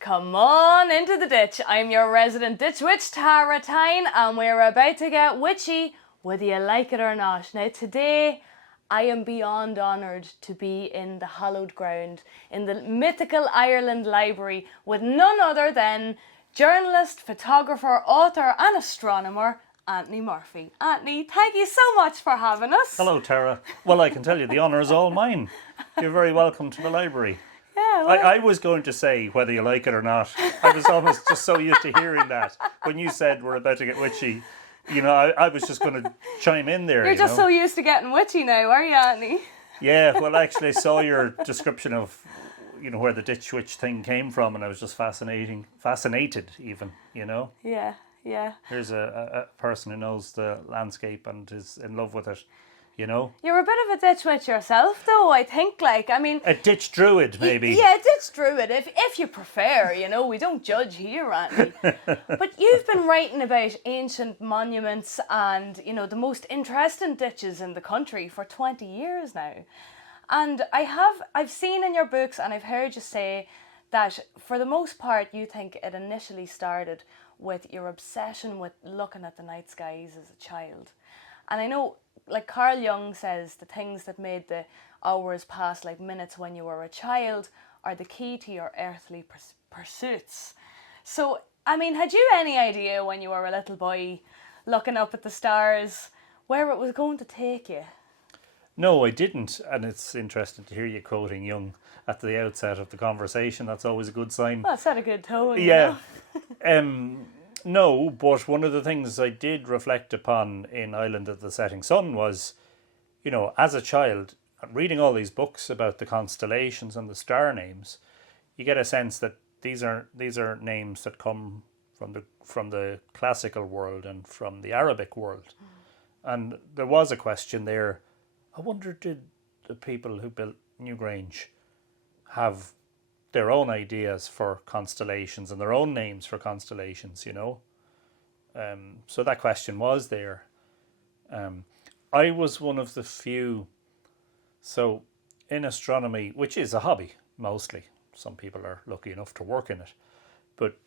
Come on into the ditch. I'm your resident ditch witch, Tara Tyne, and we're about to get witchy, whether you like it or not. Now today, I am beyond honoured to be in the hallowed ground, in the Mythical Ireland library, with none other than journalist, photographer, author and astronomer, Anthony Murphy. Anthony, thank you so much for having us. Hello, Tara. Well, I can tell you the honour is all mine. You're very welcome to the library. Yeah, well, I was going to say whether you like it or not. I was almost just so used to hearing that. When you said we're about to get witchy, you know, I was just going to chime in there. You're just so used to getting witchy now, are you, Anthony? Yeah, well, actually, I saw your description of, you know, where the ditch witch thing came from, and I was just fascinated even, you know. Yeah. Here's a person who knows the landscape and is in love with it, you know. You're a bit of a ditch witch yourself, though, I think, A ditch druid, maybe. Yeah, a ditch druid, if you prefer, you know, we don't judge here, Anthony. But you've been writing about ancient monuments and, you know, the most interesting ditches in the country for 20 years now. And I've seen in your books and I've heard you say that for the most part you think it initially started with your obsession with looking at the night skies as a child. And I know, like Carl Jung says, the things that made the hours pass like minutes when you were a child are the key to your earthly pursuits. So, I mean, had you any idea when you were a little boy looking up at the stars where it was going to take you? No, I didn't. And it's interesting to hear you quoting Jung at the outset of the conversation. That's always a good sign. Well, it set a good tone. Yeah. No, but one of the things I did reflect upon in Island of the Setting Sun was, you know, as a child, reading all these books about the constellations and the star names, you get a sense that these are names that come from the classical world and from the Arabic world. And there was a question there. I wonder, did the people who built Newgrange have their own ideas for constellations and their own names for constellations, you know? So that question was there. I was one of the few. So in astronomy, which is a hobby mostly, some people are lucky enough to work in it, but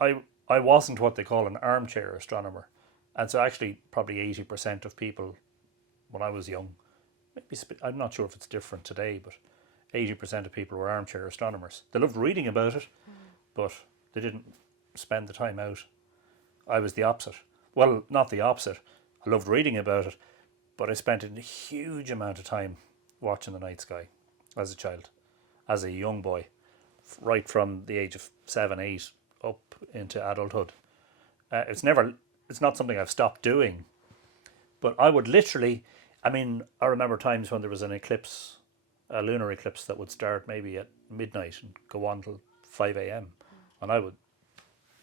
I wasn't what they call an armchair astronomer. And so actually probably 80% of people when I was young, maybe I'm not sure if it's different today, but 80% of people were armchair astronomers. They loved reading about it, but they didn't spend the time out. I was the opposite. Well, not the opposite. I loved reading about it, but I spent a huge amount of time watching the night sky as a child, as a young boy, right from the age of 7, 8 up into adulthood. It's not something I've stopped doing, but I would literally, I remember times when there was an eclipse, a lunar eclipse that would start maybe at midnight and go on till 5 a.m. and I would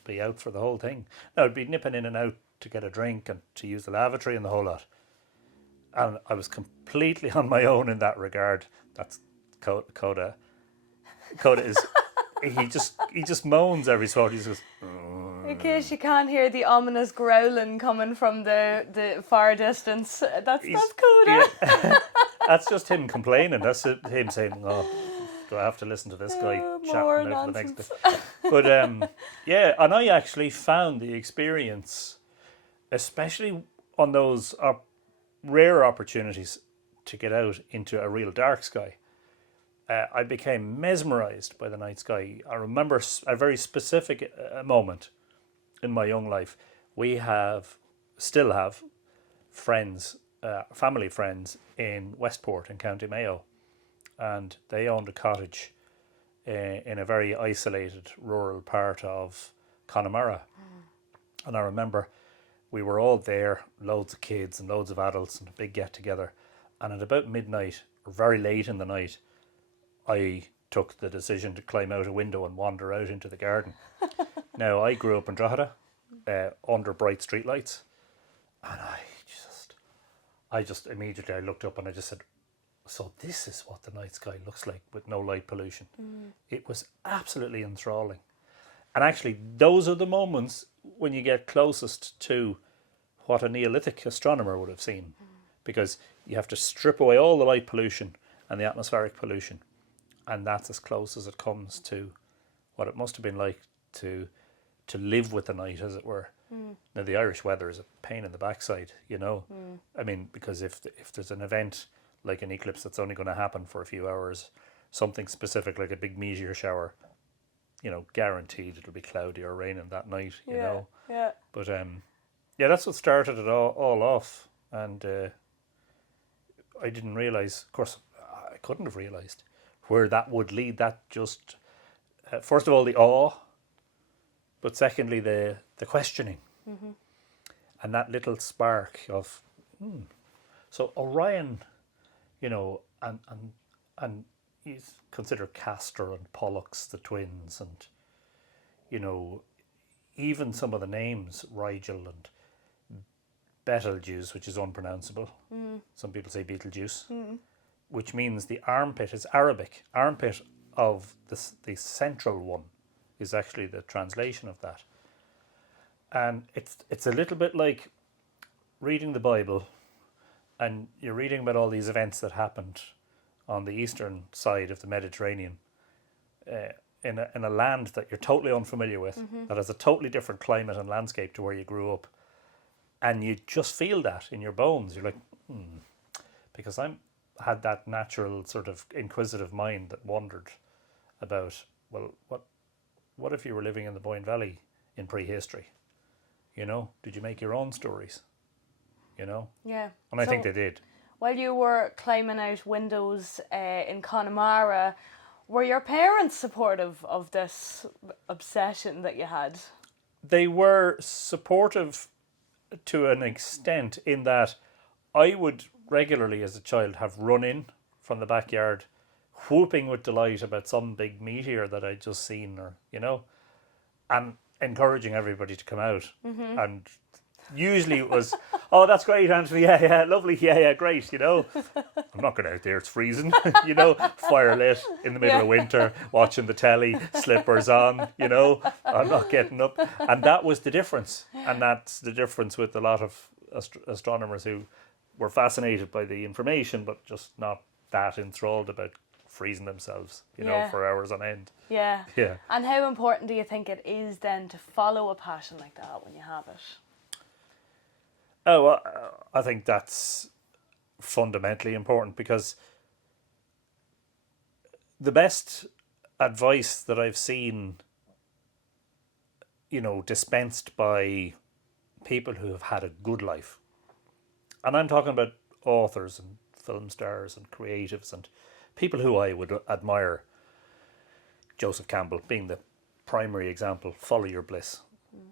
be out for the whole thing. Now I'd be nipping in and out to get a drink and to use the lavatory and the whole lot. And I was completely on my own in that regard. That's Coda. Coda is he just moans every so often. He just goes, in case you can't hear the ominous growling coming from the far distance, that's Coda. Yeah. That's just him complaining. That's him saying, "Oh, do I have to listen to this guy chatting out for the next bit?" But yeah, and I actually found the experience, especially on those rare opportunities to get out into a real dark sky, I became mesmerised by the night sky. I remember a very specific moment in my young life. We still have friends, family friends in Westport in County Mayo, and they owned a cottage in a very isolated rural part of Connemara. And I remember we were all there, loads of kids and loads of adults, and a big get together. And at about midnight, or very late in the night, I took the decision to climb out a window and wander out into the garden. Now, I grew up in Drogheda, under bright streetlights, and I just immediately I looked up and I just said, so this is what the night sky looks like with no light pollution. It was absolutely enthralling. And actually, those are the moments when you get closest to what a Neolithic astronomer would have seen, because you have to strip away all the light pollution and the atmospheric pollution, and that's as close as it comes to what it must have been like to live with the night, as it were. Now, the Irish weather is a pain in the backside, you know. I mean, because if there's an event like an eclipse that's only going to happen for a few hours, something specific like a big meteor shower, you know, guaranteed it'll be cloudy or raining that night, you know. Yeah. But yeah, that's what started it all off, and I didn't realise. Of course, I couldn't have realised where that would lead. That just first of all the awe, but secondly the questioning, and that little spark of so Orion, you know, and you consider Castor and Pollux the twins, and you know, even some of the names Rigel and Betelgeuse, which is unpronounceable. Some people say Betelgeuse, which means the armpit is Arabic. Armpit of the central one is actually the translation of that. And it's a little bit like reading the Bible, and you're reading about all these events that happened on the eastern side of the Mediterranean, in a land that you're totally unfamiliar with, that has a totally different climate and landscape to where you grew up. And you just feel that in your bones. You're like, because I had that natural sort of inquisitive mind that wondered about, well, what if you were living in the Boyne Valley in prehistory? You know, did you make your own stories? You know? Yeah. And I think they did. While you were climbing out windows in Connemara, were your parents supportive of this obsession that you had? They were supportive to an extent, in that I would regularly as a child have run in from the backyard whooping with delight about some big meteor that I'd just seen, or you know, and encouraging everybody to come out. And usually it was, oh, that's great, Anthony, yeah, lovely, yeah, great, you know. I'm not going out there, it's freezing, you know, fire lit in the middle of winter, watching the telly, slippers on, you know, I'm not getting up. And that was the difference. And that's the difference with a lot of astronomers who were fascinated by the information, but just not that enthralled about freezing themselves, you know, for hours on end. Yeah. Yeah. And how important do you think it is then to follow a passion like that when you have it? Oh, well, I think that's fundamentally important, because the best advice that I've seen, you know, dispensed by people who have had a good life, and I'm talking about authors and film stars and creatives and people who I would admire, Joseph Campbell being the primary example, follow your bliss.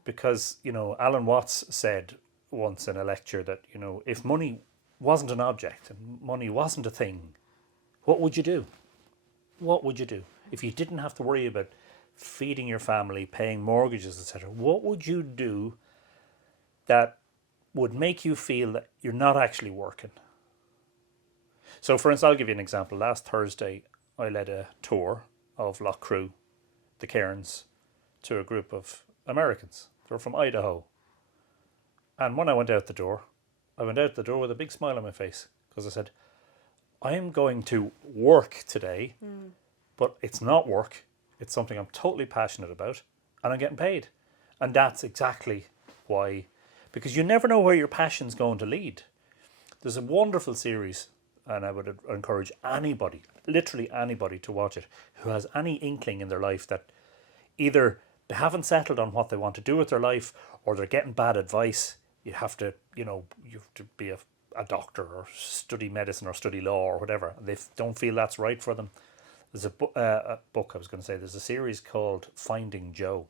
Because, you know, Alan Watts said once in a lecture that, you know, if money wasn't an object and money wasn't a thing, what would you do? What would you do? If you didn't have to worry about feeding your family, paying mortgages, etc., what would you do that would make you feel that you're not actually working? So, for instance, I'll give you an example. Last Thursday, I led a tour of Lough Crew, the Cairns, to a group of Americans. They were from Idaho. And when I went out the door with a big smile on my face, because I said, I'm going to work today, but it's not work. It's something I'm totally passionate about, and I'm getting paid. And that's exactly why, because you never know where your passion's going to lead. There's a wonderful series, and I would encourage anybody, literally anybody, to watch it, who has any inkling in their life that either they haven't settled on what they want to do with their life, or they're getting bad advice. You have to, you know, you have to be a doctor or study medicine or study law or whatever. They don't feel that's right for them. There's there's a series called Finding Joe,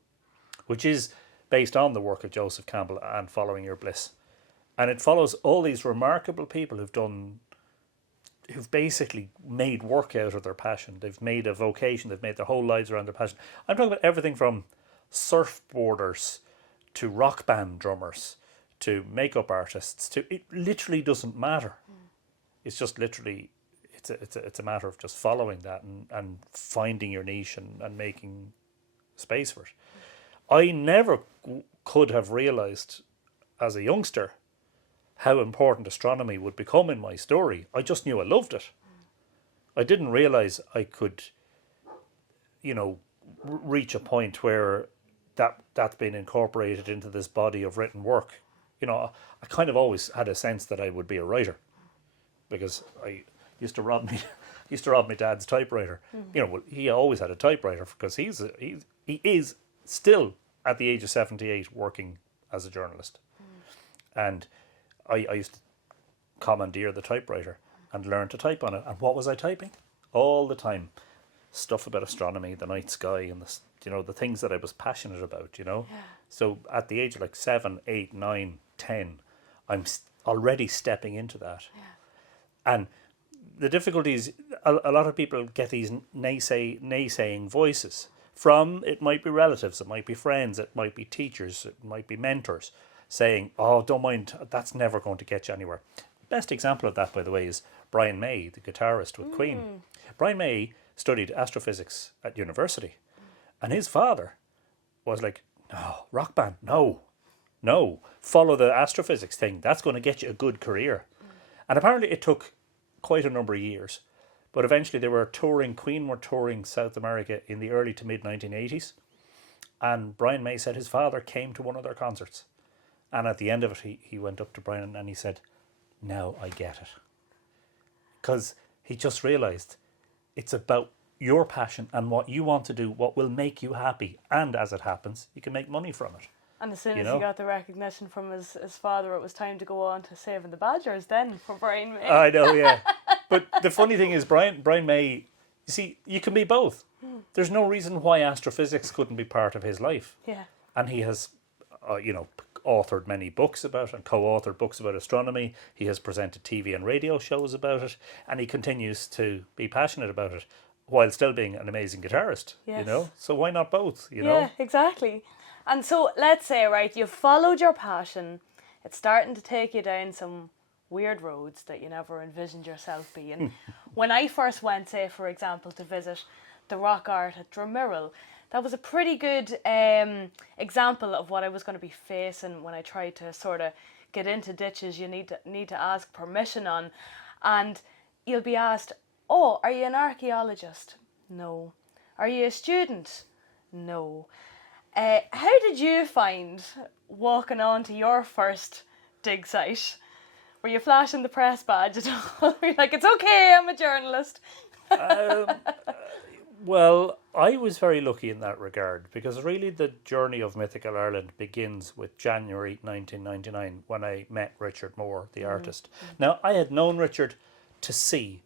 which is based on the work of Joseph Campbell and Following Your Bliss. And it follows all these remarkable people who've basically made work out of their passion. They've made a vocation. They've made their whole lives around their passion. I'm talking about everything from surfboarders to rock band drummers to makeup artists. It literally doesn't matter. It's just literally, it's a matter of just following that and finding your niche and making space for it. I never could have realised as a youngster how important astronomy would become in my story. I just knew I loved it. I didn't realise I could, you know, reach a point where that's been incorporated into this body of written work. You know, I kind of always had a sense that I would be a writer, because I used to rob my dad's typewriter. You know, well, he always had a typewriter because he is still at the age of 78 working as a journalist. And I used to commandeer the typewriter and learn to type on it. And what was I typing? All the time. Stuff about astronomy, the night sky, and the things that I was passionate about, you know. Yeah. So at the age of like 7, 8, 9, 10, I'm already stepping into that. Yeah. And the difficulty is a lot of people get these naysaying voices from, it might be relatives, it might be friends, it might be teachers, it might be mentors, saying, oh, don't mind, that's never going to get you anywhere. Best example of that, by the way, is Brian May, the guitarist with Queen. Brian May studied astrophysics at university, and his father was like, no, rock band, no, follow the astrophysics thing, that's going to get you a good career. And apparently it took quite a number of years, but eventually Queen were touring South America in the early to mid 1980s, and Brian May said his father came to one of their concerts, and at the end of it he went up to Brian and he said, now I get it. Because he just realised it's about your passion and what you want to do, what will make you happy, and as it happens, you can make money from it. And as soon as he got the recognition from his father, it was time to go on to Saving the Badgers then for Brian May. I know, yeah. But the funny thing is, Brian May, you see, you can be both. There's no reason why astrophysics couldn't be part of his life. Yeah. And he has, authored many books about and co-authored books about astronomy. He has presented TV and radio shows about it, and he continues to be passionate about it while still being an amazing guitarist. Yes. You know, so why not both? You know, yeah, exactly. And so let's say, right, you've followed your passion. It's starting to take you down some weird roads that you never envisioned yourself being. When I first went, say, for example, to visit the rock art at Drumirril, that was a pretty good example of what I was going to be facing when I tried to sort of get into ditches you need to ask permission on. And you'll be asked, oh, are you an archaeologist? No. Are you a student? No. How did you find walking on to your first dig site? Were you flashing the press badge at all? You're like, it's okay, I'm a journalist. Well, I was very lucky in that regard, because really the journey of Mythical Ireland begins with January 1999 when I met Richard Moore, the artist. Now, I had known Richard to see,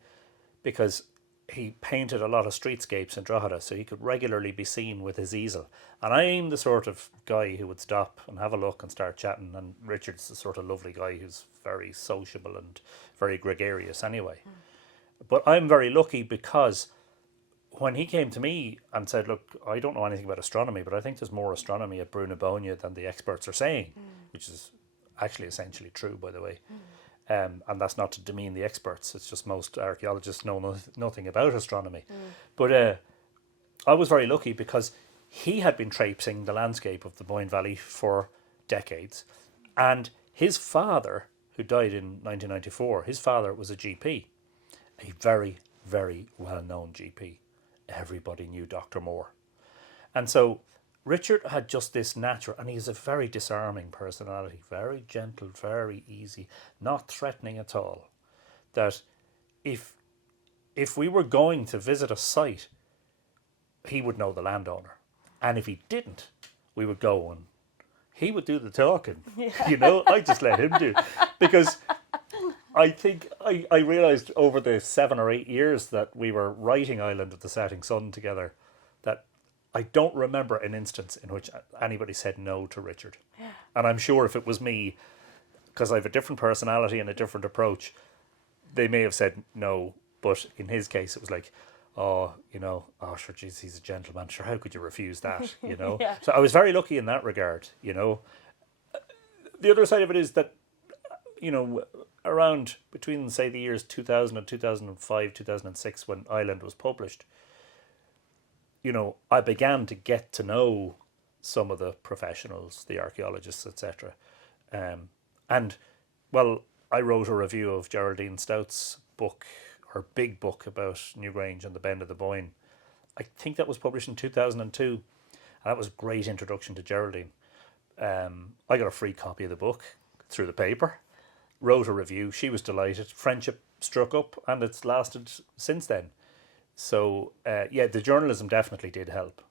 because he painted a lot of streetscapes in Drogheda, so he could regularly be seen with his easel. And I'm the sort of guy who would stop and have a look and start chatting, and Richard's the sort of lovely guy who's very sociable and very gregarious anyway. But I'm very lucky because when he came to me and said, look, I don't know anything about astronomy, but I think there's more astronomy at Brunabonia than the experts are saying, which is actually essentially true, by the way. And that's not to demean the experts. It's just most archaeologists know nothing about astronomy. But I was very lucky because he had been traipsing the landscape of the Boyne Valley for decades. And his father, who died in 1994, his father was a GP, a very, very well-known GP. Everybody knew Dr. Moore. And so Richard had just this natural, and he's a very disarming personality, very gentle, very easy, not threatening at all. That if we were going to visit a site, he would know the landowner. And if he didn't, we would go and he would do the talking. Yeah. You know, I just let him do. Because I think I realised over the 7 or 8 years that we were writing Island of the Setting Sun together that I don't remember an instance in which anybody said no to Richard. Yeah. And I'm sure if it was me, because I have a different personality and a different approach, they may have said no. But in his case, it was like, oh, sure, geez, he's a gentleman. Sure, how could you refuse that, Yeah. So I was very lucky in that regard, The other side of it is that, around between, say, the years 2000 and 2005, 2006, when Island was published, I began to get to know some of the professionals, the archaeologists, etc. And I wrote a review of Geraldine Stout's book, her big book about Newgrange and the Bend of the Boyne. I think that was published in 2002. And that was a great introduction to Geraldine. I got a free copy of the book through the paper, wrote a review. She was delighted. Friendship struck up, and it's lasted since then. So, the journalism definitely did help.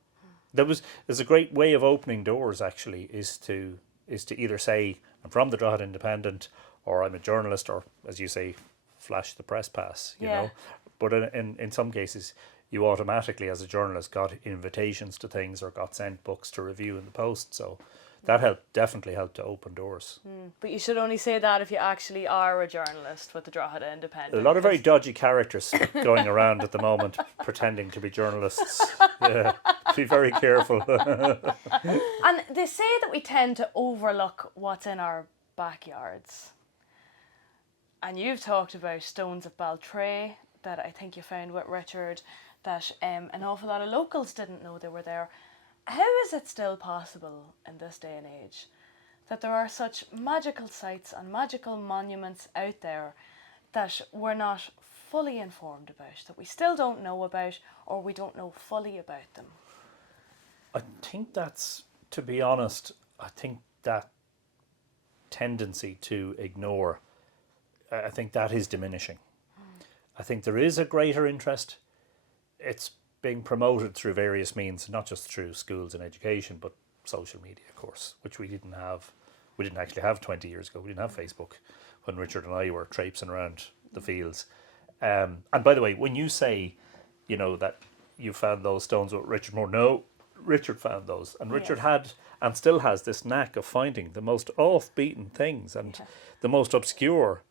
There's a great way of opening doors, actually, is to either say, I'm from the Drogheda Independent, or I'm a journalist, or, as you say, flash the press pass, you know. But in some cases, you automatically, as a journalist, got invitations to things or got sent books to review in the post. So that definitely helped to open doors. But you should only say that if you actually are a journalist with the Drogheda Independent. A lot of very dodgy characters going around at the moment pretending to be journalists. Yeah, be very careful. And they say that we tend to overlook what's in our backyards. And you've talked about stones of Baltray that I think you found with Richard, that an awful lot of locals didn't know they were there. How is it still possible in this day and age that there are such magical sites and magical monuments out there that we're not fully informed about, that we still don't know about, or we don't know fully about them? I think that's, to be honest, I think that tendency to ignore, I think that is diminishing. I think there is a greater interest. It's being promoted through various means, not just through schools and education, but social media, of course, which we didn't have. We didn't actually have 20 years ago. We didn't have Facebook when Richard and I were traipsing around the fields. And by the way, when you say, you know, that you found those stones with Richard Moore, no, Richard found those. And Richard had and still has this knack of finding the most off-beaten things and the most obscure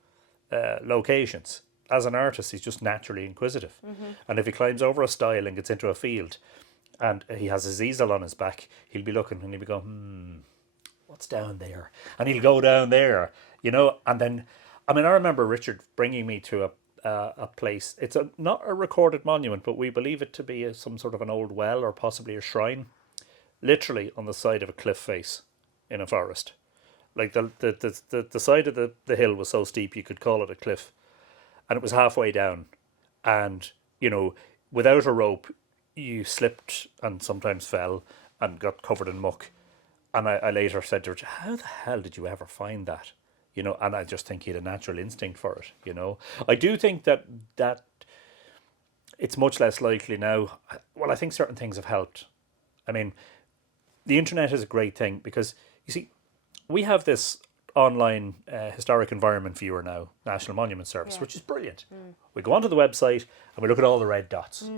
locations. As an artist, he's just naturally inquisitive. And if he climbs over a stile and gets into a field and he has his easel on his back, he'll be looking and he'll be going, what's down there? And he'll go down there, you know. And then, I mean, I remember Richard bringing me to a place. It's not a recorded monument, but we believe it to be some sort of an old well or possibly a shrine, literally on the side of a cliff face in a forest. Like the side of the hill was so steep you could call it a cliff. And it was halfway down. And, you know, without a rope, you slipped and sometimes fell and got covered in muck. And I later said to Richard, how the hell did you ever find that? You know, and I just think he had a natural instinct for it, you know. I do think that it's much less likely now. Well, I think certain things have helped. I mean, the internet is a great thing because, you see, we have this online historic environment viewer now, National Monument Service, which is brilliant. We go onto the website and we look at all the red dots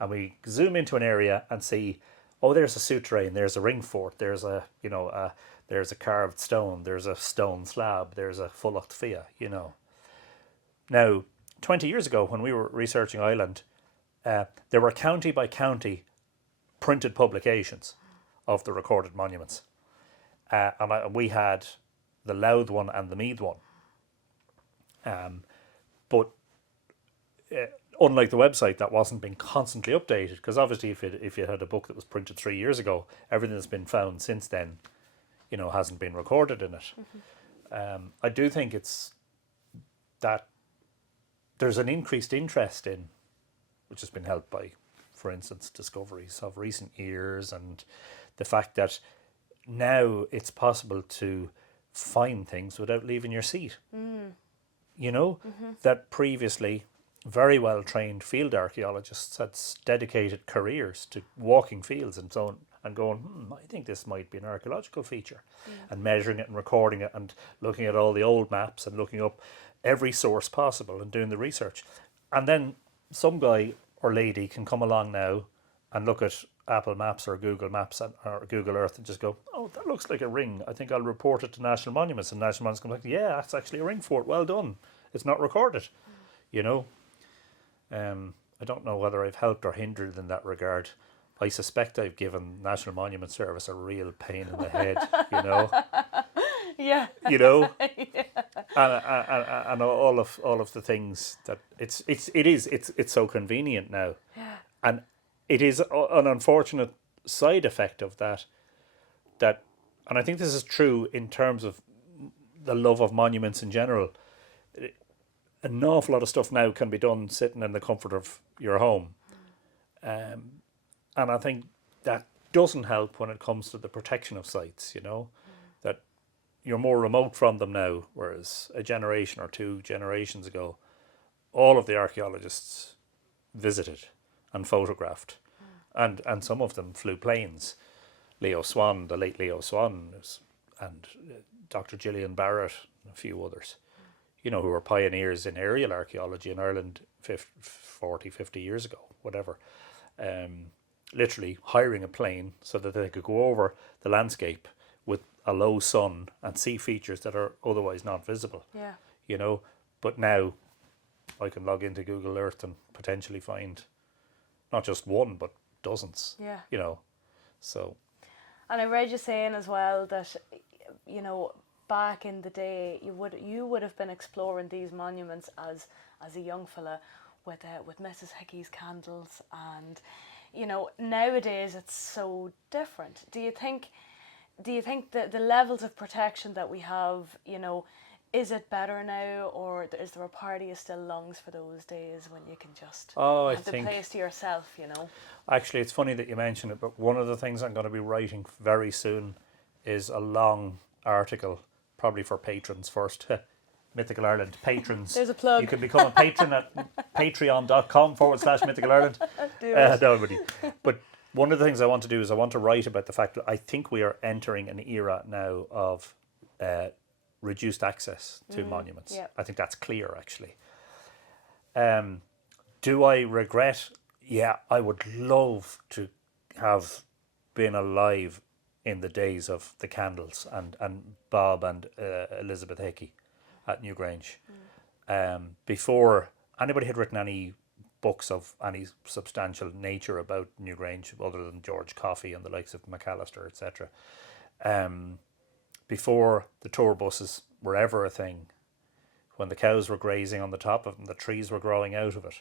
and we zoom into an area and see, oh, there's a souterrain, there's a ring fort, there's a, you know, there's a carved stone, there's a stone slab, there's a fullacht fia, you know. Now, 20 years ago when we were researching Ireland, there were county by county printed publications of the recorded monuments. And we had the Louth one and the Meath one. But unlike the website, that wasn't being constantly updated, because obviously if you had a book that was printed 3 years ago, everything that's been found since then, you know, hasn't been recorded in it. I do think it's that there's an increased interest in, which has been helped by, for instance, discoveries of recent years, and the fact that now it's possible to find things without leaving your seat. You know, that previously very well trained field archaeologists had dedicated careers to walking fields and so on and going, I think this might be an archaeological feature, and measuring it and recording it and looking at all the old maps and looking up every source possible and doing the research. And then some guy or lady can come along now and look at Apple Maps or Google Maps or Google Earth and just go, oh, that looks like a ring. I think I'll report it to National Monuments. And National Monuments come like, yeah, that's actually a ring fort. Well done. It's not recorded. You know, I don't know whether I've helped or hindered in that regard. I suspect I've given National Monument Service a real pain in the head, you know. Yeah. You know, and all of the things that it's so convenient now, and it is an unfortunate side effect of that, and I think this is true in terms of the love of monuments in general. An awful lot of stuff now can be done sitting in the comfort of your home. And I think that doesn't help when it comes to the protection of sites, that you're more remote from them now, whereas a generation or 2 generations ago, all of the archaeologists visited and photographed, and some of them flew planes. Leo Swan, the late Leo Swan, and Dr. Gillian Barrett, and a few others, who were pioneers in aerial archaeology in Ireland 40, 50 years ago, whatever. Literally hiring a plane so that they could go over the landscape with a low sun and see features that are otherwise not visible. Yeah. But now I can log into Google Earth and potentially find not just one, but dozens. Yeah. So. And I read you saying as well that, back in the day, you would have been exploring these monuments as a young fella with Mrs. Hickey's candles, and nowadays it's so different. Do you think that the levels of protection that we have, is it better now, or is there a part of you still longs for those days when you can just have the place to yourself, Actually, it's funny that you mention it, but one of the things I'm going to be writing very soon is a long article, probably for patrons first. Mythical Ireland patrons. There's a plug. You can become a patron at patreon.com/Mythical Ireland. Nobody. But one of the things I want to do is I want to write about the fact that I think we are entering an era now of reduced access to monuments. Yeah. I think that's clear, actually. Do I regret? Yeah, I would love to have been alive in the days of the candles and Bob and Elizabeth Hickey at Newgrange. Before anybody had written any books of any substantial nature about Newgrange, other than George Coffey and the likes of McAllister, etc. Before the tour buses were ever a thing, when the cows were grazing on the top of them, the trees were growing out of it.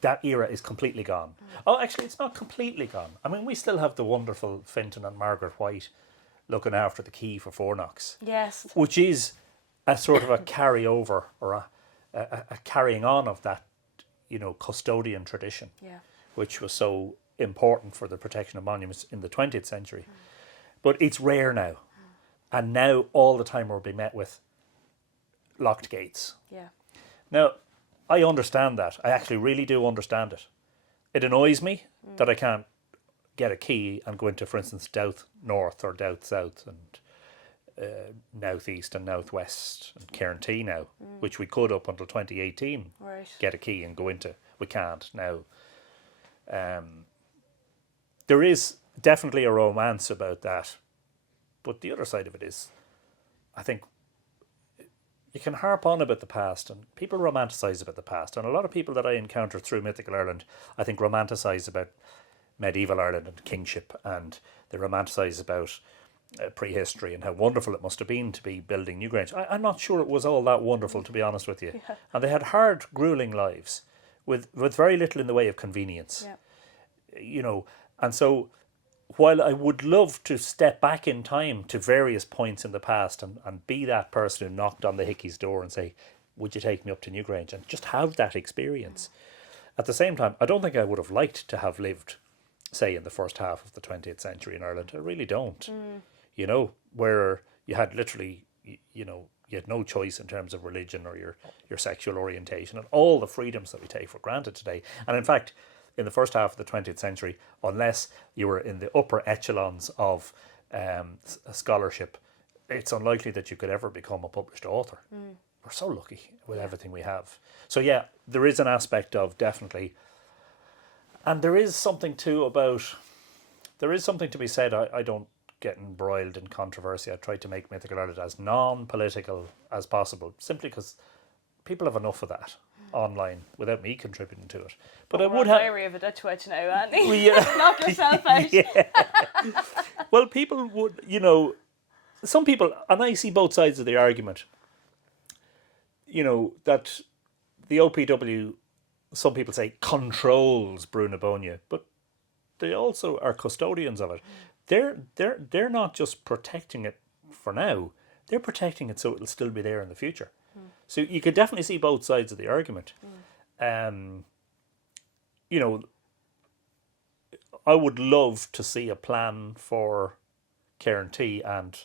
That era is completely gone. Oh, actually, it's not completely gone. I mean, we still have the wonderful Fintan and Margaret White looking after the quay for Fornox. Yes. Which is a sort of a carryover or a carrying on of that, custodian tradition, which was so important for the protection of monuments in the 20th century. But it's rare now. And now all the time we're being met with locked gates. Yeah. Now, I understand that. I actually really do understand it. It annoys me that I can't get a key and go into, for instance, Douth North or Douth South and Nouth East and Nouth West and Cairn G now, which we could up until 2018 get a key and go into. We can't now. There is definitely a romance about that, but the other side of it is, I think, you can harp on about the past and people romanticise about the past, and a lot of people that I encounter through Mythical Ireland, I think, romanticise about medieval Ireland and kingship, and they romanticise about prehistory and how wonderful it must have been to be building Newgrange. I'm not sure it was all that wonderful, to be honest with you. Yeah. And they had hard, gruelling lives with very little in the way of convenience. Yeah. And so while I would love to step back in time to various points in the past and be that person who knocked on the Hickey's door and say, would you take me up to Newgrange, and just have that experience. At the same time, I don't think I would have liked to have lived, say, in the first half of the 20th century in Ireland. I really don't. Where you had literally, you had no choice in terms of religion or your sexual orientation and all the freedoms that we take for granted today. And in fact, in the first half of the 20th century, unless you were in the upper echelons of scholarship, it's unlikely that you could ever become a published author. We're so lucky with everything we have. So yeah, there is an aspect of definitely, and there is something to be said. I don't get embroiled in controversy. I try to make Mythical Ireland as non-political as possible, simply because people have enough of that online without me contributing to it. But I would have diary of a Dutch witch now, Andy. Well, yeah. Knock yourself out. Yeah. Well, people would, some people, and I see both sides of the argument, that the OPW, some people say, controls Brunabonia, but they also are custodians of it. They're not just protecting it for now, they're protecting it so it'll still be there in the future. So you could definitely see both sides of the argument. I would love to see a plan for Cairn T and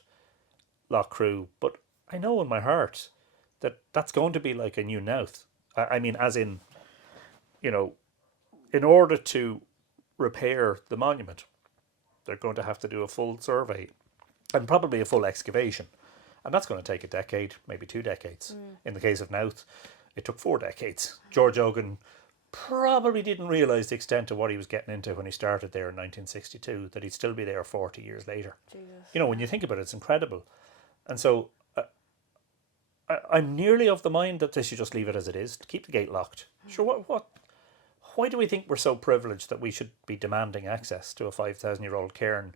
Lough Crew, but I know in my heart that that's going to be like a new Nouth. I mean, as in, in order to repair the monument, they're going to have to do a full survey and probably a full excavation. And that's going to take a decade, maybe 2 decades. In the case of Nouth, it took 4 decades. George Ogan probably didn't realise the extent of what he was getting into when he started there in 1962, that he'd still be there 40 years later. Jesus. When you think about it, it's incredible. And so I'm nearly of the mind that they should just leave it as it is, to keep the gate locked. Sure, why do we think we're so privileged that we should be demanding access to a 5,000-year-old cairn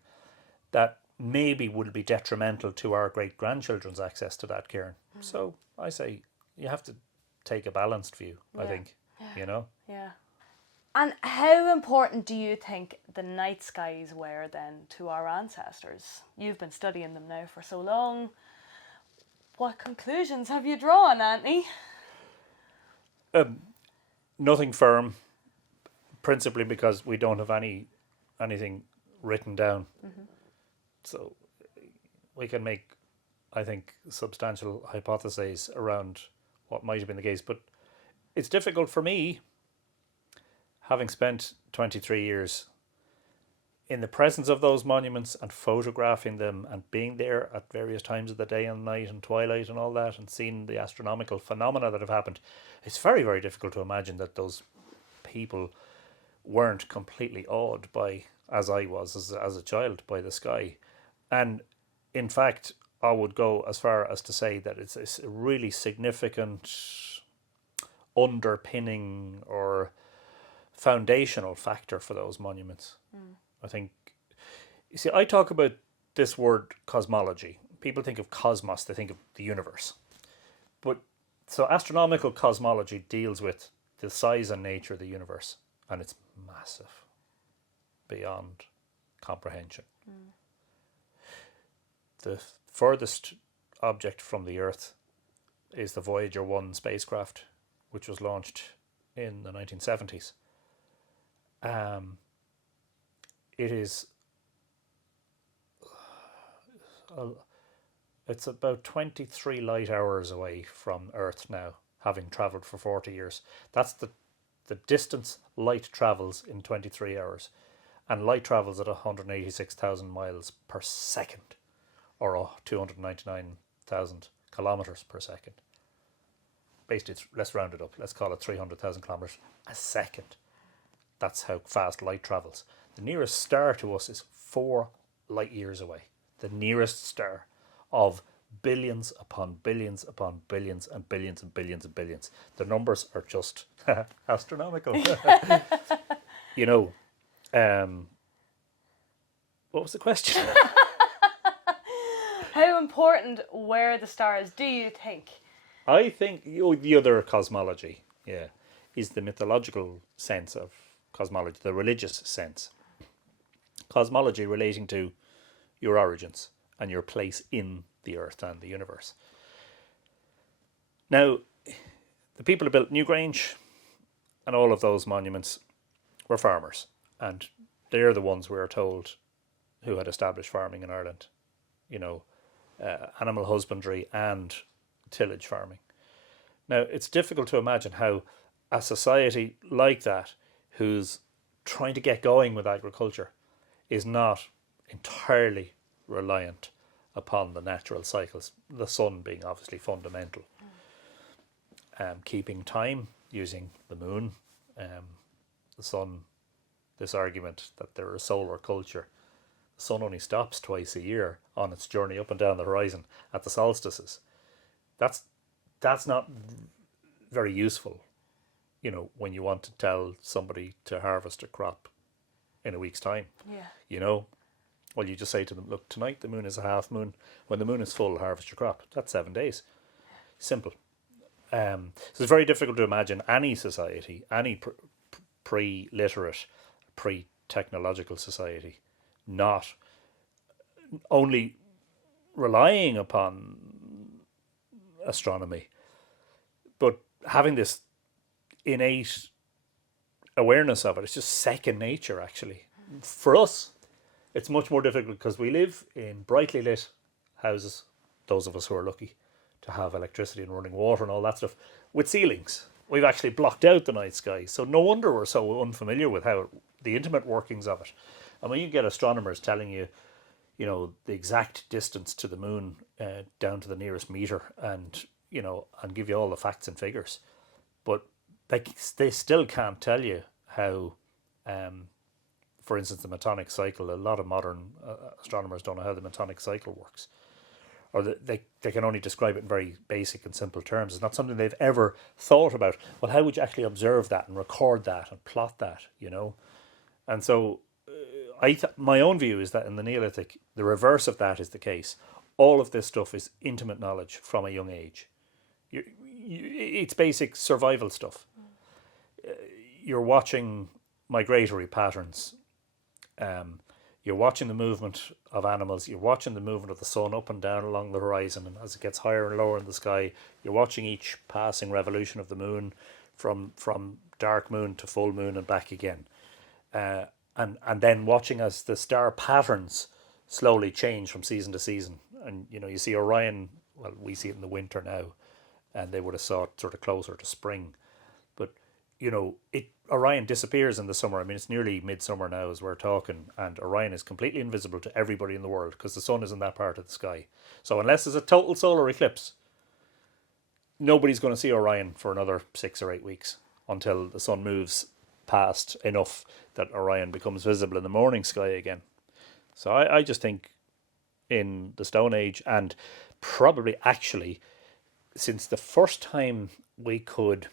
that maybe would be detrimental to our great-grandchildren's access to that cairn? So I say you have to take a balanced view, I think, Yeah. And how important do you think the night skies were then to our ancestors? You've been studying them now for so long. What conclusions have you drawn, Anthony? Nothing firm, principally because we don't have anything written down. So we can make, I think, substantial hypotheses around what might have been the case. But it's difficult for me, having spent 23 years in the presence of those monuments and photographing them and being there at various times of the day and night and twilight and all that, and seeing the astronomical phenomena that have happened. It's very, very difficult to imagine that those people weren't completely awed by, as I was as a child, by the sky. And in fact, I would go as far as to say that it's a really significant underpinning or foundational factor for those monuments. I think, you see, I talk about this word cosmology. People think of cosmos, they think of the universe. But so astronomical cosmology deals with the size and nature of the universe, and it's massive, beyond comprehension. The furthest object from the Earth is the Voyager 1 spacecraft, which was launched in the 1970s. It is, it's about 23 light hours away from Earth now, having travelled for 40 years. That's the distance light travels in 23 hours. And light travels at 186,000 miles per second, or 299,000 kilometres per second. Basically, let's round it up. Let's call it 300,000 kilometres a second. That's how fast light travels. The nearest star to us is 4 light years away. The nearest star of billions upon billions upon billions and billions and billions and billions. The numbers are just astronomical. What was the question? How important were the stars, do you think? I think the other cosmology, is the mythological sense of cosmology, the religious sense. Cosmology relating to your origins and your place in the earth and the universe. Now, the people who built Newgrange and all of those monuments were farmers, and they're the ones, we are told, who had established farming in Ireland. Animal husbandry and tillage farming. Now, it's difficult to imagine how a society like that, who's trying to get going with agriculture, is not entirely reliant upon the natural cycles, the sun being obviously fundamental. Keeping time using the moon, the sun, this argument that they're a solar culture. The sun only stops twice a year on its journey up and down the horizon at the solstices. That's not very useful, when you want to tell somebody to harvest a crop in a week's time. Yeah. Well, you just say to them, look, tonight the moon is a half moon. When the moon is full, harvest your crop. That's 7 days. Simple. So it's very difficult to imagine any society, any pre-literate, pre-technological society, not only relying upon astronomy, but having this innate awareness of it. It's just second nature, actually. for us, it's much more difficult because we live in brightly lit houses, those of us who are lucky to have electricity and running water and all that stuff, with ceilings. We've actually blocked out the night sky, so no wonder we're so unfamiliar with how the intimate workings of it. And when you get astronomers telling you, you know, the exact distance to the moon down to the nearest meter, and you know, and give you all the facts and figures, but they still can't tell you how, for instance, the Metonic cycle. A lot of modern astronomers don't know how the Metonic cycle works, or they can only describe it in very basic and simple terms. It's not something they've ever thought about. Well, how would you actually observe that and record that and plot that, you know? And so my own view is that in the Neolithic, the reverse of that is the case. All of this stuff is intimate knowledge from a young age. It's basic survival stuff. You're watching migratory patterns. You're watching the movement of animals. You're watching the movement of the sun up and down along the horizon, and as it gets higher and lower in the sky, you're watching each passing revolution of the moon from dark moon to full moon and back again. And then watching as the star patterns slowly change from season to season. And, you know, you see Orion, well, we see it in the winter now, and they would have saw it sort of closer to spring. But, you know, Orion disappears in the summer. I mean, it's nearly midsummer now as we're talking, and Orion is completely invisible to everybody in the world because the sun is in that part of the sky. So unless there's a total solar eclipse, nobody's going to see Orion for another 6 or 8 weeks until the sun moves past enough that Orion becomes visible in the morning sky again. So I just think in the Stone Age, and probably actually since the first time we could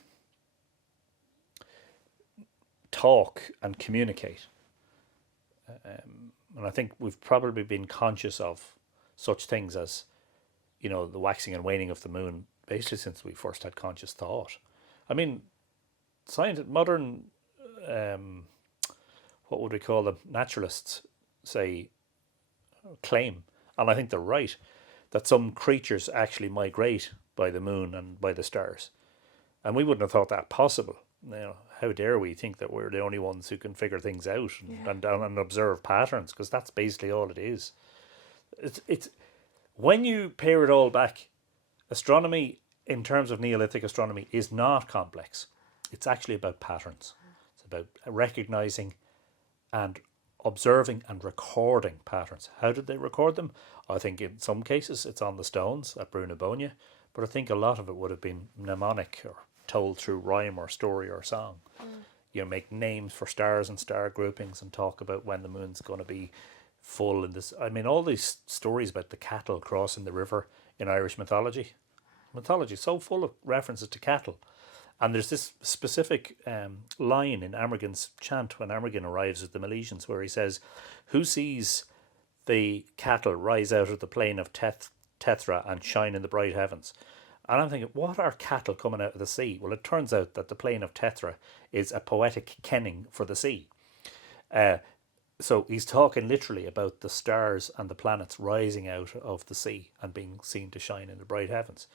talk and communicate, and I think we've probably been conscious of such things as, you know, the waxing and waning of the moon basically since we first had conscious thought. I mean, modern what would we call them, naturalists say, claim, and I think they're right, that some creatures actually migrate by the moon and by the stars, and we wouldn't have thought that possible. You know, how dare we think that we're the only ones who can figure things out and observe patterns, because that's basically all it is. It's when you pare it all back, astronomy in terms of Neolithic astronomy is not complex. It's actually about patterns. It's about recognizing and observing and recording patterns. How did they record them? I think in some cases it's on the stones at Brunabonia, but I think a lot of it would have been mnemonic or told through rhyme or story or song. You know, make names for stars and star groupings and talk about when the moon's going to be full in this. I mean, all these stories about the cattle crossing the river in Irish mythology. Mythology is so full of references to cattle. And there's this specific line in Amergin's chant when Amergin arrives at the Milesians where he says, "Who sees the cattle rise out of the plain of Tethra and shine in the bright heavens?" And I'm thinking, what are cattle coming out of the sea? Well, it turns out that the plain of Tethra is a poetic kenning for the sea. So he's talking literally about the stars and the planets rising out of the sea and being seen to shine in the bright heavens.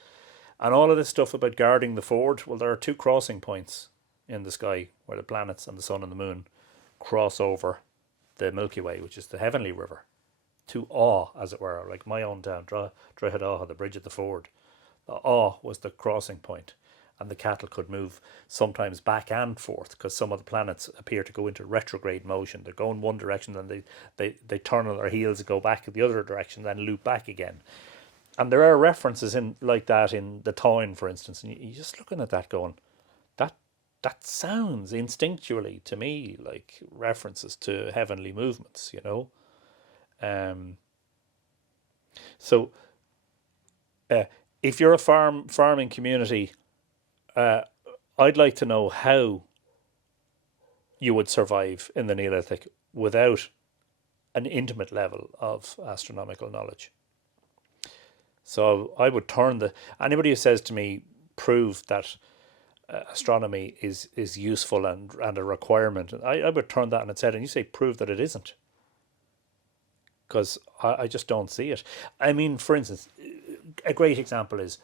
And all of this stuff about guarding the ford, well, there are 2 crossing points in the sky where the planets and the sun and the moon cross over the Milky Way, which is the heavenly river, to Awe, as it were, like my own town, Drogheda, the bridge at the ford. The Awe was the crossing point, and the cattle could move sometimes back and forth because some of the planets appear to go into retrograde motion. They're going one direction, then they turn on their heels and go back the other direction, then loop back again. And there are references in like that in the Táin, for instance, and you're just looking at that going, that sounds instinctually to me like references to heavenly movements, you know. So if you're a farming community, I'd like to know how you would survive in the Neolithic without an intimate level of astronomical knowledge. So I would turn anybody who says to me, prove that astronomy is useful and a requirement, I would turn that on its head and you say, prove that it isn't. Because I just don't see it. I mean, for instance, a great example is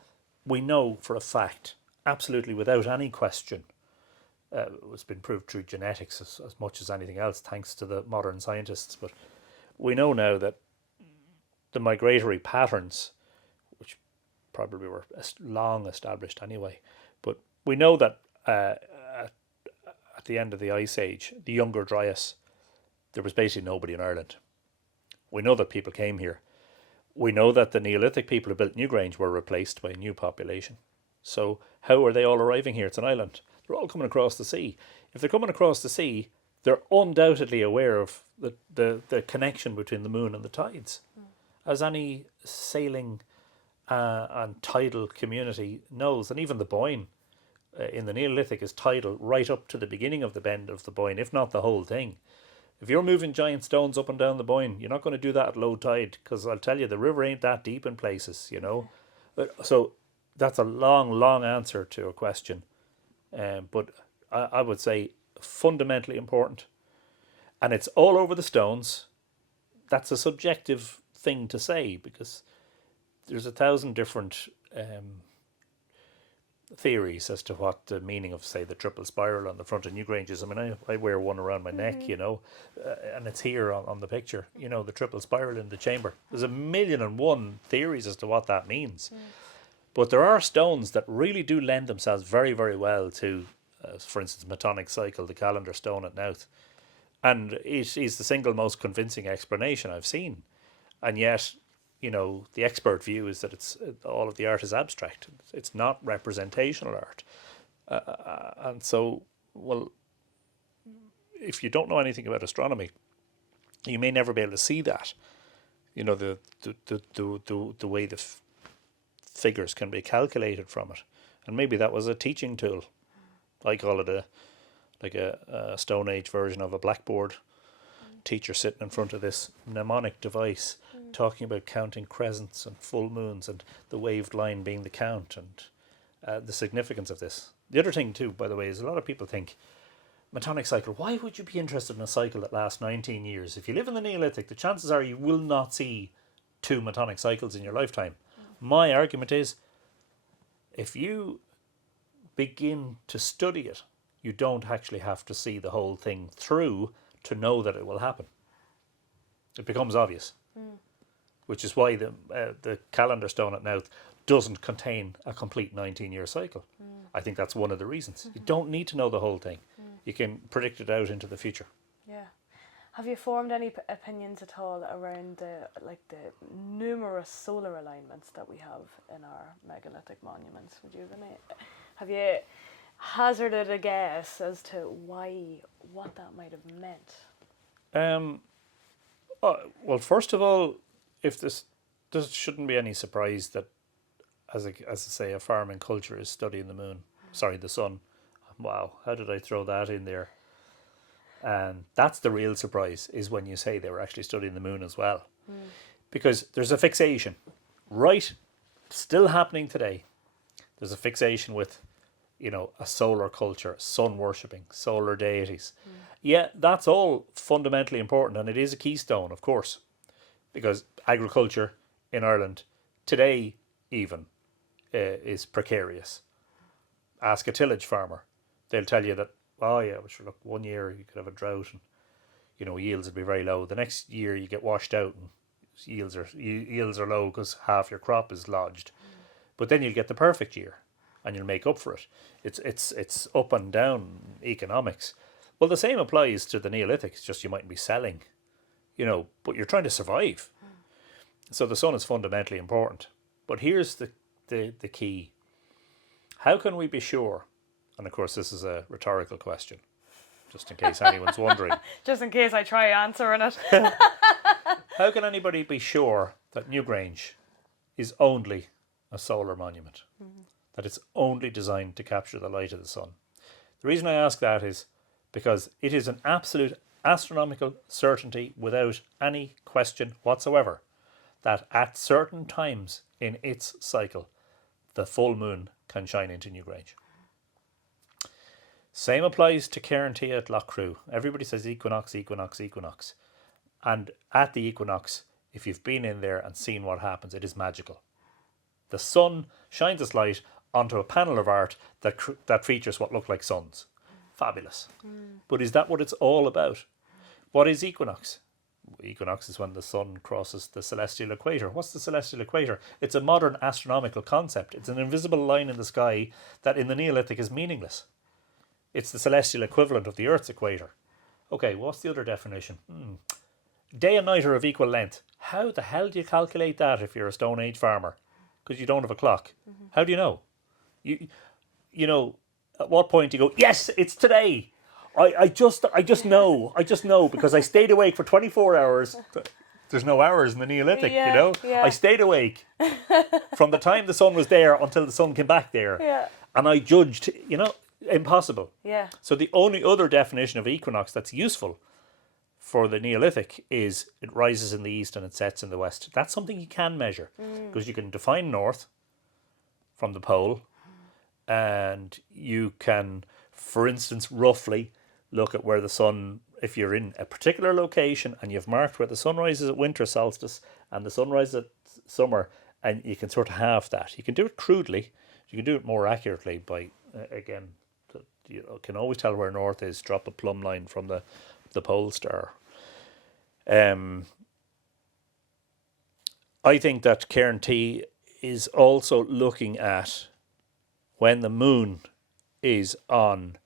we know for a fact, absolutely without any question, It's been proved through genetics as much as anything else, thanks to the modern scientists. But we know now that the migratory patterns, which probably were long established anyway, but we know that at the end of the Ice Age, the Younger Dryas, there was basically nobody in Ireland. We know that people came here. We know that the Neolithic people who built Newgrange were replaced by a new population. So how are they all arriving here? It's an island. They're all coming across the sea. If they're coming across the sea, they're undoubtedly aware of the connection between the moon and the tides. As any sailing and tidal community knows, and even the Boyne in the Neolithic is tidal right up to the beginning of the bend of the Boyne, if not the whole thing. If you're moving giant stones up and down the Boyne, you're not going to do that at low tide, because I'll tell you, the river ain't that deep in places, you know. So that's a long answer to a question. But I would say fundamentally important. And it's all over the stones. That's a subjective thing to say, because there's 1,000 different theories as to what the meaning of, say, the triple spiral on the front of Newgrange is. I mean, I wear one around my neck, you know, and it's here on the picture, you know, the triple spiral in the chamber. There's 1,000,001 theories as to what that means. But there are stones that really do lend themselves very, very well to, for instance, Metonic cycle, the calendar stone at Knowth. And it is the single most convincing explanation I've seen. And yet, you know, the expert view is that it's all of the art is abstract. It's not representational art. And so, well, if you don't know anything about astronomy, you may never be able to see that. You know, the way the figures can be calculated from it. And maybe that was a teaching tool. I call it a Stone Age version of a blackboard. Teacher sitting in front of this mnemonic device, talking about counting crescents and full moons and the waved line being the count, and the significance of this. The other thing too, by the way, is a lot of people think, Metonic cycle, why would you be interested in a cycle that lasts 19 years? If you live in the Neolithic, the chances are you will not see 2 Metonic cycles in your lifetime. My argument is, if you begin to study it, you don't actually have to see the whole thing through to know that it will happen. It becomes obvious, which is why the calendar stone at Knowth doesn't contain a complete 19-year cycle. I think that's one of the reasons. You don't need to know the whole thing. You can predict it out into the future. Yeah. Have you formed any opinions at all around the numerous solar alignments that we have in our megalithic monuments? Have you hazarded a guess as to what that might have meant? Well, first of all, if this shouldn't be any surprise that, as I say, a farming culture is studying the sun. Wow, how did I throw that in there? And that's the real surprise, is when you say they were actually studying the moon as well. Because there's a fixation, right, still happening today. There's a fixation with, you know, a solar culture, sun worshipping, solar deities. Yeah, that's all fundamentally important, and it is a keystone, of course, because agriculture in Ireland today even is precarious. Ask a tillage farmer. They'll tell you that, oh yeah, well, sure, look, one year you could have a drought and, you know, yields would be very low. The next year you get washed out and yields are low because half your crop is lodged. But then you'll get the perfect year and you'll make up for it. It's up and down economics. Well, the same applies to the Neolithic. It's just you mightn't be selling, you know, but you're trying to survive. So the sun is fundamentally important. But here's the key. How can we be sure? And of course, this is a rhetorical question, just in case anyone's wondering. Just in case I try answering it. How can anybody be sure that Newgrange is only a solar monument? That it's only designed to capture the light of the sun? The reason I ask that is because it is an absolute astronomical certainty without any question whatsoever that at certain times in its cycle, the full moon can shine into Newgrange. Same applies to Cairn G at Loughcrew. Everybody says equinox, equinox, equinox. And at the equinox, if you've been in there and seen what happens, it is magical. The sun shines its light onto a panel of art that features what look like suns. Fabulous. But is that what it's all about? What is equinox? Equinox is when the sun crosses the celestial equator. What's the celestial equator? It's a modern astronomical concept. It's an invisible line in the sky that in the Neolithic is meaningless. It's the celestial equivalent of the Earth's equator. Okay, what's the other definition? Day and night are of equal length. How the hell do you calculate that if you're a Stone Age farmer? Because you don't have a clock. How do you know? You know, at what point do you go, yes, it's today. I just know because I stayed awake for 24 hours. There's no hours in the Neolithic, you know. Yeah. I stayed awake from the time the sun was there until the sun came back there. Yeah. And I judged, you know, impossible. Yeah. So the only other definition of equinox that's useful for the Neolithic is it rises in the east and it sets in the west. That's something you can measure because you can define north from the pole and you can, for instance, roughly look at where the sun, if you're in a particular location and you've marked where the sun rises at winter solstice and the sun rises at summer, and you can sort of halve that. You can do it crudely. You can do it more accurately by, again, you can always tell where north is. Drop a plumb line from the pole star. I think that Cairn T is also looking at when the moon is on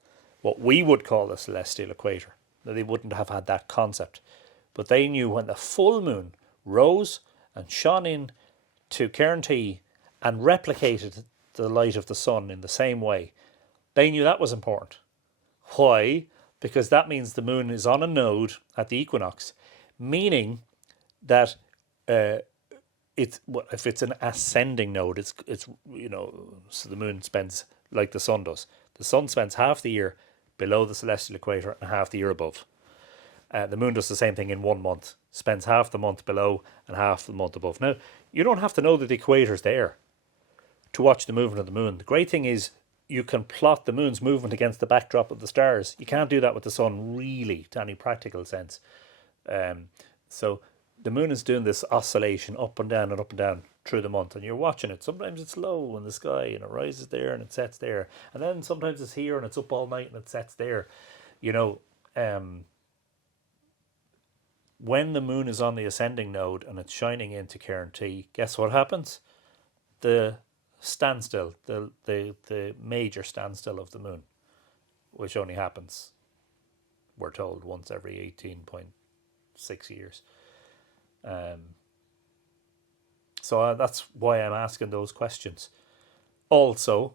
what we would call the celestial equator. Now, they wouldn't have had that concept, but they knew when the full moon rose and shone in to Cairn T and replicated the light of the sun in the same way, they knew that was important. Why? Because that means the moon is on a node at the equinox, meaning that if it's an ascending node, it's you know, so the moon spends like the sun does. The sun spends half the year below the celestial equator and half the year above. The moon does the same thing in 1 month, spends half the month below and half the month above. Now, you don't have to know that the equator's there to watch the movement of the moon. The great thing is you can plot the moon's movement against the backdrop of the stars. You can't do that with the sun, really, to any practical sense. So the moon is doing this oscillation up and down through the month, and you're watching it. Sometimes it's low in the sky and it rises there and it sets there, and then sometimes it's here and it's up all night and it sets there. You know, when the moon is on the ascending node and it's shining into Cairn T, guess what happens? The standstill, the major standstill of the moon, which only happens, we're told, once every 18.6 years. So that's why I'm asking those questions. Also,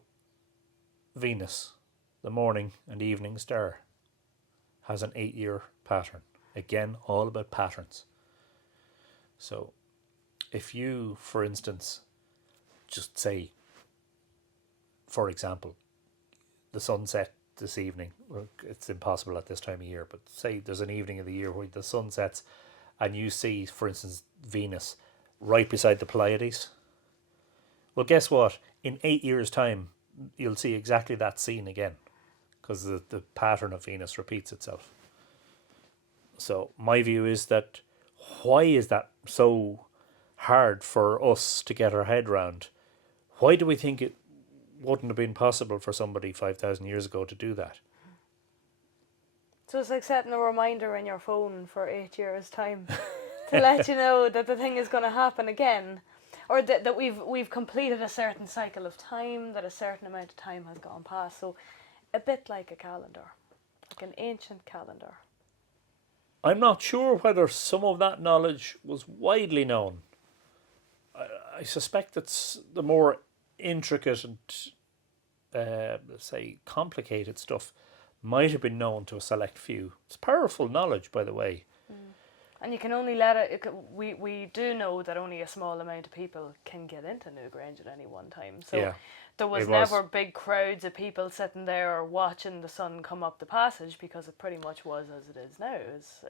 Venus, the morning and evening star, has an 8-year pattern. Again, all about patterns. So if you, for instance, just say, for example, the sunset this evening, well, it's impossible at this time of year, but say there's an evening of the year where the sun sets and you see, for instance, Venus right beside the Pleiades. Well, guess what? In 8 years' time, you'll see exactly that scene again because the pattern of Venus repeats itself. So my view is that why is that so hard for us to get our head around? Why do we think it wouldn't have been possible for somebody 5,000 years ago to do that? So it's like setting a reminder in your phone for 8 years' time to let you know that the thing is going to happen again, or that we've completed a certain cycle of time, that a certain amount of time has gone past. So a bit like a calendar, like an ancient calendar. I'm not sure whether some of that knowledge was widely known. I suspect that the more intricate and, let's say, complicated stuff might have been known to a select few. It's powerful knowledge, by the way. And you can only let it. We do know that only a small amount of people can get into Newgrange at any one time. So yeah, there was never big crowds of people sitting there watching the sun come up the passage, because it pretty much was as it is now. It's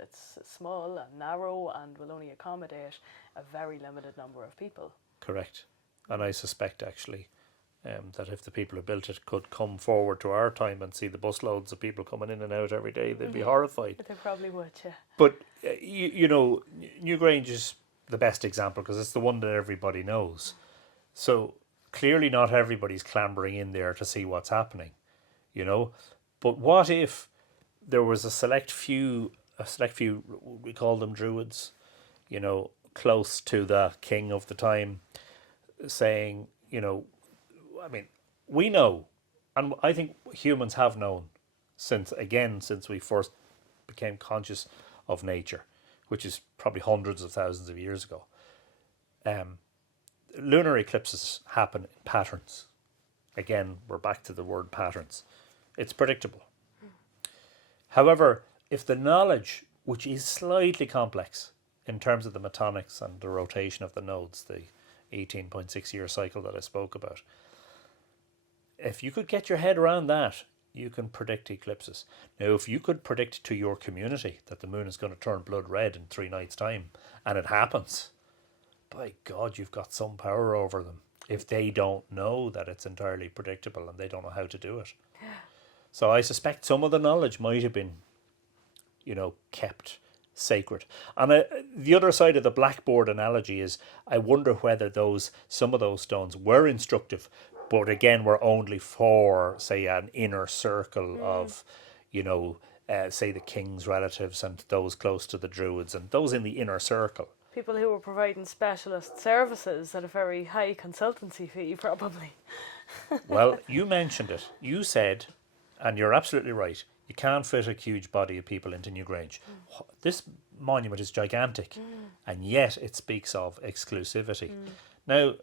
small and narrow and will only accommodate a very limited number of people. Correct. And I suspect actually that if the people who built it could come forward to our time and see the busloads of people coming in and out every day, they'd be horrified. They probably would, yeah. But, you know, Newgrange is the best example because it's the one that everybody knows. So clearly not everybody's clambering in there to see what's happening, you know. But what if there was a select few, we call them druids, close to the king of the time, saying, I mean, we know, and I think humans have known since we first became conscious of nature, which is probably hundreds of thousands of years ago. Lunar eclipses happen in patterns. Again, we're back to the word patterns. It's predictable. However, if the knowledge, which is slightly complex in terms of the metonics and the rotation of the nodes, the 18.6 year cycle that I spoke about, if you could get your head around that, you can predict eclipses. Now, if you could predict to your community that the moon is going to turn blood red in 3 nights' time, and it happens, by God, you've got some power over them if they don't know that it's entirely predictable and they don't know how to do it. So I suspect some of the knowledge might have been, kept sacred. And the other side of the blackboard analogy is, I wonder whether some of those stones were instructive, but again, were only for, say, an inner circle of, say, the king's relatives and those close to the druids and those in the inner circle. People who were providing specialist services at a very high consultancy fee, probably. Well, you mentioned it. You said, and you're absolutely right, you can't fit a huge body of people into Newgrange. This monument is gigantic, and yet it speaks of exclusivity. Now,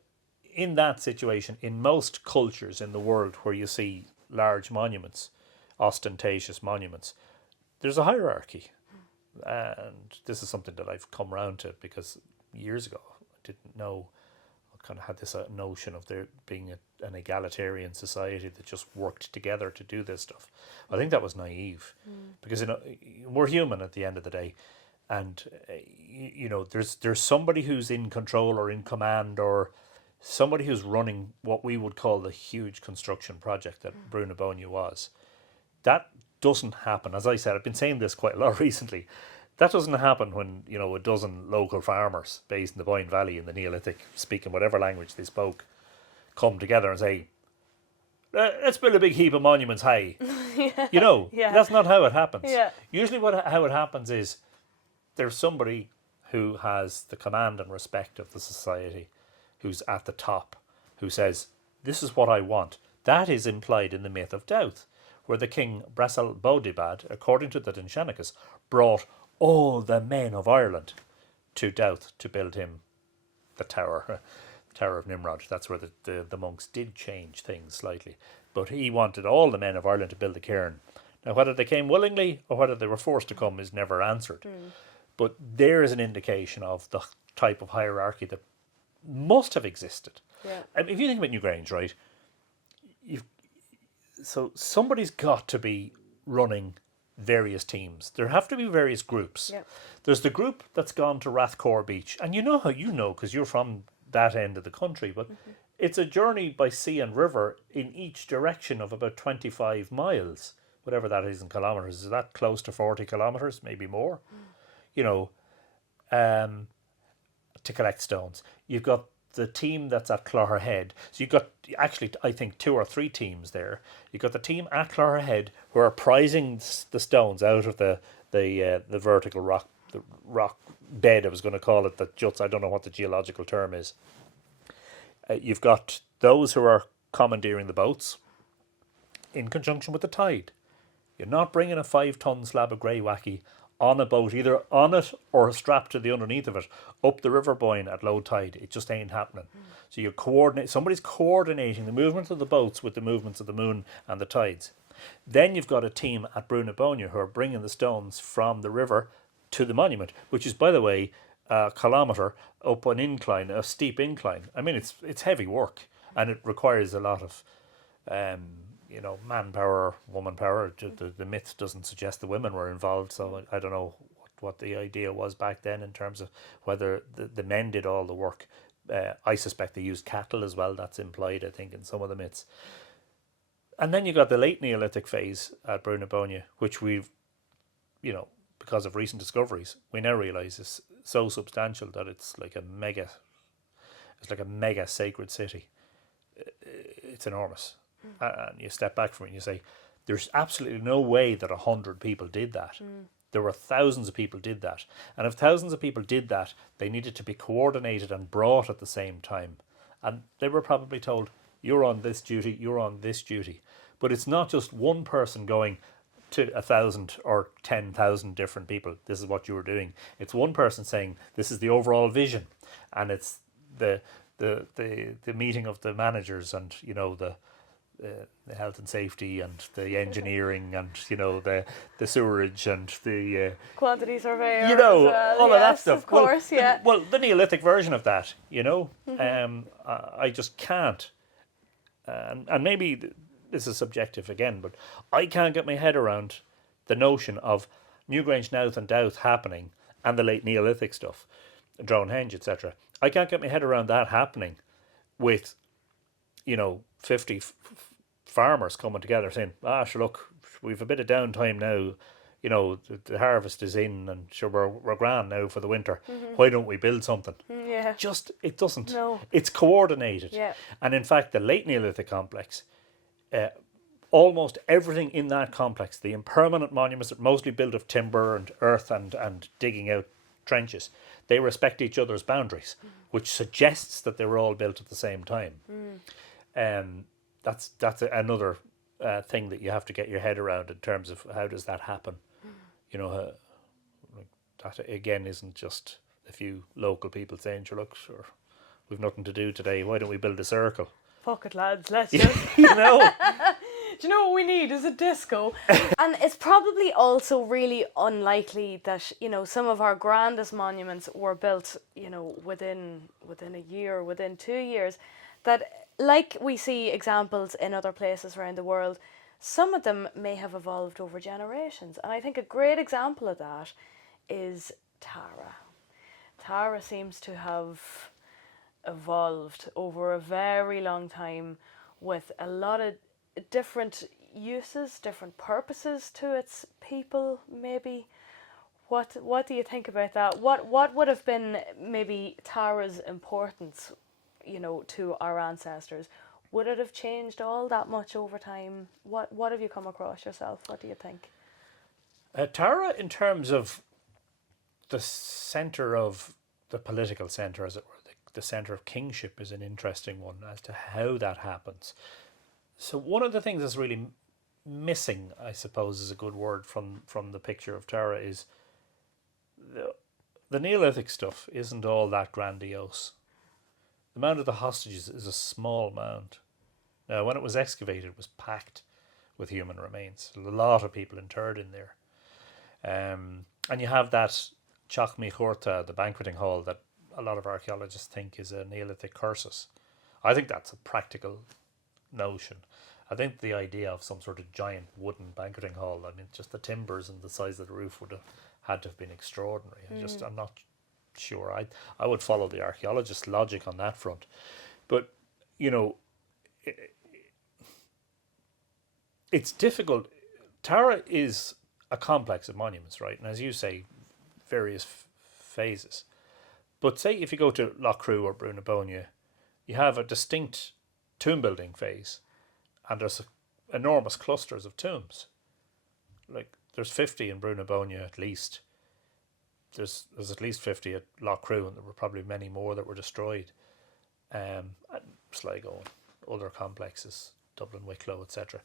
in that situation, in most cultures in the world where you see large monuments, ostentatious monuments, there's a hierarchy. And this is something that I've come round to, because years ago I didn't know, I kind of had this notion of there being an egalitarian society that just worked together to do this stuff. I think that was naive, because we're human at the end of the day, and there's somebody who's in control or in command, or somebody who's running what we would call the huge construction project that Brunabónia was. That doesn't happen. As I said, I've been saying this quite a lot recently. That doesn't happen when, a dozen local farmers based in the Boyne Valley in the Neolithic, speaking whatever language they spoke, come together and say, let's build a big heap of monuments high. That's not how it happens. Yeah. Usually how it happens is there's somebody who has the command and respect of the society, who's at the top, who says, this is what I want. That is implied in the myth of Doubt, where the king Bresal Bodibad, according to the Dinshanicus, brought all the men of Ireland to Doubt to build him the tower of Nimrod. That's where the monks did change things slightly. But he wanted all the men of Ireland to build the cairn. Now, whether they came willingly or whether they were forced to come is never answered. But there is an indication of the type of hierarchy that must have existed. Yeah. If you think about Newgrange, right, so somebody's got to be running various teams. There have to be various groups. Yep. There's the group that's gone to Rathcore Beach, and you know how because you're from that end of the country, but it's a journey by sea and river in each direction of about 25 miles, whatever that is in kilometres. Is that close to 40 kilometres, maybe more? To collect stones. You've got the team that's at Clogherhead. So you've got, actually, I think 2 or 3 teams there. You've got the team at Clogherhead who are prizing the stones out of the vertical rock, the rock bed, I was going to call it, that juts. I don't know what the geological term is. You've got those who are commandeering the boats in conjunction with the tide. You're not bringing a 5-ton slab of grey wacky on a boat, either on it or strapped to the underneath of it, up the River Boyne at low tide. It just ain't happening. So somebody's coordinating the movement of the boats with the movements of the moon and the tides. Then you've got a team at Brunabónia who are bringing the stones from the river to the monument, which is, by the way, a kilometre up an incline, a steep incline. I mean, it's heavy work, and it requires a lot of manpower, woman power. The myth doesn't suggest the women were involved, so I don't know what the idea was back then in terms of whether the men did all the work. I suspect they used cattle as well. That's implied, I think, in some of the myths. And then you got the late Neolithic phase at Brunabónia, which we've, because of recent discoveries, we now realise is so substantial that it's like a mega sacred city. It's enormous. And you step back from it and you say, There's absolutely no way that 100 people did that. There were thousands of people did that. And if thousands of people did that, they needed to be coordinated and brought at the same time. And they were probably told, you're on this duty, you're on this duty. But it's not just one person going to 1,000 or 10,000 different people. This is what you were doing. It's one person saying, this is the overall vision. And it's the meeting of the managers and, you know, the health and safety and the engineering and, you know, the sewerage and the quantity surveyor, you know, all of that stuff. Of course, well, the Neolithic version of that, you know. I just can't, and maybe this is subjective again, but I can't get my head around the notion of Newgrange, Knowth and Douth happening and the late Neolithic stuff, Dronehenge, etc. I can't get my head around that happening with, you know, 50 farmers coming together saying, sure, look, we've a bit of downtime now, you know, the harvest is in and sure, we're grand now for the winter. Why don't we build something? Yeah. Just, it doesn't. No. It's coordinated. Yeah. And in fact, the late Neolithic complex, almost everything in that complex, the impermanent monuments that mostly built of timber and earth and digging out trenches, they respect each other's boundaries, which suggests that they were all built at the same time. That's another thing that you have to get your head around in terms of how does that happen. You know, that again isn't just a few local people saying, sure, look, sure, we've nothing to do today, why don't we build a circle? Fuck it, lads, let's just... You know? Do you know what we need is a disco? And it's probably also really unlikely that, you know, some of our grandest monuments were built, you know, within a year, within 2 years. That, like we see examples in other places around the world, some of them may have evolved over generations. And I think a great example of that is Tara. Tara seems to have evolved over a very long time with a lot of different uses, different purposes to its people, maybe. What do you think about that? What would have been maybe Tara's importance, you know, to our ancestors? Would it have changed all that much over time? What have you come across yourself? What do you think? Tara, in terms of the centre of the political centre, as it were, the centre of kingship is an interesting one as to how that happens. So one of the things that's really missing, I suppose is a good word from the picture of Tara, is the Neolithic stuff isn't all that grandiose. The mound of the hostages is a small mound. Now, when it was excavated, it was packed with human remains. A lot of people interred in there. And you have that Teach Mí Chuairte, the banqueting hall, that a lot of archaeologists think is a Neolithic cursus. I think that's a practical notion. I think the idea of some sort of giant wooden banqueting hall, I mean, just the timbers and the size of the roof would have had to have been extraordinary. I'm not sure. I would follow the archaeologist's logic on that front. But, you know, it's difficult. Tara is a complex of monuments, right? And as you say, various phases. But say if you go to Loughcrew or Brunabonia, you have a distinct tomb building phase, and there's enormous clusters of tombs. Like there's 50 in Brunabonia at least. There's at least 50 at Loughcrew, and there were probably many more that were destroyed. And Sligo and other complexes, Dublin, Wicklow, etc.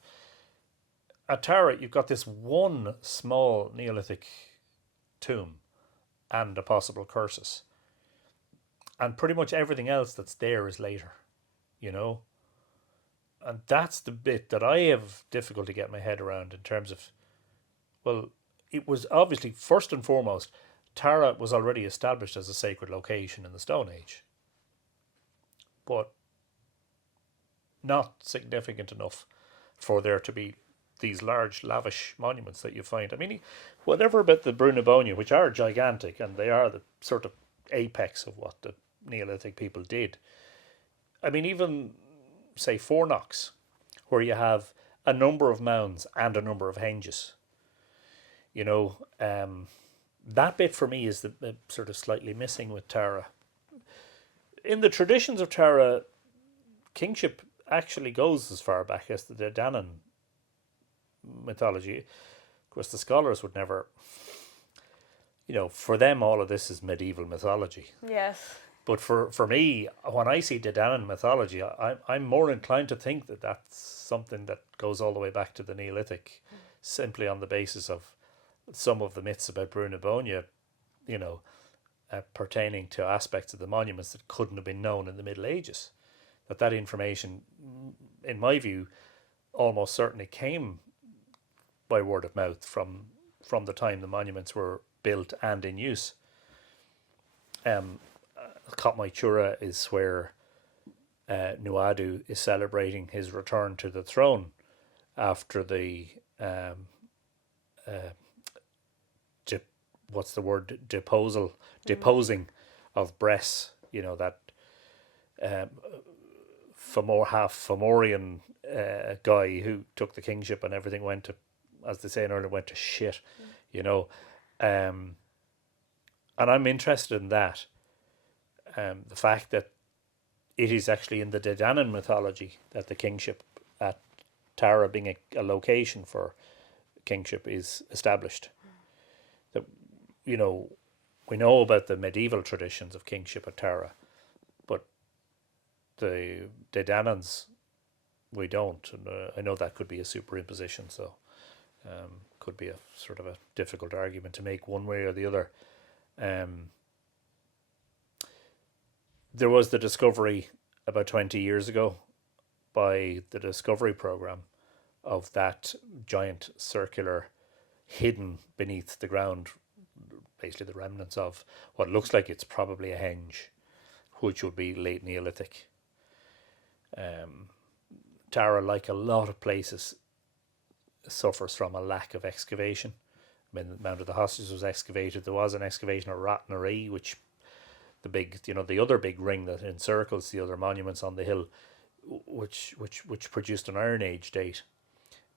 At Tara, you've got this one small Neolithic tomb and a possible cursus. And pretty much everything else that's there is later, you know. And that's the bit that I have difficulty getting my head around in terms of, well, it was obviously, first and foremost, Tara was already established as a sacred location in the Stone Age. But not significant enough for there to be these large, lavish monuments that you find. I mean, whatever about the Brunabonia, which are gigantic, and they are the sort of apex of what the Neolithic people did. I mean, even, say, Fornox, where you have a number of mounds and a number of henges. You know, that bit for me is the sort of slightly missing with Tara. In the traditions of Tara, kingship actually goes as far back as the Danann mythology. Of course, the scholars would never, for them, all of this is medieval mythology. Yes. But for me, when I see the Danann mythology, I'm more inclined to think that that's something that goes all the way back to the Neolithic, simply on the basis of some of the myths about Brunabonia, pertaining to aspects of the monuments that couldn't have been known in the Middle Ages. That information, in my view, almost certainly came by word of mouth from the time the monuments were built and in use. Cotmai Chura is where Nuadu is celebrating his return to the throne after the deposing of Bress. That half Fomorian guy who took the kingship and everything went to, as they say in Ireland, went to shit. And I'm interested in that. The fact that it is actually in the Danann mythology that the kingship at Tara, being a location for kingship, is established. That we know about the medieval traditions of kingship at Tara, but the Dananns we don't. And I know that could be a superimposition, so could be a sort of a difficult argument to make one way or the other. There was the discovery about 20 years ago by the Discovery Programme of that giant circular, hidden beneath the ground, basically the remnants of what looks like it's probably a henge, which would be late Neolithic. Tara, like a lot of places, suffers from a lack of excavation. I mean, the Mount of the Hostages was excavated. There was an excavation of Ratnaree, which the other big ring that encircles the other monuments on the hill, which produced an Iron Age date,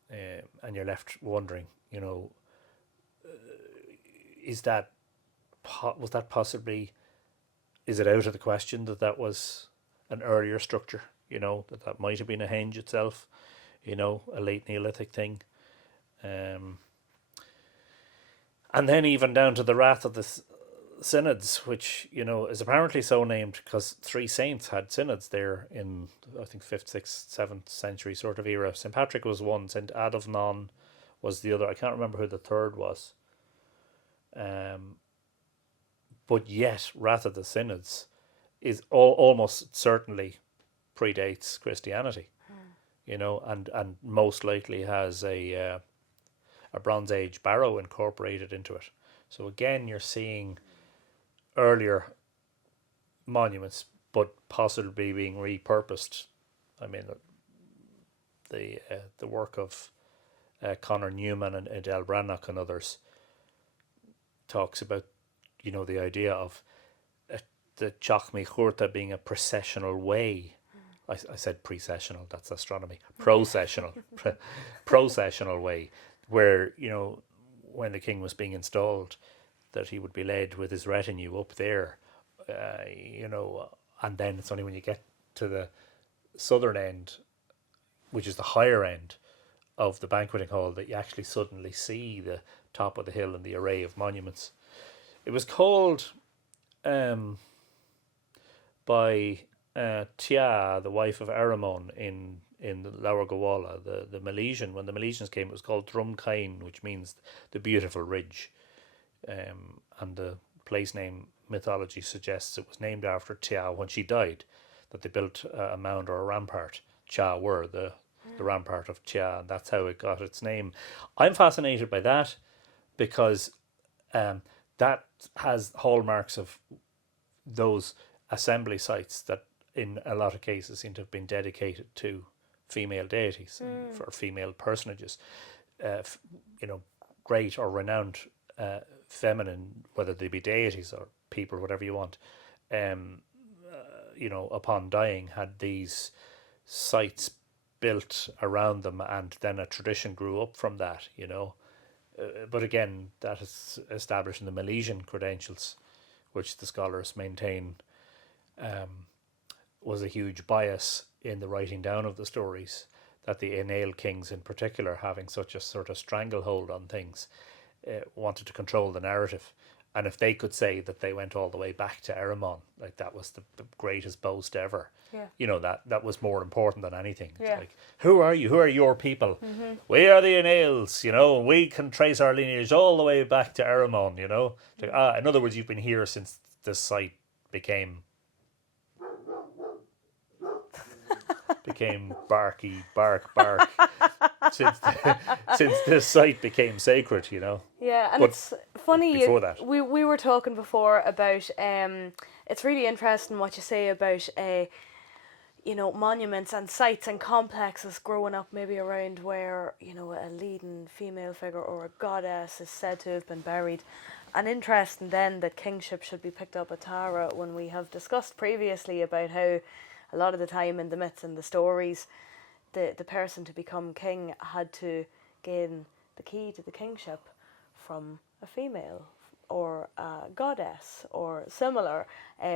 and you're left wondering, was that possibly? Is it out of the question that was an earlier structure? That might have been a henge itself, a late Neolithic thing, and then even down to the Wrath of the Synods, which is apparently so named because 3 saints had synods there in, I think, 5th, 6th, 7th century sort of era. St. Patrick was one, St. Adovnon was the other. I can't remember who the third was. But yet, Wrath of the Synods is almost certainly predates Christianity, and most likely has a Bronze Age barrow incorporated into it. So again, you're seeing earlier monuments, but possibly being repurposed. I mean, the work of Conor Newman and Adele Brannock and others talks about, the idea of the Chachmi Churta being a processional way. I said precessional, that's astronomy. Processional. Processional way, where, when the king was being installed, that he would be led with his retinue up there, and then it's only when you get to the southern end, which is the higher end of the banqueting hall, that you actually suddenly see the top of the hill and the array of monuments. It was called by Tia, the wife of Aramon in the Lower Gowalla, the Milesian. When the Milesians came, it was called Drumcain, which means the beautiful ridge. And the place name mythology suggests it was named after Tia when she died, that they built a mound or a rampart. Cha were the rampart of Tia, and that's how it got its name. I'm fascinated by that because that has hallmarks of those assembly sites that in a lot of cases seem to have been dedicated to female deities, for female personages, great or renowned feminine, whether they be deities or people, whatever you want, upon dying, had these sites built around them, and then a tradition grew up from that, But again, that is established in the Milesian credentials, which the scholars maintain was a huge bias in the writing down of the stories, that the Aeneal kings in particular, having such a sort of stranglehold on things, wanted to control the narrative. And if they could say that they went all the way back to Erimon, like that was the greatest boast ever, you know, that was more important than anything. It's like, who are you? Who are your people? We are the Aeneals, you know, and we can trace our lineage all the way back to Erimon, you know. Like, in other words, you've been here since this site became barky, bark. since this site became sacred, you know. Yeah, and but it's funny. before that, we were talking before about. It's really interesting what you say about you know, monuments and sites and complexes growing up maybe around where, you know, a leading female figure or a goddess is said to have been buried. And interesting then that kingship should be picked up at Tara, when we have discussed previously about how a lot of the time in the myths and the stories, the person to become king had to gain the key to the kingship from a female or a goddess or similar,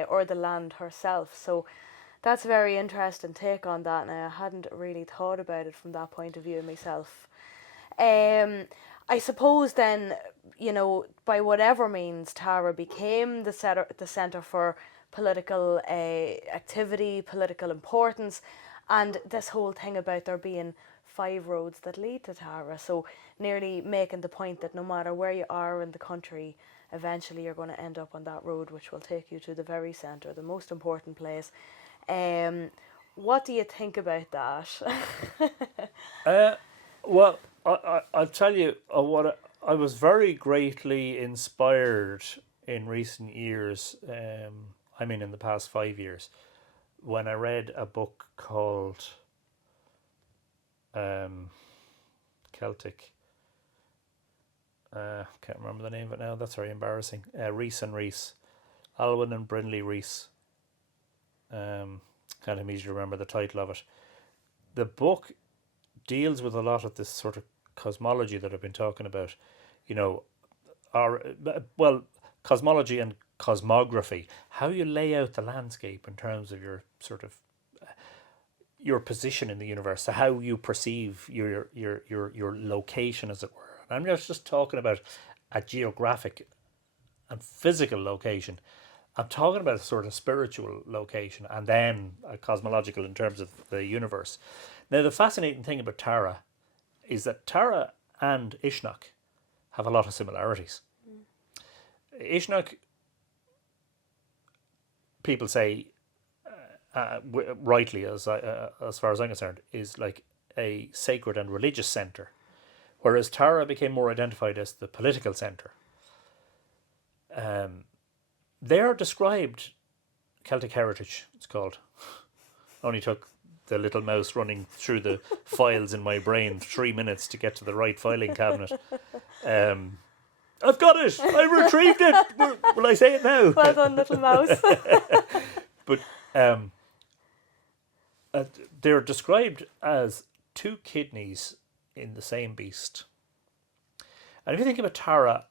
or the land herself. So that's a very interesting take on that, and I hadn't really thought about it from that point of view myself. I suppose then, you know, by whatever means, Tara became the centre for political activity, political importance, and this whole thing about there being 5 roads that lead to Tara. So nearly making the point that no matter where you are in the country, eventually you're going to end up on that road, which will take you to the very centre, the most important place. What do you think about that? Well, I'll tell you what I was very greatly inspired in recent years. I mean, in the past 5 years, when I read a book called Celtic. Can't remember the name of it now. That's very embarrassing. Rhys and Rhys, Alwyn and Brindley Rhys. Can't immediately remember the title of it. The book deals with a lot of this sort of cosmology that I've been talking about. You know, cosmology and cosmography. How you lay out the landscape in terms of your sort of your position in the universe, so how you perceive your location, as it were. And I'm just talking about a geographic and physical location. I'm talking about a sort of spiritual location, and then a cosmological in terms of the universe. Now, the fascinating thing about Tara is that Tara and Uisneach have a lot of similarities. Uisneach, people say, rightly, as far as I'm concerned, is like a sacred and religious centre, whereas Tara became more identified as the political centre. They are described, Celtic heritage, it's called. Only took the little mouse running through the files in my brain 3 minutes to get to the right filing cabinet. I've got it! I retrieved it! Will I say it now? Well done, little mouse. But they're described as 2 kidneys in the same beast. And if you think about Tara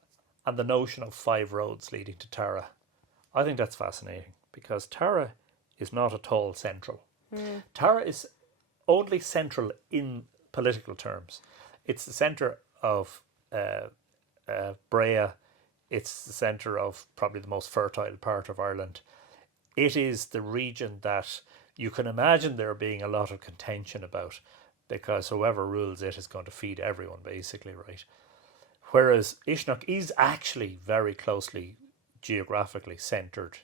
and the notion of 5 roads leading to Tara, I think that's fascinating, because Tara is not at all central. Tara is only central in political terms. It's the centre of Brea. It's the centre of probably the most fertile part of Ireland. It is the region that you can imagine there being a lot of contention about, because whoever rules it is going to feed everyone, basically, right? Whereas Uisneach is actually very closely geographically centred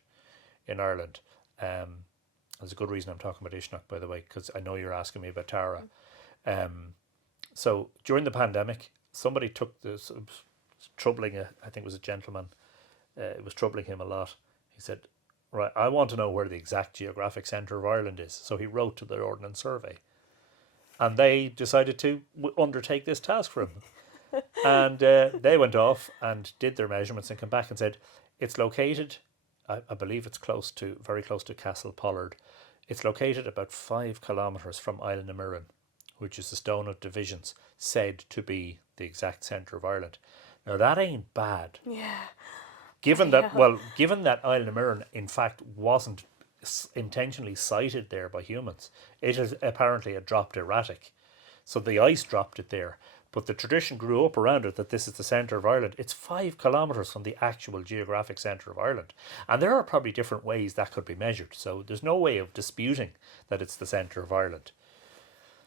in Ireland. There's a good reason I'm talking about Uisneach, by the way, because I know you're asking me about Tara. So during the pandemic, somebody took this, it was troubling, I think it was a gentleman, it was troubling him a lot. He said, right, I want to know where the exact geographic centre of Ireland is. So he wrote to the Ordnance Survey, and they decided to undertake this task for him. And they went off and did their measurements and came back and said, it's located, I believe it's very close to Castle Pollard. It's located about 5 kilometres from Island of Mirren, which is the Stone of Divisions, said to be the exact centre of Ireland. Now, that ain't bad. Yeah. Given that Island of Mirren, in fact, wasn't intentionally sited there by humans, it is apparently a dropped erratic. So the ice dropped it there. But the tradition grew up around it that this is the centre of Ireland. It's 5 kilometres from the actual geographic centre of Ireland. And there are probably different ways that could be measured. So there's no way of disputing that it's the centre of Ireland.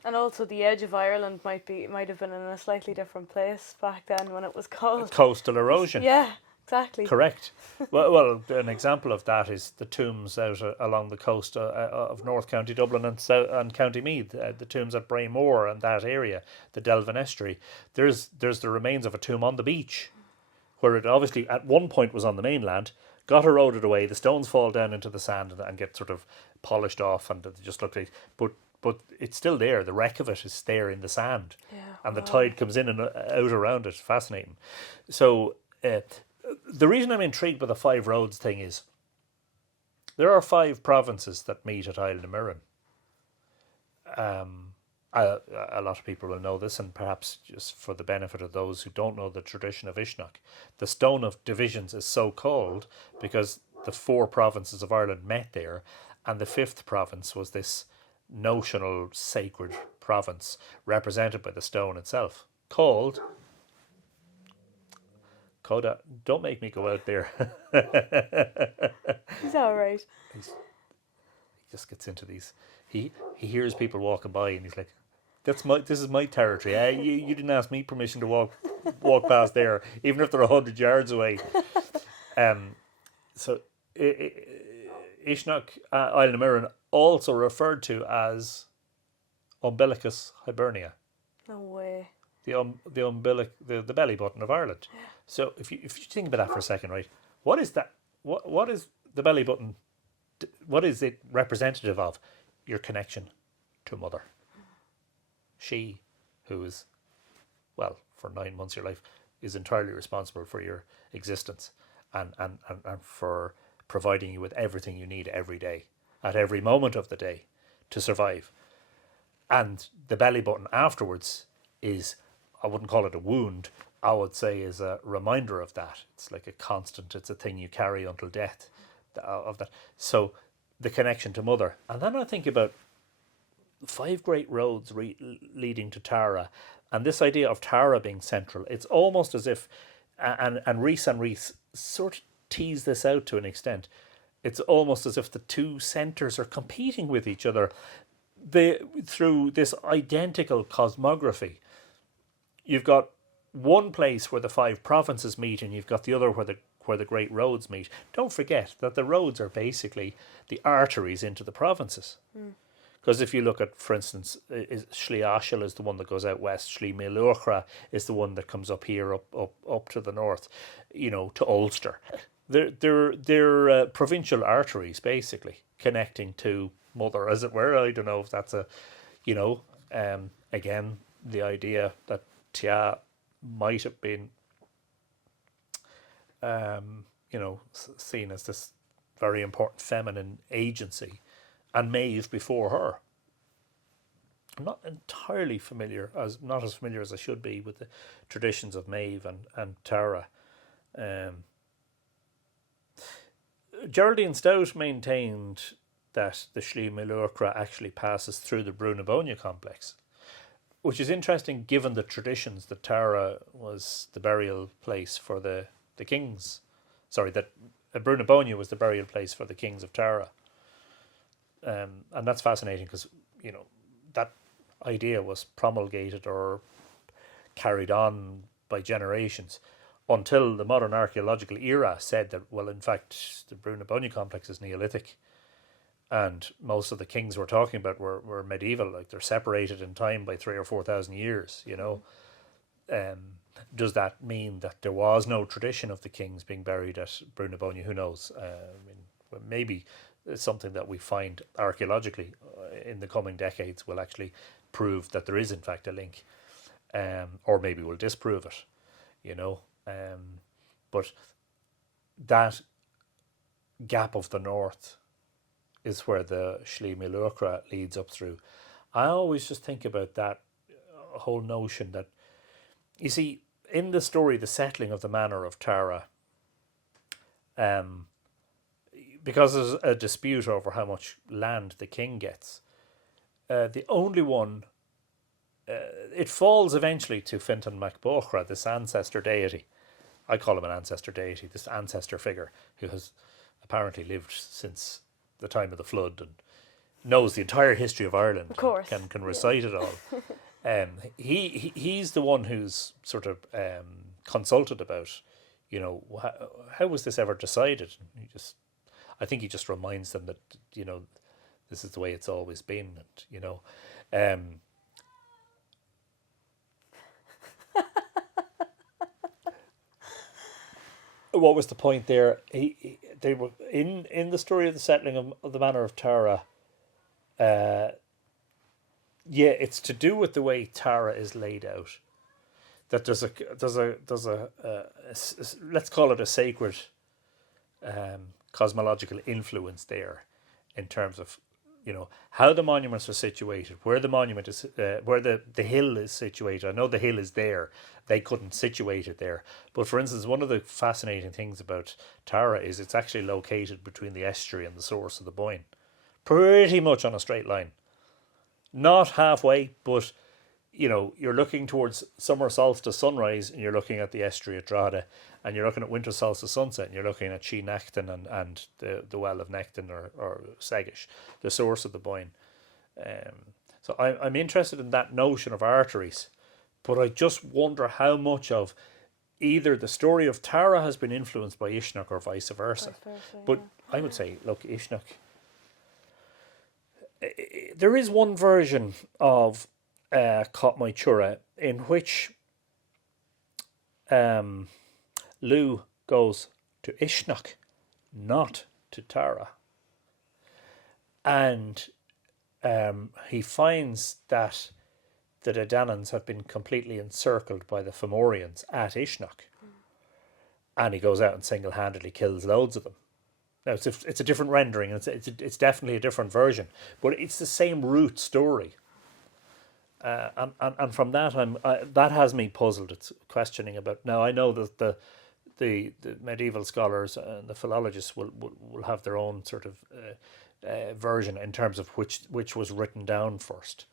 And also the edge of Ireland might have been in a slightly different place back then when it was called. Coastal erosion. Yeah, exactly. Correct. Well, an example of that is the tombs out along the coast of North County Dublin and County Meath. The tombs at Braymore and that area, the Delvin Estuary. There's the remains of a tomb on the beach, where it obviously at one point was on the mainland, got eroded away. The stones fall down into the sand and get sort of polished off, and they just look like. But it's still there. The wreck of it is there in the sand, and the tide comes in and out around it. Fascinating. So the reason I'm intrigued by the 5 roads thing is there are 5 provinces that meet at Isle na Muireann. A lot of people will know this, and perhaps just for the benefit of those who don't know the tradition of Uisneach, the Stone of Divisions is so called because the 4 provinces of Ireland met there, and the 5th province was this notional sacred province represented by the stone itself, called Coda. Don't make me go out there. He's all right. He just gets into these. He hears people walking by and he's like, this is my territory. You didn't ask me permission to walk past there, even if they're 100 yards away. So Uisneach, Isle na Muireann, also referred to as Umbilicus Hiberniae. No way. The belly button of Ireland. Yeah. So if you think about that for a second, right? What is that? What is the belly button? What is it representative of? Your connection to Mother. She, who is, well, for 9 months of your life, is entirely responsible for your existence and for providing you with everything you need every day, at every moment of the day, to survive. And the belly button afterwards is, I wouldn't call it a wound, I would say is a reminder of that. It's like a constant, it's a thing you carry until death of that. So the connection to Mother. And then I think about 5 great roads leading to Tara, and this idea of Tara being central. It's almost as if, and Rhys sort of tease this out to an extent, it's almost as if the 2 centres are competing with each other through this identical cosmography. You've got one place where the 5 provinces meet, and you've got the other where the great roads meet. Don't forget that the roads are basically the arteries into the provinces. Because if you look at, for instance, Slí Ashil is the one that goes out west. Slí Milúchra is the one that comes up here, up to the north, to Ulster. They're provincial arteries, basically, connecting to Mother, as it were. I don't know if that's again, the idea that Tia might have been, seen as this very important feminine agency, and Maeve before her. I'm not entirely not as familiar as I should be with the traditions of Maeve and Tara. Geraldine Stout maintained that the Slí Milúchra actually passes through the Brúnabonia complex, which is interesting given the traditions that Tara was the burial place for the kings. Sorry, that Brúnabonia was the burial place for the kings of Tara. And that's fascinating because, that idea was promulgated or carried on by generations until the modern archaeological era said that, well, in fact, the Brúnabonia complex is Neolithic. And most of the kings we're talking about were medieval, like they're separated in time by 3,000 or 4,000 years, Does that mean that there was no tradition of the kings being buried at Brúnabonia? Who knows? Maybe it's something that we find archaeologically in the coming decades will actually prove that there is in fact a link, or maybe we'll disprove it, but that gap of the north is where the Slí Milúchra leads up through. I always just think about that whole notion that, you see, in the story, the settling of the manor of Tara, because there's a dispute over how much land the king gets, the only one it falls eventually to Fintan mac Bóchra, this ancestor deity. I call him an ancestor deity, this ancestor figure who has apparently lived since the time of the flood and knows the entire history of Ireland. Of course. Can recite it all. He's the one who's sort of consulted about, you know, how was this ever decided? And I think he just reminds them that, you know, this is the way it's always been, and you know, what was the point there? They were in the story of the settling of the Manor of Tara. Yeah, it's to do with the way Tara is laid out. That there's a let's call it a sacred cosmological influence there, in terms of, you know, how the monuments are situated, where the monument is, where the hill is situated. I know the hill is there; they couldn't situate it there. But for instance, one of the fascinating things about Tara is it's actually located between the estuary and the source of the Boyne, pretty much on a straight line. Not halfway, but, you know, you're looking towards summer solstice sunrise and you're looking at the estuary at Drogheda, and you're looking at winter solstice sunset and you're looking at She Nectan and the well of Nectan or Segish, the source of the Boyne. So I'm interested in that notion of arteries, but I just wonder how much of either the story of Tara has been influenced by Uisneach or vice versa. But I would say, look, Uisneach, there is one version of Cuchulainn in which Lugh goes to Uisneach, not to Tara, and he finds that the Dananns have been completely encircled by the Fomorians at Uisneach, and he goes out and single-handedly kills loads of them. Now, it's a different rendering, and it's definitely a different version, but it's the same root story. And from that, that has me puzzled. It's questioning about. Now, I know that the medieval scholars and the philologists will have their own sort of version in terms of which was written down first.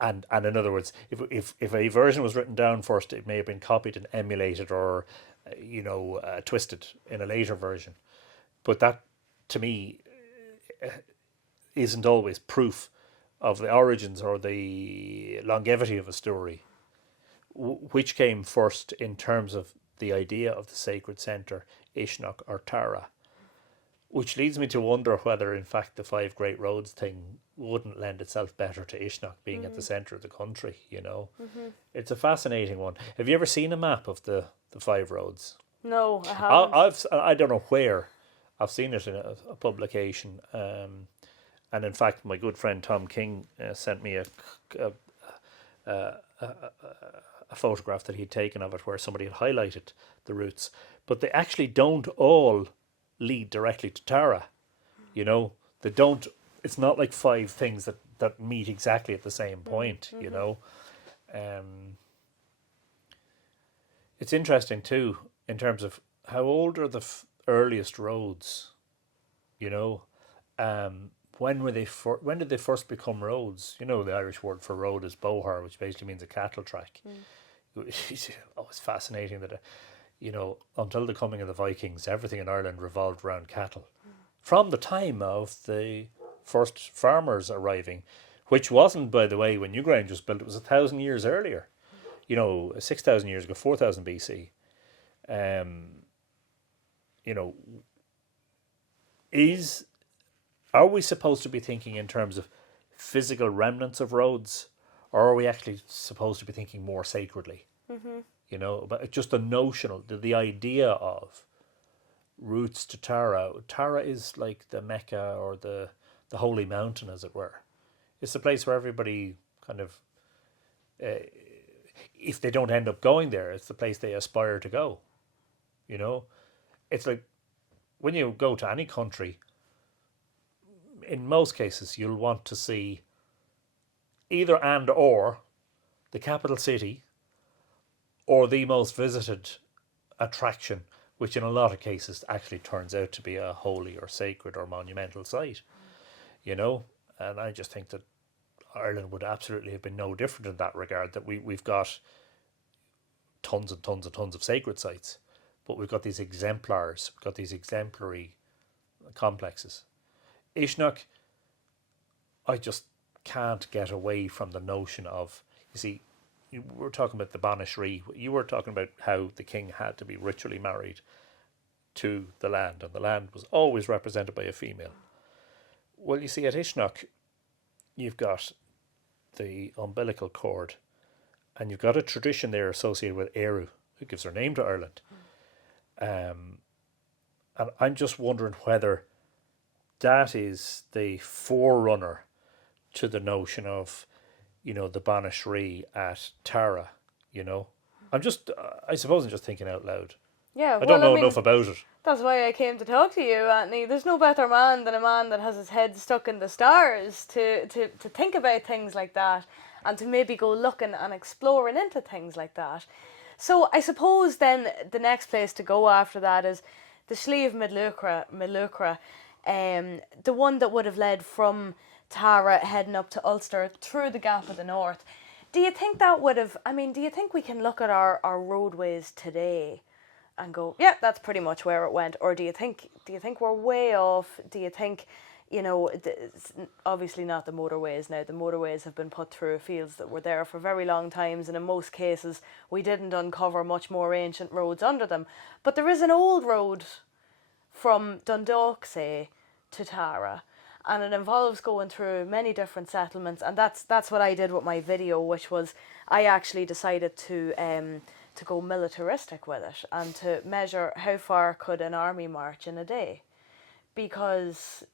And in other words, if a version was written down first, it may have been copied and emulated, or twisted in a later version. But that, to me, isn't always proof of the origins or the longevity of a story. Which came first in terms of the idea of the sacred centre, Uisneach or Tara? Which leads me to wonder whether, in fact, the five great roads thing wouldn't lend itself better to Uisneach being at the centre of the country, you know. Mm-hmm. It's a fascinating one. Have you ever seen a map of the five roads? No, I haven't. I don't know where. I've seen it in a publication. And in fact, my good friend Tom King sent me a photograph that he'd taken of it where somebody had highlighted the routes. But they actually don't all lead directly to Tara. You know, they don't. It's not like five things that meet exactly at the same point. Mm-hmm. You know, it's interesting too in terms of how old are the earliest roads. You know, when did they first become roads? You know, the Irish word for road is bohar, which basically means a cattle track. It's fascinating that. Until the coming of the Vikings, everything in Ireland revolved around cattle. From the time of the first farmers arriving, which wasn't, by the way, when Newgrange was built, it was 1,000 years earlier. 6,000 years ago, 4,000 BC. Are we supposed to be thinking in terms of physical remnants of roads, or are we actually supposed to be thinking more sacredly? Mm-hmm. But just the notional, the idea of routes to Tara. Tara is like the Mecca or the holy mountain, as it were. It's the place where everybody kind of, if they don't end up going there, it's the place they aspire to go. It's like when you go to any country, in most cases, you'll want to see either and or the capital city, or the most visited attraction, which in a lot of cases actually turns out to be a holy or sacred or monumental site, And I just think that Ireland would absolutely have been no different in that regard, that we've got tons and tons and tons of sacred sites, but we've got these exemplars, we've got these exemplary complexes. Uisneach, I just can't get away from the notion of, you see, we're talking about the Banishry, you were talking about how the king had to be ritually married to the land, and the land was always represented by a female. Well, you see, at Uisneach, you've got the umbilical cord, and you've got a tradition there associated with Eru, who gives her name to Ireland. And I'm just wondering whether that is the forerunner to the notion of, you know, the Banishry at Tara, you know. I suppose I'm just thinking out loud. Yeah, I don't know enough about it. That's why I came to talk to you, Anthony. There's no better man than a man that has his head stuck in the stars to think about things like that, and to maybe go looking and exploring into things like that. So I suppose then the next place to go after that is the Slieve Millucra, the one that would have led from Tara heading up to Ulster through the Gap of the North. Do you think that would have, do you think we can look at our roadways today and go, yeah, that's pretty much where it went? Or do you think we're way off? Do you think, it's obviously not the motorways now. The motorways have been put through fields that were there for very long times, and in most cases we didn't uncover much more ancient roads under them. But there is an old road from Dundalk, say, to Tara, and it involves going through many different settlements, and that's what I did with my video, which was I actually decided to go militaristic with it and to measure how far could an army march in a day, because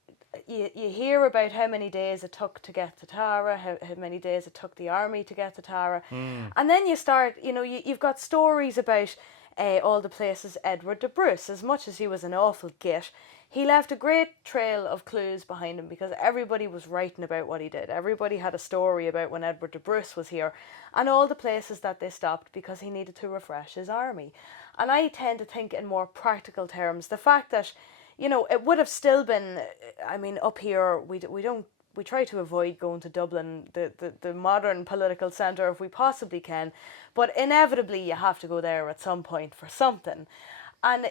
you hear about how many days it took to get to Tara, how many days it took the army to get to Tara, and then you start, you've got stories about all the places Edward de Bruce, as much as he was an awful git, he left a great trail of clues behind him, because everybody was writing about what he did. Everybody had a story about when Edward de Bruce was here, and all the places that they stopped because he needed to refresh his army. And I tend to think in more practical terms. The fact that, it would have still been, up here, we try to avoid going to Dublin, the modern political centre, if we possibly can, but inevitably you have to go there at some point for something. And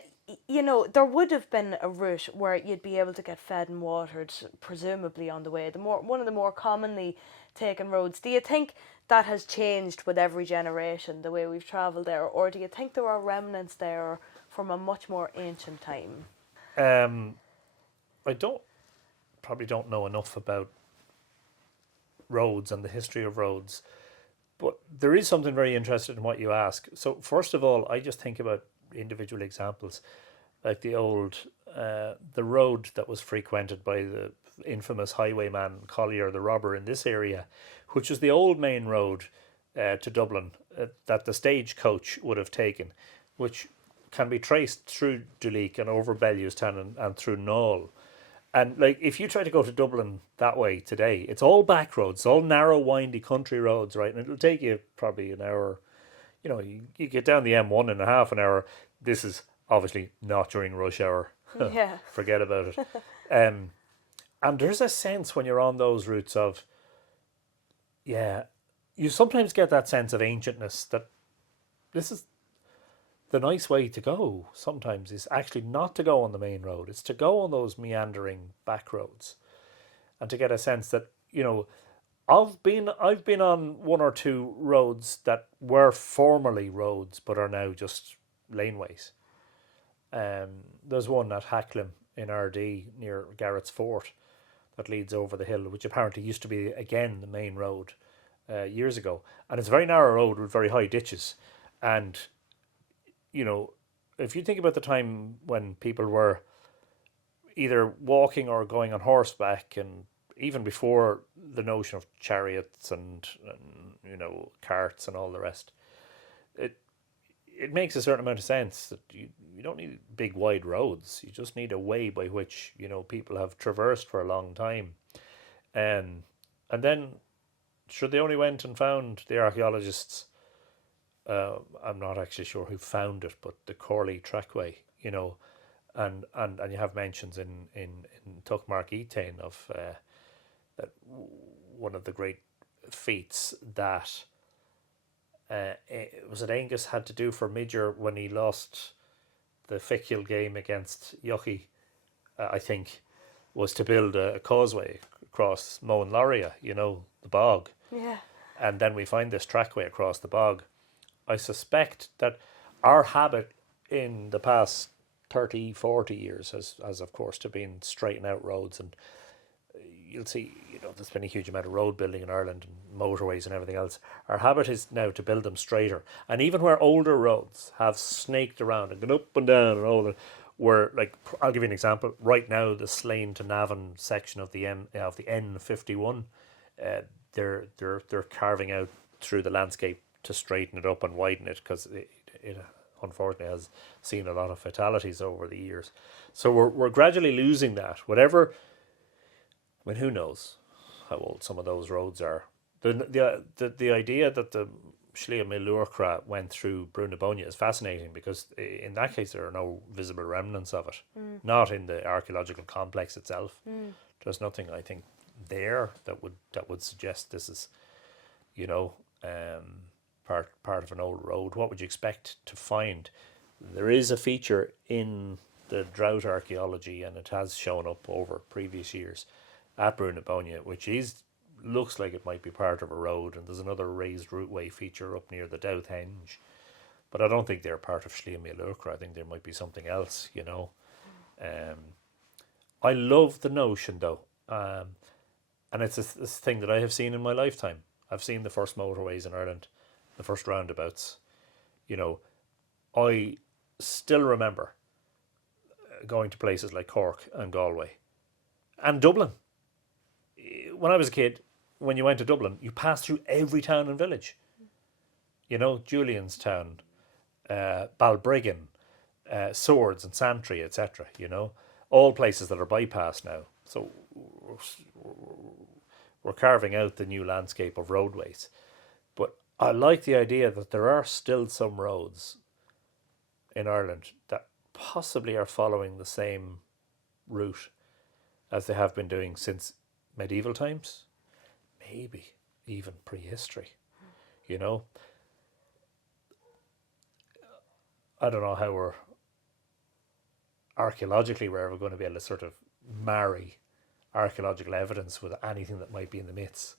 there would have been a route where you'd be able to get fed and watered, presumably on the way. One of the more commonly taken roads. Do you think that has changed with every generation, the way we've travelled there, or do you think there are remnants there from a much more ancient time? I probably don't know enough about roads and the history of roads, but there is something very interesting in what you ask. So first of all, I just think about individual examples, like the road that was frequented by the infamous Highwayman, Collier the robber in this area, which was the old main road to Dublin that the stagecoach would have taken, which can be traced through Duleek and over Bellewstown and through Knoll. And if you try to go to Dublin that way today, it's all back roads, all narrow, windy country roads, right? And it'll take you probably an hour. You get down the M1 in a half an hour. This is obviously not during rush hour. Yeah. Forget about it. And there's a sense when you're on those routes of, you sometimes get that sense of ancientness, that this is the nice way to go sometimes, is actually not to go on the main road. It's to go on those meandering back roads, and to get a sense that, I've been on one or two roads that were formerly roads but are now just laneways. There's one at Hacklim in RD near Garrett's Fort that leads over the hill, which apparently used to be again the main road years ago, and it's a very narrow road with very high ditches. And if you think about the time when people were either walking or going on horseback, and even before the notion of chariots and carts and all the rest, it makes a certain amount of sense that you don't need big wide roads. You just need a way by which people have traversed for a long time, and then sure, they only went and found, the archaeologists, I'm not actually sure who found it, but the Corley Trackway, and you have mentions in Tuckmark Etain of that one of the great feats that was it Angus had to do for Midger when he lost the ficule game against Yucky, I think, was to build a causeway across Moan Loria, the bog. Yeah. And then we find this trackway across the bog. I suspect that our habit in the past 30, 40 years has of course to been straighten out roads, and you'll see, there's been a huge amount of road building in Ireland and motorways and everything else. Our habit is now to build them straighter. And even where older roads have snaked around and gone up and down and all that, where, like, I'll give you an example. Right now, the Slane to Navan section of the N51, they're carving out through the landscape to straighten it up and widen it, because it unfortunately has seen a lot of fatalities over the years. So we're gradually losing that. Whatever. I mean, who knows how old some of those roads are? The idea that the Slea Milurcra went through Brunabonia is fascinating, because in that case there are no visible remnants of it. Not in the archaeological complex itself. There's nothing, I think, there that would suggest this is, part of an old road. What would you expect to find? There is a feature in the drought archaeology, and it has shown up over previous years at Brunabonia, which looks like it might be part of a road, and there's another raised routeway feature up near the Douth Henge, but I don't think they're part of Slea Milurcra. I think there might be something else, I love the notion, though, and it's this thing that I have seen in my lifetime. I've seen the first motorways in Ireland, the first roundabouts. I still remember going to places like Cork and Galway and Dublin. When I was a kid, when you went to Dublin, you passed through every town and village. Julianstown, Balbriggan, Swords and Santry, etc. All places that are bypassed now. So we're carving out the new landscape of roadways. But I like the idea that there are still some roads in Ireland that possibly are following the same route as they have been doing since medieval times, maybe even prehistory. I don't know how we're ever going to be able to sort of marry archaeological evidence with anything that might be in the myths,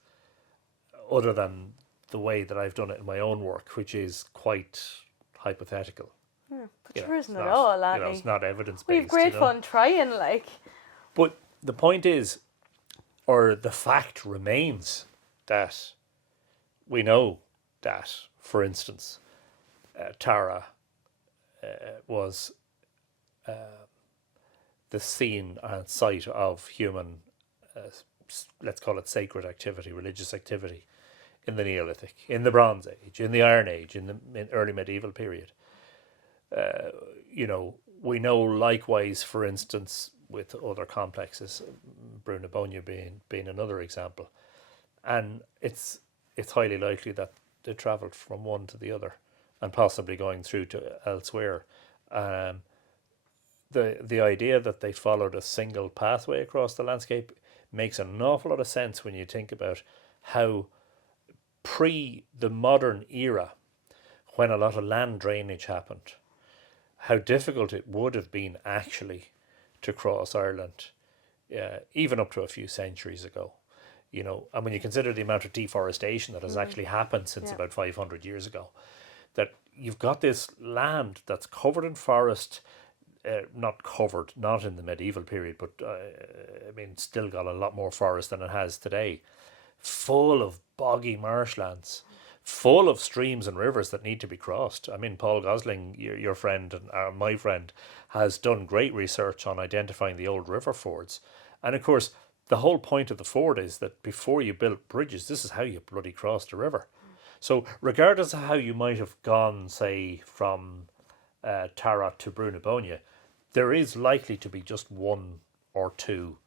other than the way that I've done it in my own work, which is quite hypothetical. But there isn't at all, Annie. It's not evidence-based. We've great fun trying, like. But the point is, or the fact remains, that we know that, for instance, Tara was the scene and site of human, let's call it sacred activity, religious activity, in the Neolithic, in the Bronze Age, in the Iron Age, in the early medieval period. We know likewise, for instance, with other complexes, Brunabonia being another example, and it's highly likely that they travelled from one to the other, and possibly going through to elsewhere. The idea that they followed a single pathway across the landscape makes an awful lot of sense when you think about how pre the modern era, when a lot of land drainage happened, how difficult it would have been actually to cross Ireland, even up to a few centuries ago. And when you consider the amount of deforestation that has actually happened since about 500 years ago, that you've got this land that's covered in forest, not in the medieval period, but still got a lot more forest than it has today, full of boggy marshlands, full of streams and rivers that need to be crossed. Paul Gosling, your friend and my friend, has done great research on identifying the old river fords. And of course, the whole point of the ford is that before you built bridges, this is how you bloody crossed a river. So regardless of how you might have gone, say, from Tara to Brunabonia, there is likely to be just one or two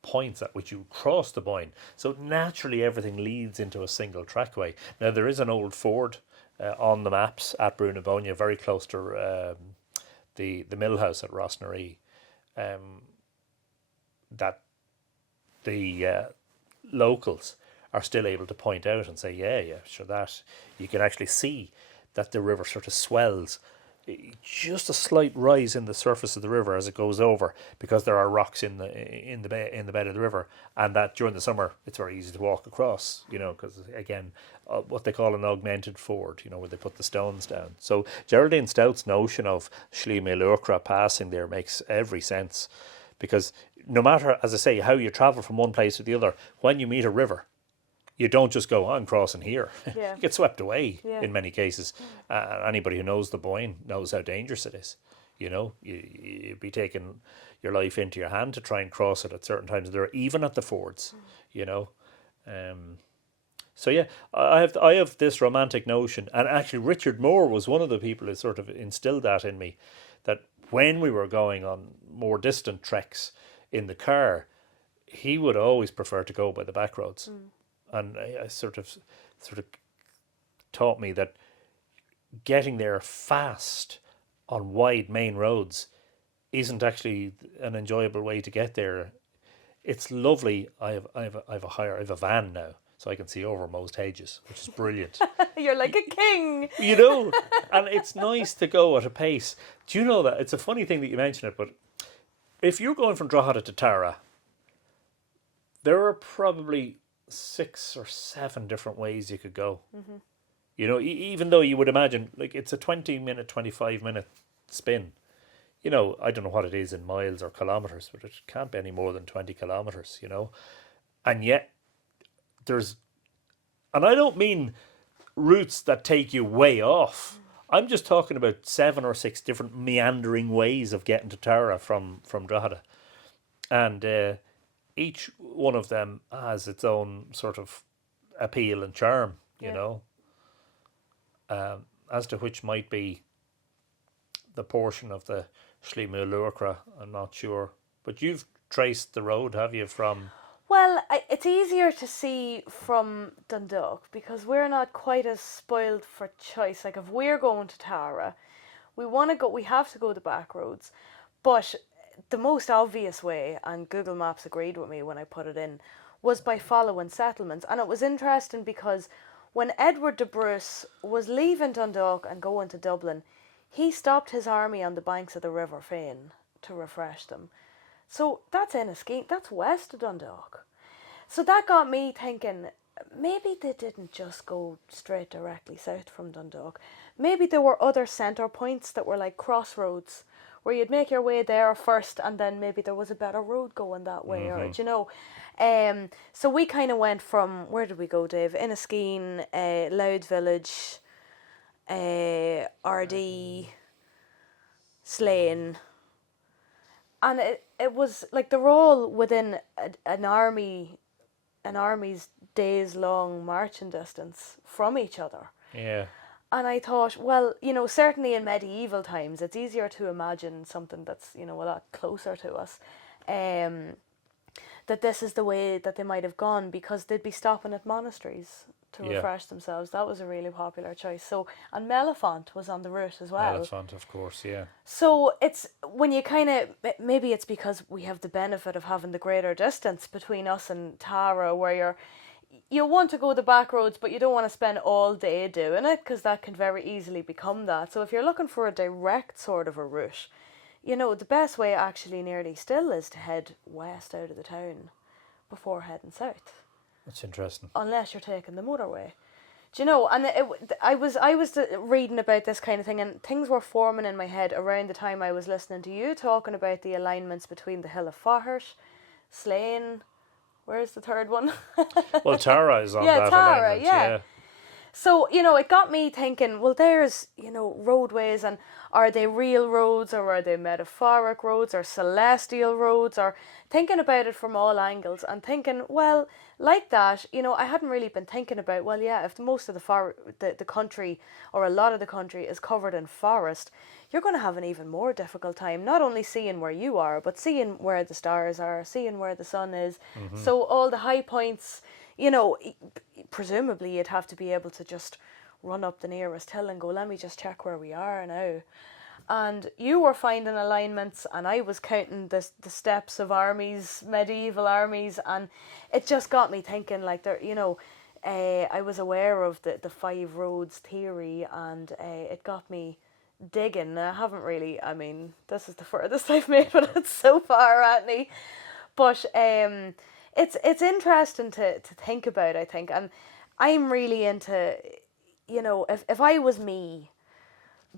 points at which you cross the Boyne. So naturally everything leads into a single trackway. Now there is an old ford on the maps at Brunabonia, very close to the mill house at Rossnaree, that the locals are still able to point out and say, yeah, sure, that you can actually see that the river sort of swells, just a slight rise in the surface of the river as it goes over, because there are rocks in the bed of the river, and that during the summer it's very easy to walk across, because again, what they call an augmented ford, where they put the stones down. So Geraldine Stout's notion of Sliabh Luachra passing there makes every sense, because no matter, as I say, how you travel from one place to the other, when you meet a river, you don't just go, I'm crossing here. Yeah. You get swept away in Yeah. many cases. Anybody who knows the Boyne knows how dangerous it is. You'd be taking your life into your hand to try and cross it at certain times. They're even at the fords, So yeah, I have this romantic notion, and actually Richard Moore was one of the people who sort of instilled that in me, that when we were going on more distant treks in the car, he would always prefer to go by the back roads. And I sort of taught me that getting there fast on wide main roads isn't actually an enjoyable way to get there. It's lovely. I have a van now, so I can see over most hedges, which is brilliant. You're like a king. And it's nice to go at a pace. Do you know that? It's a funny thing that you mention it, but if you're going from Drogheda to Tara, there are probably 6 or 7 different ways you could go. Even though you would imagine, like, it's a 20-minute, 25-minute spin. I don't know what it is in miles or kilometres, but it can't be any more than 20 kilometres, And yet, and I don't mean routes that take you way off. I'm just talking about 7 or 6 different meandering ways of getting to Tara from Drogheda. And each one of them has its own sort of appeal and charm, as to which might be the portion of the Sliabh Luachra, I'm not sure. But you've traced the road, have you, from... Well, it's easier to see from Dundalk, because we're not quite as spoiled for choice. Like, if we're going to Tara, we have to go the back roads, but the most obvious way, and Google Maps agreed with me when I put it in, was by following settlements. And it was interesting because when Edward de Bruce was leaving Dundalk and going to Dublin, he stopped his army on the banks of the River Fane to refresh them. So that's Enniskeane, that's west of Dundalk. So that got me thinking, maybe they didn't just go straight directly south from Dundalk. Maybe there were other centre points that were like crossroads, where you'd make your way there first, and then maybe there was a better road going that way, or so we kind of went from, where did we go, Dave? Enniskeane, Louth Village, Ardee, Slane, and it was like they're all within an army's days long marching distance from each other. Yeah. And I thought, well, certainly in medieval times, it's easier to imagine something that's, a lot closer to us, that this is the way that they might have gone, because they'd be stopping at monasteries to refresh themselves. That was a really popular choice. So, and Mellifont was on the route as well. Mellifont, of course, yeah. So it's, when you maybe it's because we have the benefit of having the greater distance between us and Tara, where you want to go the back roads, but you don't want to spend all day doing it, because that can very easily become that. So if you're looking for a direct sort of a route, the best way actually nearly still is to head west out of the town before heading south. That's interesting. Unless you're taking the motorway. And I was reading about this kind of thing, and things were forming in my head around the time I was listening to you talking about the alignments between the Hill of Fahart, Slane. Where's the third one? Well, Tara is on that Tara, alignment, yeah. So, it got me thinking, well, there's, roadways, and are they real roads, or are they metaphoric roads, or celestial roads, or thinking about it from all angles, and thinking, well, like that, I hadn't really been thinking about, well, yeah, if most of the country, or a lot of the country, is covered in forest, you're going to have an even more difficult time, not only seeing where you are, but seeing where the stars are, seeing where the sun is. Mm-hmm. So all the high points, presumably you'd have to be able to just run up the nearest hill and go, let me just check where we are now. and you were finding alignments, and I was counting the steps of armies, medieval armies, and it just got me thinking, like, I was aware of the 5 roads theory, and it got me digging. I haven't really, I mean, this is the furthest I've made with it so far, Anthony. But it's interesting to think about, I think. And I'm really into, if I was me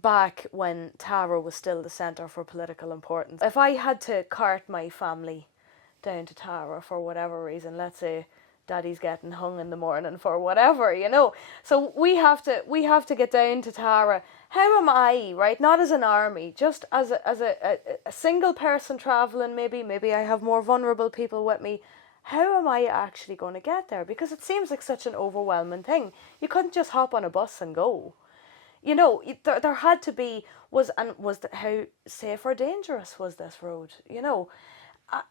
back when Tara was still the centre for political importance, if I had to cart my family down to Tara for whatever reason, let's say Daddy's getting hung in the morning for whatever, so we have to get down to Tara. How am I, right? Not as an army, just as a single person travelling. Maybe I have more vulnerable people with me. How am I actually going to get there? Because it seems like such an overwhelming thing. You couldn't just hop on a bus and go. There had to be, how safe or dangerous was this road?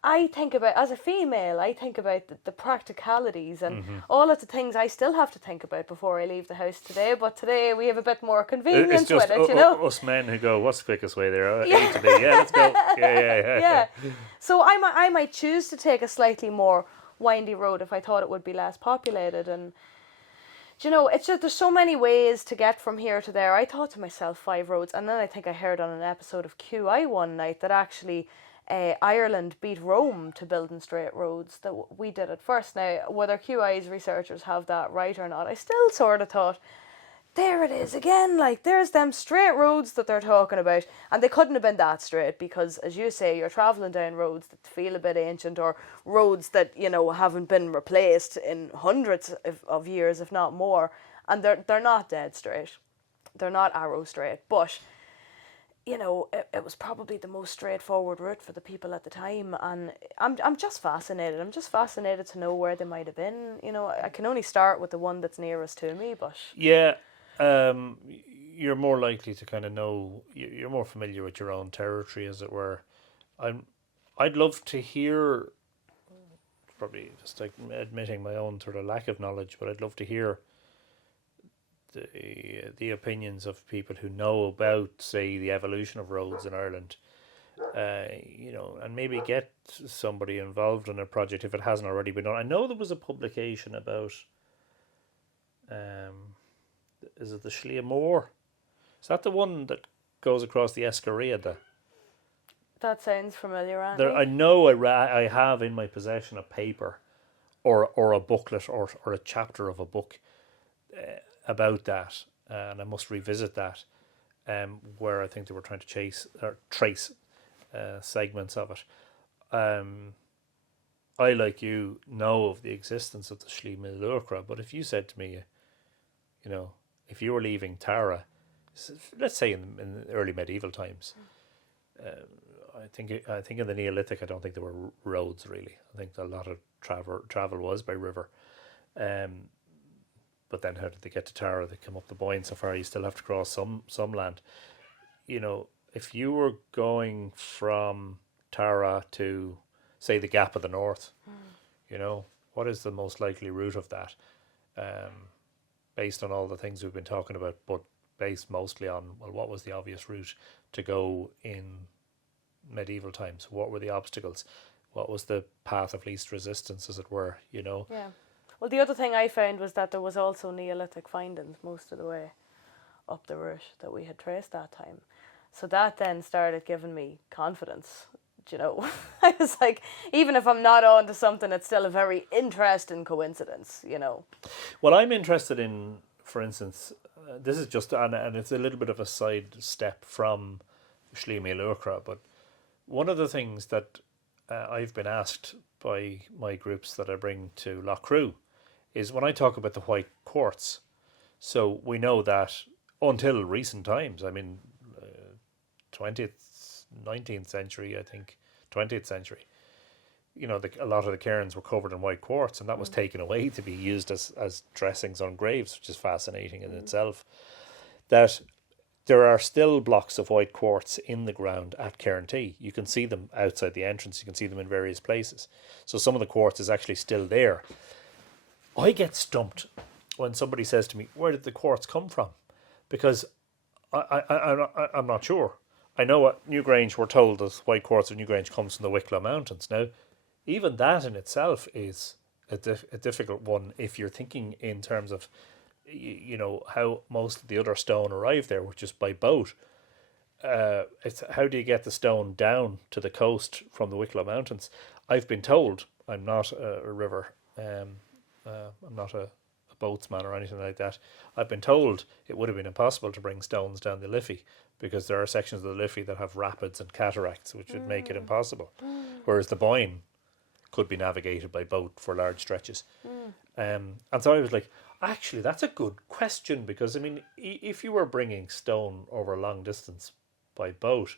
I think about, as a female, I think about the practicalities and all of the things I still have to think about before I leave the house today. But today we have a bit more convenience it's just with it, us men who go, what's the quickest way there? A to B. Yeah, let's go. Yeah. So I might choose to take a slightly more windy road if I thought it would be less populated. And it's just, there's so many ways to get from here to there. I thought to myself 5 roads, and then I think I heard on an episode of QI one night that actually Ireland beat Rome to building straight roads, that we did it first. Now, whether QI's researchers have that right or not, I still sort of thought, there it is again, like, there's them straight roads that they're talking about, and they couldn't have been that straight, because, as you say, you're travelling down roads that feel a bit ancient, or roads that, haven't been replaced in hundreds of years, if not more, and they're not dead straight. They're not arrow straight, but it was probably the most straightforward route for the people at the time, and I'm just fascinated. I'm just fascinated to know where they might have been. I can only start with the one that's nearest to me, but yeah, you're more likely to kind of know. You're more familiar with your own territory, as it were. I'd love to hear. Probably just like admitting my own sort of lack of knowledge, but I'd love to hear the opinions of people who know about, say, the evolution of roads in Ireland, and maybe get somebody involved in a project if it hasn't already been done. I know there was a publication about, is it the Schliamore? Is that the one that goes across the Escariada? That sounds familiar, Andy. I know I have in my possession a paper or a booklet or a chapter of a book about that, and I must revisit that, where I think they were trying to trace segments of it. I, like you, know of the existence of the Schliamore, but if you said to me, if you were leaving Tara, let's say in the early medieval times, I think in the Neolithic, I don't think there were roads really. I think a lot of travel was by river. But then how did they get to Tara? They come up the Boyne so far, you still have to cross some land. If you were going from Tara to, say, the Gap of the North, what is the most likely route of that? Based on all the things we've been talking about, but based mostly on, well, what was the obvious route to go in medieval times? What were the obstacles? What was the path of least resistance, as it were, Yeah. Well, the other thing I found was that there was also Neolithic findings most of the way up the route that we had traced that time. So that then started giving me confidence, I was like, even if I'm not on to something, it's still a very interesting coincidence, Well, I'm interested in, for instance, this is just, and it's a little bit of a side step from Schliamore, but one of the things that I've been asked by my groups that I bring to Loughcrew is when I talk about the white quartz. So we know that until recent times, 20th, 19th century, I think, 20th century, a lot of the cairns were covered in white quartz, and that was taken away to be used as dressings on graves, which is fascinating in itself. That there are still blocks of white quartz in the ground at Cairn G. You can see them outside the entrance. You can see them in various places. So some of the quartz is actually still there. I get stumped when somebody says to me, where did the quartz come from? Because I'm not sure. I know what Newgrange, we're told that white quartz of Newgrange comes from the Wicklow Mountains. Now, even that in itself is a difficult one if you're thinking in terms of, how most of the other stone arrived there, which is by boat. It's how do you get the stone down to the coast from the Wicklow Mountains? I've been told, I'm not a river, I'm not a boatsman or anything like that. I've been told it would have been impossible to bring stones down the Liffey because there are sections of the Liffey that have rapids and cataracts, which would make it impossible. Whereas the Boyne could be navigated by boat for large stretches. And so I was like, actually, that's a good question, because, I mean, if you were bringing stone over a long distance by boat,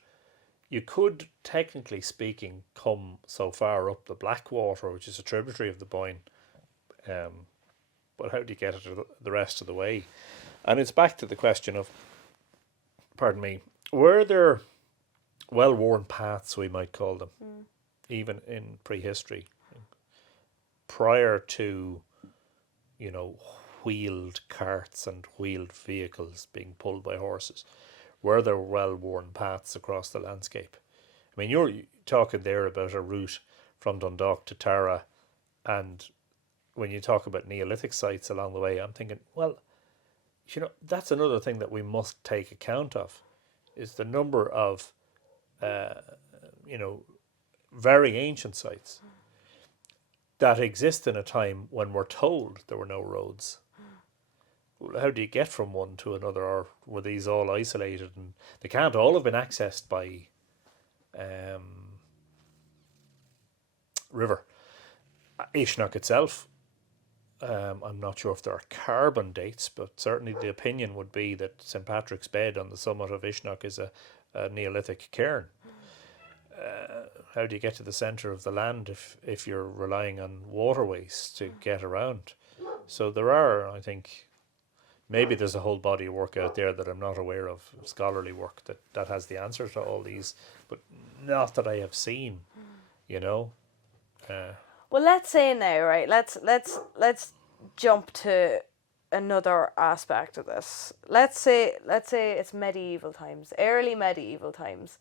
you could, technically speaking, come so far up the Blackwater, which is a tributary of the Boyne. But how do you get it the rest of the way? And it's back to the question of, pardon me, were there well-worn paths, we might call them, even in prehistory, prior to, wheeled carts and wheeled vehicles being pulled by horses? Were there well-worn paths across the landscape? I mean, you're talking there about a route from Dundalk to Tara, and when you talk about Neolithic sites along the way, I'm thinking, well, that's another thing that we must take account of, is the number of, very ancient sites that exist in a time when we're told there were no roads. How do you get from one to another, or were these all isolated? And they can't all have been accessed by river. Uisneach itself, I'm not sure if there are carbon dates, but certainly the opinion would be that St. Patrick's Bed on the summit of Uisneach is a Neolithic cairn. How do you get to the centre of the land if you're relying on waterways to get around? So there are, I think, maybe there's a whole body of work out there that I'm not aware of, scholarly work that has the answer to all these, but not that I have seen, Well, let's say now, right? Let's jump to another aspect of this. Let's say it's medieval times, early medieval times,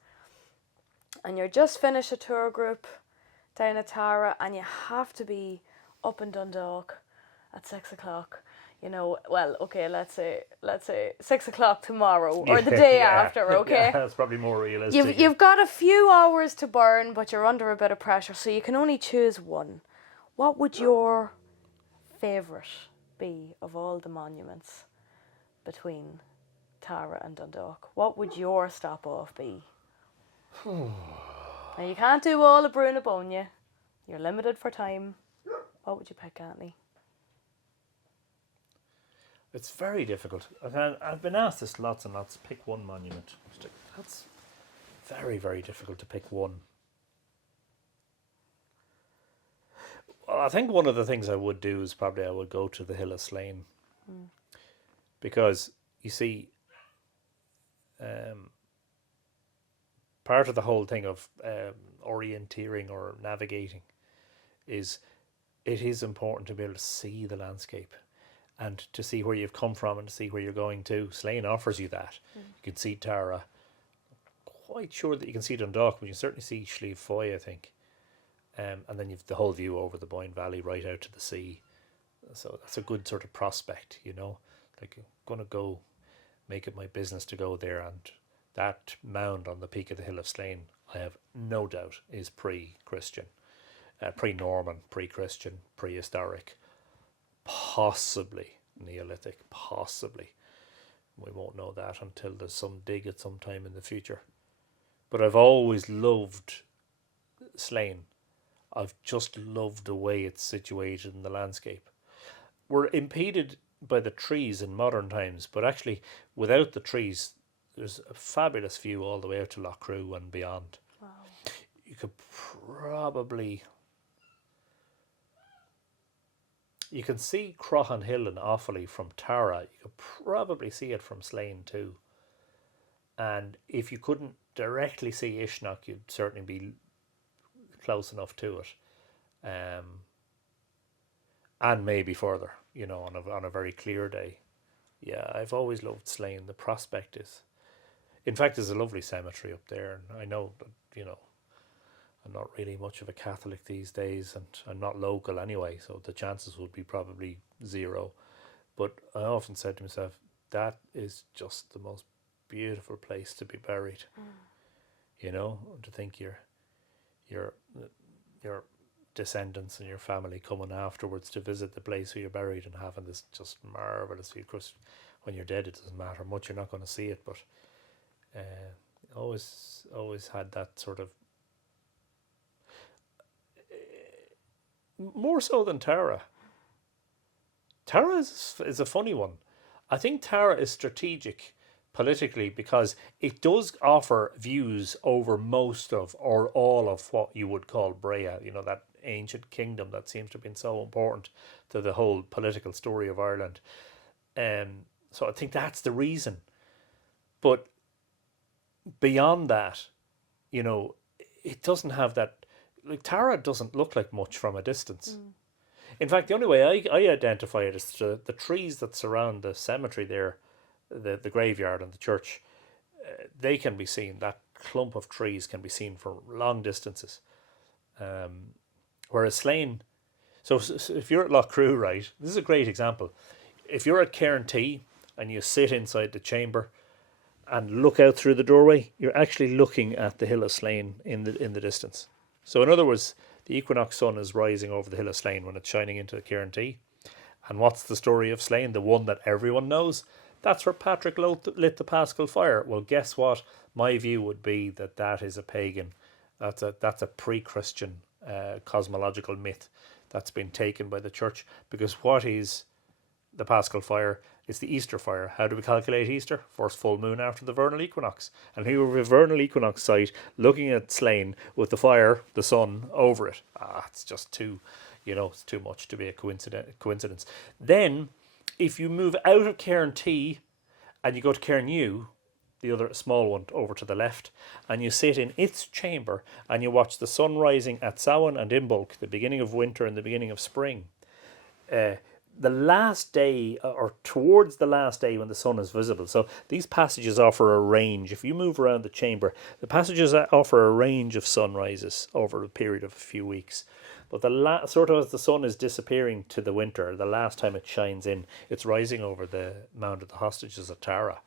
and you're just finished a tour group down at Tara, and you have to be up in Dundalk at 6 o'clock. Well, okay, let's say 6 o'clock tomorrow or the day after, okay? Yeah, that's probably more realistic. You've got a few hours to burn, but you're under a bit of pressure, so you can only choose one. What would your favourite be of all the monuments between Tara and Dundalk? What would your stop off be? Now, you can't do all of Brunabonia. You're limited for time. What would you pick, Anthony? It's very difficult. I've been asked this lots and lots. Pick one monument. That's very, very difficult to pick one. Well, I think one of the things I would do is probably I would go to the Hill of Slane. Because, you see, part of the whole thing of orienteering or navigating is it is important to be able to see the landscape and to see where you've come from and to see where you're going to. Slane offers you that. You can see Tara. Quite sure that you can see Dundalk, but you can certainly see Slieve Foy, I think. And then you've the whole view over the Boyne Valley right out to the sea. So that's a good sort of prospect, Like, I'm going to go make it my business to go there, and that mound on the peak of the Hill of Slane, I have no doubt, is pre-Christian, pre-Norman, pre-Christian, prehistoric, possibly Neolithic, possibly. We won't know that until there's some dig at some time in the future. But I've always loved Slane. I've just loved the way it's situated in the landscape. We're impeded by the trees in modern times, but actually, without the trees, there's a fabulous view all the way out to Loughcrew and beyond. Wow. You could probably... You can see Croghan Hill and Offaly from Tara. You could probably see it from Slane too. And if you couldn't directly see Uisneach, you'd certainly be close enough to it. And maybe further, on a very clear day. Yeah, I've always loved Slane. The prospect is... In fact, there's a lovely cemetery up there, and I know that, I'm not really much of a Catholic these days, and I'm not local anyway, so the chances would be probably zero. But I often said to myself, that is just the most beautiful place to be buried. To think your descendants and your family coming afterwards to visit the place where you're buried and having this just marvellous view. Of course, when you're dead, it doesn't matter much. You're not going to see it, but always had that sort of, more so than Tara. Tara is a funny one. I think Tara is strategic politically because it does offer views over most of or all of what you would call Brea, that ancient kingdom that seems to have been so important to the whole political story of Ireland. So I think that's the reason. But beyond that, it doesn't have that, like Tara doesn't look like much from a distance. In fact, the only way I identify it is the trees that surround the cemetery there, the graveyard and the church. They can be seen, that clump of trees can be seen for long distances. Whereas Slane, so if you're at Lough Crew, right, this is a great example. If you're at Cairn G and you sit inside the chamber and look out through the doorway, you're actually looking at the hill of Slane in the distance. So in other words, the equinox sun is rising over the hill of Slane when it's shining into the Cairn G. And what's the story of Slane? The one that everyone knows? That's where Patrick lit the Paschal fire. Well, guess what? My view would be that is a pagan. That's a pre-Christian cosmological myth that's been taken by the church. Because what is the Paschal fire? It's the Easter fire. How do we calculate Easter? First full moon after the vernal equinox. And here we have a vernal equinox site looking at Slane with the fire, the sun, over it. It's just it's too much to be a coincidence. Then, if you move out of Cairn T and you go to Cairn U, the other small one over to the left, and you sit in its chamber and you watch the sun rising at Samhain and Imbolc, the beginning of winter and the beginning of spring, the last day, or towards the last day when the sun is visible. So these passages offer a range. If you move around the chamber, the passages offer a range of sunrises over a period of a few weeks. But sort of as the sun is disappearing to the winter, the last time it shines in, it's rising over the Mound of the Hostages at Tara.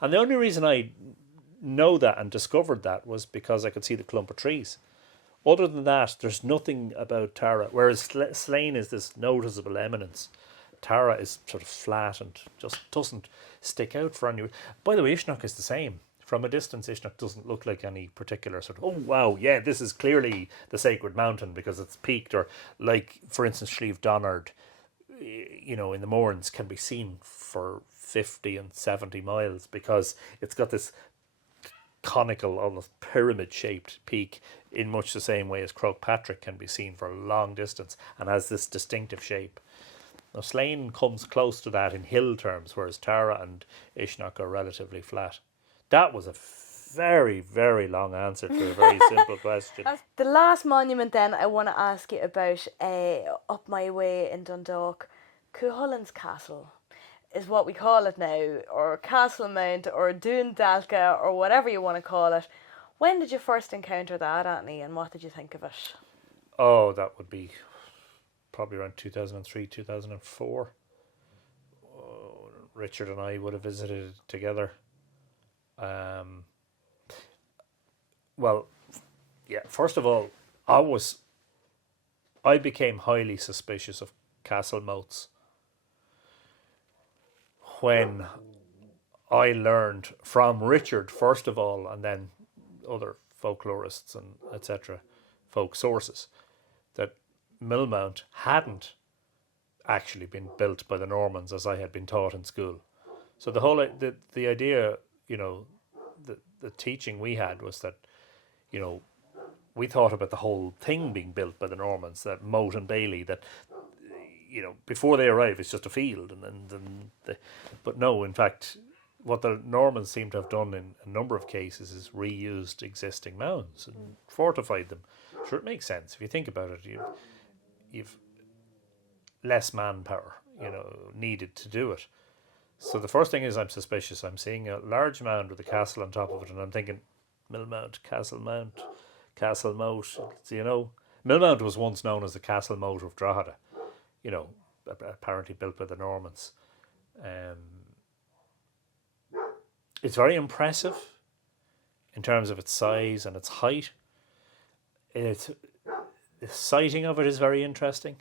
And the only reason I know that and discovered that was because I could see the clump of trees. Other than that, there's nothing about Tara. Whereas Slane is this noticeable eminence, Tara is sort of flat and just doesn't stick out for any. By the way, Uisneach is the same. From a distance, Uisneach doesn't look like any particular sort of, oh wow, yeah, this is clearly the sacred mountain because it's peaked. Or like, for instance, Slieve Donard, in the Mourns can be seen for 50 and 70 miles because it's got this conical, almost pyramid-shaped peak in much the same way as Croagh-Patrick can be seen for a long distance and has this distinctive shape. Now, Slane comes close to that in hill terms, whereas Tara and Uisneach are relatively flat. That was a very, very long answer to a very simple question. The last monument then I want to ask you about, up my way in Dundalk, Cuchulainn Castle is what we call it now, or Castlemount, or Dundalka, or whatever you want to call it. When did you first encounter that, Anthony, and what did you think of it? Oh, that would be probably around 2003, 2004. Richard and I would have visited together. First of all, I became highly suspicious of castle moats when I learned from Richard, first of all, and then other folklorists and etc., folk sources, that Millmount hadn't actually been built by the Normans as I had been taught in school. So the whole the idea, the teaching we had was that, we thought about the whole thing being built by the Normans, that moat and bailey, that before they arrive it's just a field, but no, in fact, what the Normans seem to have done in a number of cases is reused existing mounds and fortified them. Sure, it makes sense if you think about it. You've less manpower, needed to do it. So the first thing is I'm suspicious. I'm seeing a large mound with a castle on top of it, and I'm thinking Millmount, Castle Mount, Castle Moat. You know, Millmount was once known as the Castle Moat of Drogheda. You know, apparently built by the Normans. It's very impressive in terms of its size and its height. The siting of it is very interesting.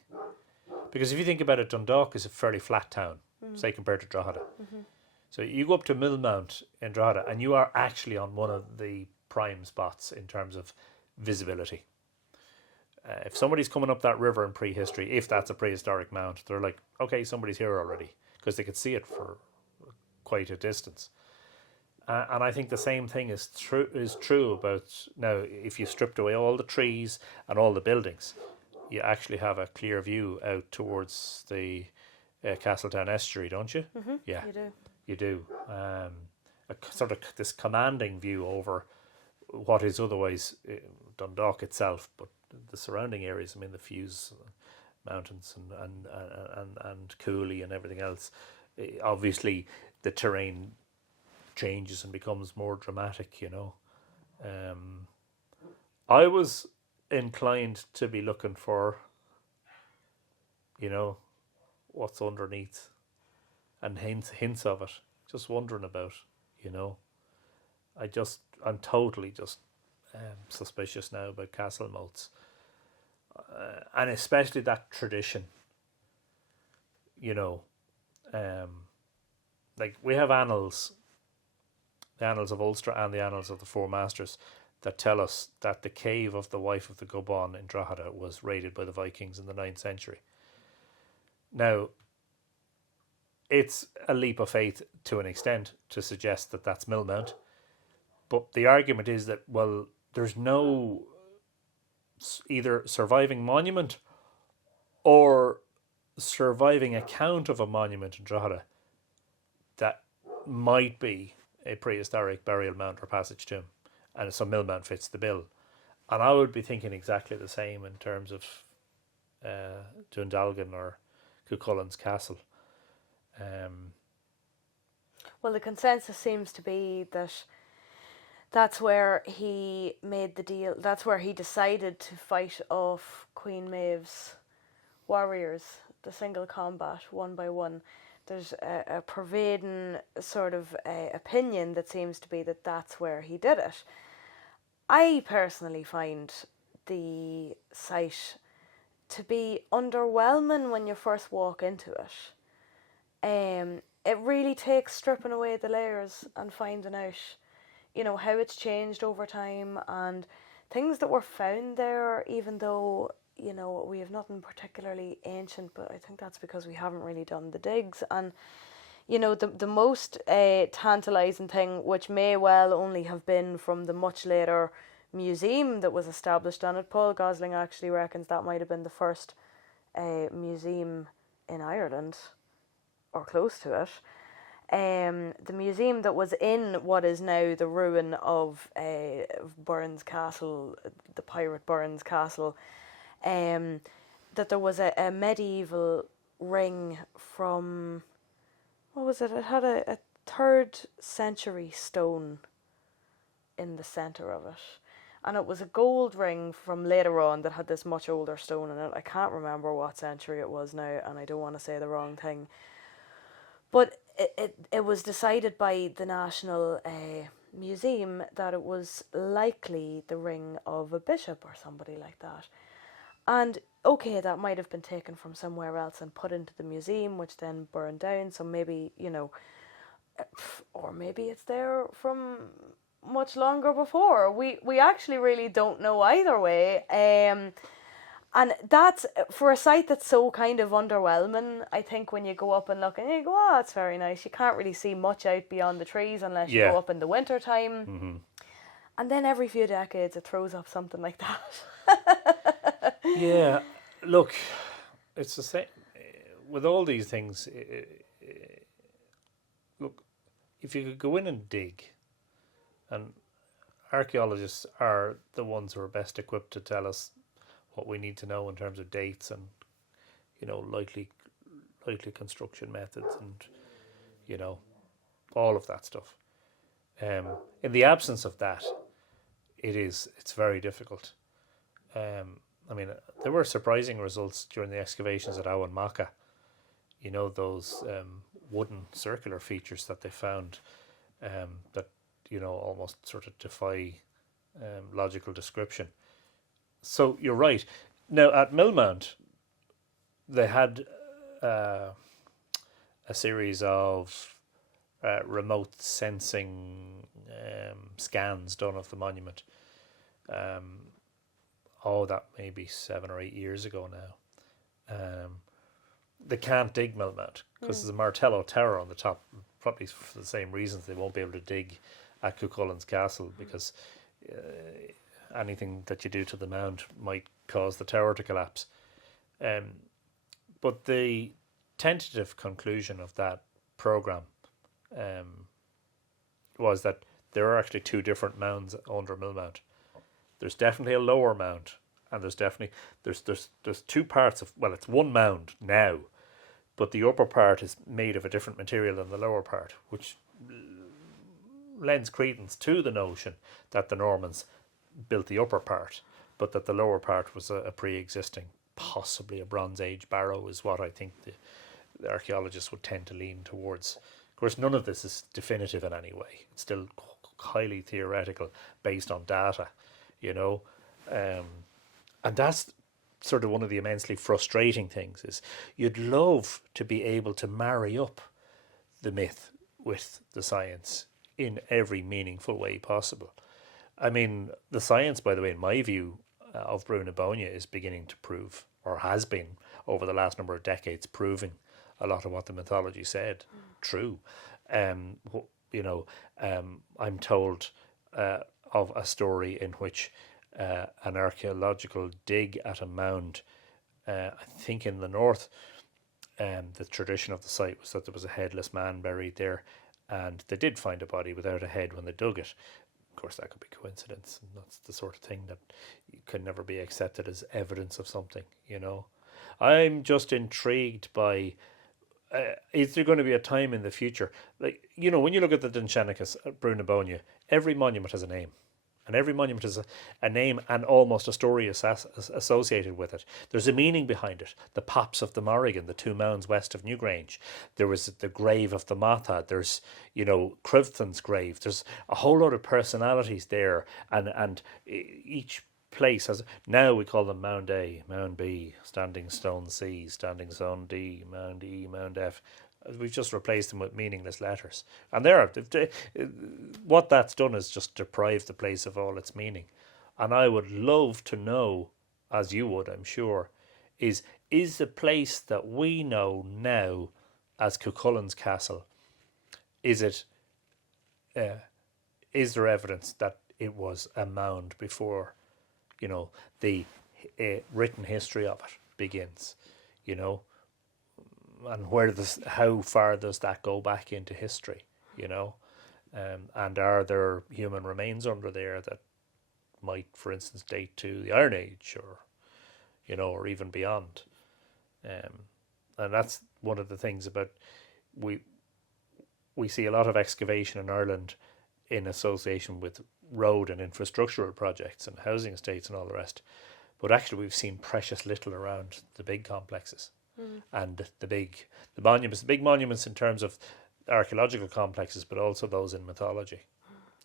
Because if you think about it, Dundalk is a fairly flat town, say compared to Drogheda. So you go up to Millmount in Drogheda and you are actually on one of the prime spots in terms of visibility. If somebody's coming up that river in prehistory, if that's a prehistoric mount, they're like, okay, somebody's here already, because they could see it for quite a distance. And I think the same thing is true about now. If you stripped away all the trees and all the buildings, you actually have a clear view out towards the Castletown estuary, don't you? Yeah, you do. A sort of this commanding view over what is otherwise Dundalk itself, but the surrounding areas. I mean, the Fuse Mountains and Cooley and everything else. Obviously, the terrain changes and becomes more dramatic. You know, I was inclined to be looking for, you know, what's underneath, and hints of it. Just wondering about, you know. I'm totally just suspicious now about castle moats, and especially that tradition. You know, like we have annals, the annals of Ulster and the annals of the Four Masters, that tell us that the cave of the wife of the Gobon in Drogheda was raided by the Vikings in the 9th century. Now, it's a leap of faith to an extent to suggest that that's Millmount, but the argument is that, well, there's no either surviving monument or surviving account of a monument in Drogheda that might be a prehistoric burial mound or passage tomb, and so Millmount fits the bill. And I would be thinking exactly the same in terms of Dundalgan or Cuchulainn's Castle. Well, the consensus seems to be that that's where he made the deal. That's where he decided to fight off Queen Maeve's warriors, the single combat, one by one. There's a pervading sort of opinion that seems to be that that's where he did it. I personally find the site to be underwhelming when you first walk into it. It really takes stripping away the layers and finding out, you know, how it's changed over time, and things that were found there, even though, you know, we have nothing particularly ancient, but I think that's because we haven't really done the digs. And, you know, the most tantalising thing, which may well only have been from the much later museum that was established on it. Paul Gosling actually reckons that might have been the first museum in Ireland, or close to it. The museum that was in what is now the ruin of Burns Castle, the pirate Burns Castle, that there was a medieval ring from, what was it? It had a 3rd century stone in the centre of it. And it was a gold ring from later on that had this much older stone in it. I can't remember what century it was now, and I don't want to say the wrong thing. But it was decided by the National Museum that it was likely the ring of a bishop or somebody like that. And okay, that might have been taken from somewhere else and put into the museum, which then burned down. So maybe, you know, or maybe it's there from much longer before. We actually really don't know either way. And that's, for a site that's so kind of underwhelming, I think when you go up and look and you go, oh, it's very nice. You can't really see much out beyond the trees unless you go up in the winter time. Mm-hmm. And then every few decades it throws up something like that. Yeah, look, it's the same with all these things. Look, if you could go in and dig, and archaeologists are the ones who are best equipped to tell us what we need to know in terms of dates and, you know, likely construction methods and, you know, all of that stuff. In the absence of that, it's very difficult. I mean, there were surprising results during the excavations at Awan Macha. You know, those wooden circular features that they found that, you know, almost sort of defy logical description. So you're right. Now, at Millmount, they had a series of remote sensing scans done of the monument. That may be 7 or 8 years ago now. They can't dig Millmount because there's a Martello Tower on the top, probably for the same reasons they won't be able to dig at Cuchulainn Castle, because anything that you do to the mound might cause the tower to collapse. But the tentative conclusion of that programme was that there are actually 2 different mounds under Millmount. There's definitely a lower mound, and there's 2 parts of, well, it's one mound now, but the upper part is made of a different material than the lower part, which lends credence to the notion that the Normans built the upper part, but that the lower part was a pre-existing, possibly a Bronze Age barrow, is what I think the archaeologists would tend to lean towards. Of course, none of this is definitive in any way. It's still highly theoretical, based on data, you know. And that's sort of one of the immensely frustrating things, is you'd love to be able to marry up the myth with the science in every meaningful way possible. I mean, the science, by the way, in my view, of Brunibonia is beginning to prove, or has been over the last number of decades, proving a lot of what the mythology said true. You know, I'm told of a story in which an archaeological dig at a mound, I think in the north, the tradition of the site was that there was a headless man buried there, and they did find a body without a head when they dug it. Of course, that could be coincidence, and that's the sort of thing that can never be accepted as evidence of something, you know. I'm just intrigued by, is there going to be a time in the future, like, you know, when you look at the Dindshenachus at Brunibonia, every monument has a name. And every monument has a name and almost a story associated with it. There's a meaning behind it. The Pops of the Morrigan, the 2 mounds west of Newgrange. There was the grave of the Matha. There's, you know, Crivthan's grave. There's a whole lot of personalities there. And each place has, now we call them Mound A, Mound B, Standing Stone C, Standing Stone D, Mound E, Mound F. We've just replaced them with meaningless letters. And what that's done is just deprive the place of all its meaning. And I would love to know, as you would, I'm sure, is the place that we know now as Cuchulainn Castle, is there evidence that it was a mound before, you know, the written history of it begins, you know? And how far does that go back into history, you know? And are there human remains under there that might, for instance, date to the Iron Age, or, you know, or even beyond? And that's one of the things about, we see a lot of excavation in Ireland in association with road and infrastructural projects and housing estates and all the rest. But actually we've seen precious little around the big complexes. And the big monuments in terms of archaeological complexes, but also those in mythology,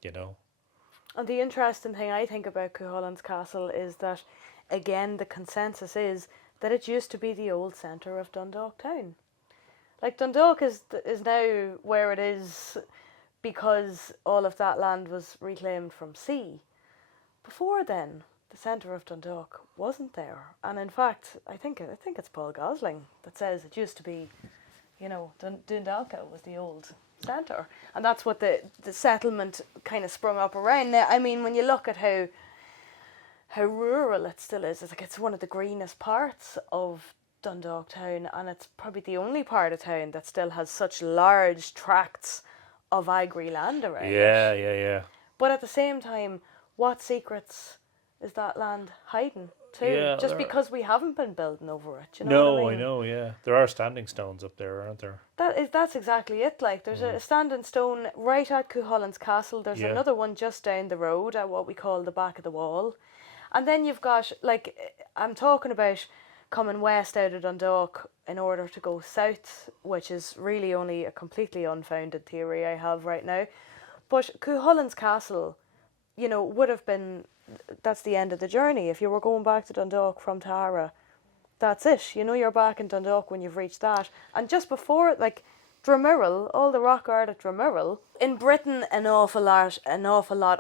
you know. And the interesting thing I think about Cuchulainn Castle is that, again, the consensus is that it used to be the old centre of Dundalk town. Like, Dundalk is now where it is because all of that land was reclaimed from sea. Before then, the centre of Dundalk wasn't there. And in fact, I think it's Paul Gosling that says it used to be, you know, Dundalk was the old centre. And that's what the settlement kind of sprung up around. Now, I mean, when you look at how rural it still is, it's one of the greenest parts of Dundalk town, and it's probably the only part of town that still has such large tracts of agri land around it. Yeah. But at the same time, what secrets is that land hiding? too. Yeah, just because we haven't been building over it. You know No, what I mean? I know, yeah. There are standing stones up there, aren't there? That's exactly it. Like, there's a standing stone right at Cuchulainn Castle. There's Yeah. another one just down the road at what we call the back of the wall. And then you've got, like, I'm talking about coming west out of Dundalk in order to go south, which is really only a completely unfounded theory I have right now. But Cuchulainn Castle, you know, would have been, that's the end of the journey. If you were going back to Dundalk from Tara, that's it. You know, you're back in Dundalk when you've reached that. And just before, like, Drummurrell, all the rock art at Drummurrell. In Britain, an awful lot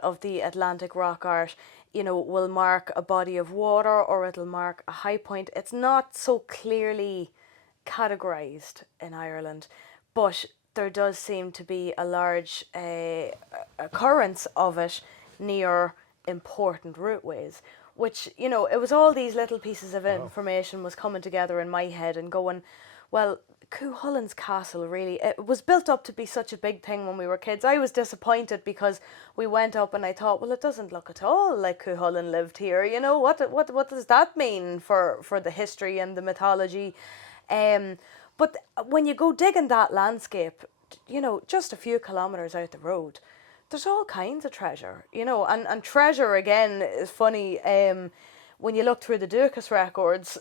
of the Atlantic rock art, you know, will mark a body of water or it'll mark a high point. It's not so clearly categorised in Ireland, but there does seem to be a large occurrence of it near important routeways, which, you know, it was all these little pieces of information was coming together in my head and going, well, Cuchulainn Castle, really, it was built up to be such a big thing when we were kids. I was disappointed because we went up and I thought, well, it doesn't look at all like Cuchulainn lived here. You know, what does that mean for the history and the mythology? But when you go digging that landscape, you know, just a few kilometres out the road, there's all kinds of treasure, you know, and treasure, again, is funny. When you look through the Dukas records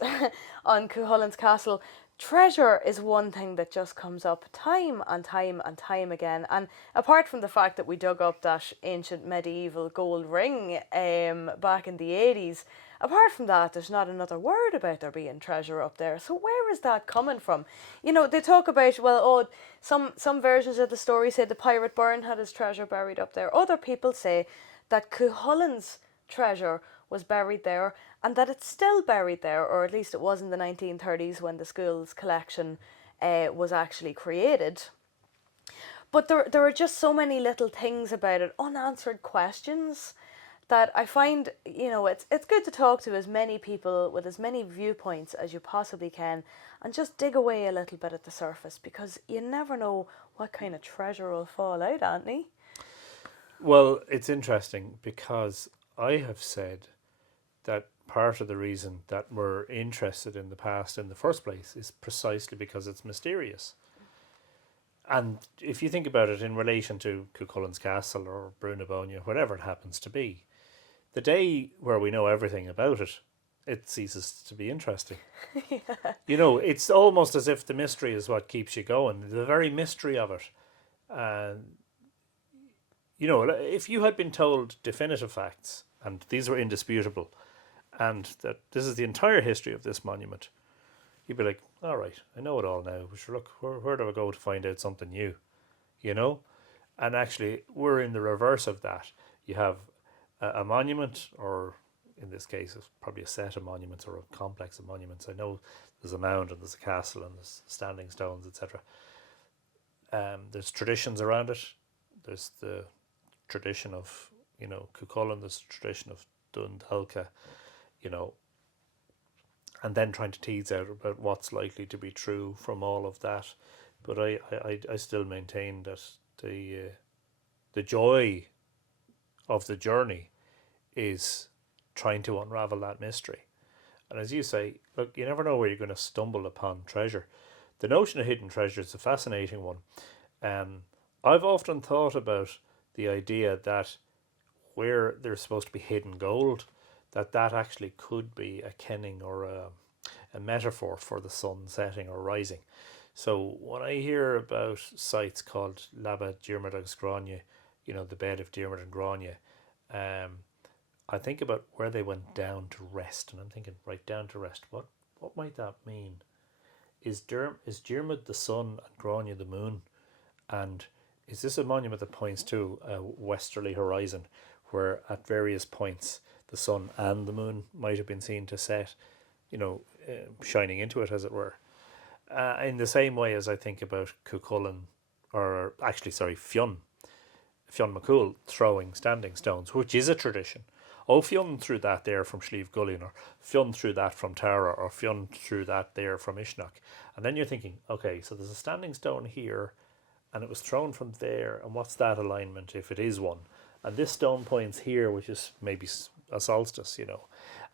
on Cuchulainn Castle, treasure is one thing that just comes up time and time and time again. And apart from the fact that we dug up that ancient medieval gold ring back in the 80s, apart from that, there's not another word about there being treasure up there. So where is that coming from? You know, they talk about, well, some versions of the story say the pirate Byrne had his treasure buried up there. Other people say that Cuchulainn's treasure was buried there and that it's still buried there, or at least it was in the 1930s when the school's collection was actually created. But there are just so many little things about it, unanswered questions, that I find, you know, it's good to talk to as many people with as many viewpoints as you possibly can and just dig away a little bit at the surface, because you never know what kind of treasure will fall out, Anthony. Well, it's interesting because I have said that part of the reason that we're interested in the past in the first place is precisely because it's mysterious. And if you think about it in relation to Cuchulainn Castle or Brunabónia, whatever it happens to be, the day where we know everything about it, it ceases to be interesting. Yeah. You know, it's almost as if the mystery is what keeps you going, the very mystery of it. You know, if you had been told definitive facts, and these were indisputable, and that this is the entire history of this monument, you'd be like, all right, I know it all now. Sure, look, where do I go to find out something new? You know? And actually, we're in the reverse of that. You have a monument, or in this case, it's probably a set of monuments or a complex of monuments. I know there's a mound and there's a castle and there's standing stones, etc. There's traditions around it. There's the tradition of, you know, Cuchulainn, there's the tradition of Dundalca, you know, and then trying to tease out about what's likely to be true from all of that. But I still maintain that the joy of the journey is trying to unravel that mystery. And as you say, look, you never know where you're going to stumble upon treasure. The notion of hidden treasure is a fascinating one. I've often thought about the idea that where there's supposed to be hidden gold, that actually could be a kenning or a metaphor for the sun setting or rising. So when I hear about sites called Labba Diarmid agus Gráinne, you know, the bed of Diarmid and Gráinne, I think about where they went down to rest, and I'm thinking, right, down to rest. What might that mean? Is Diarmid the sun and Gráinne the moon? And is this a monument that points to a westerly horizon where at various points the sun and the moon might have been seen to set, you know, shining into it, as it were? In the same way as I think about Cuchulainn, or actually, sorry, Fionn McCool throwing standing stones, which is a tradition. Oh, Fionn threw that there from Slieve Gullion, or Fionn threw that from Tara, or Fionn threw that there from Uisneach. And then you're thinking, okay, so there's a standing stone here, and it was thrown from there, and what's that alignment if it is one? And this stone points here, which is maybe a solstice, you know.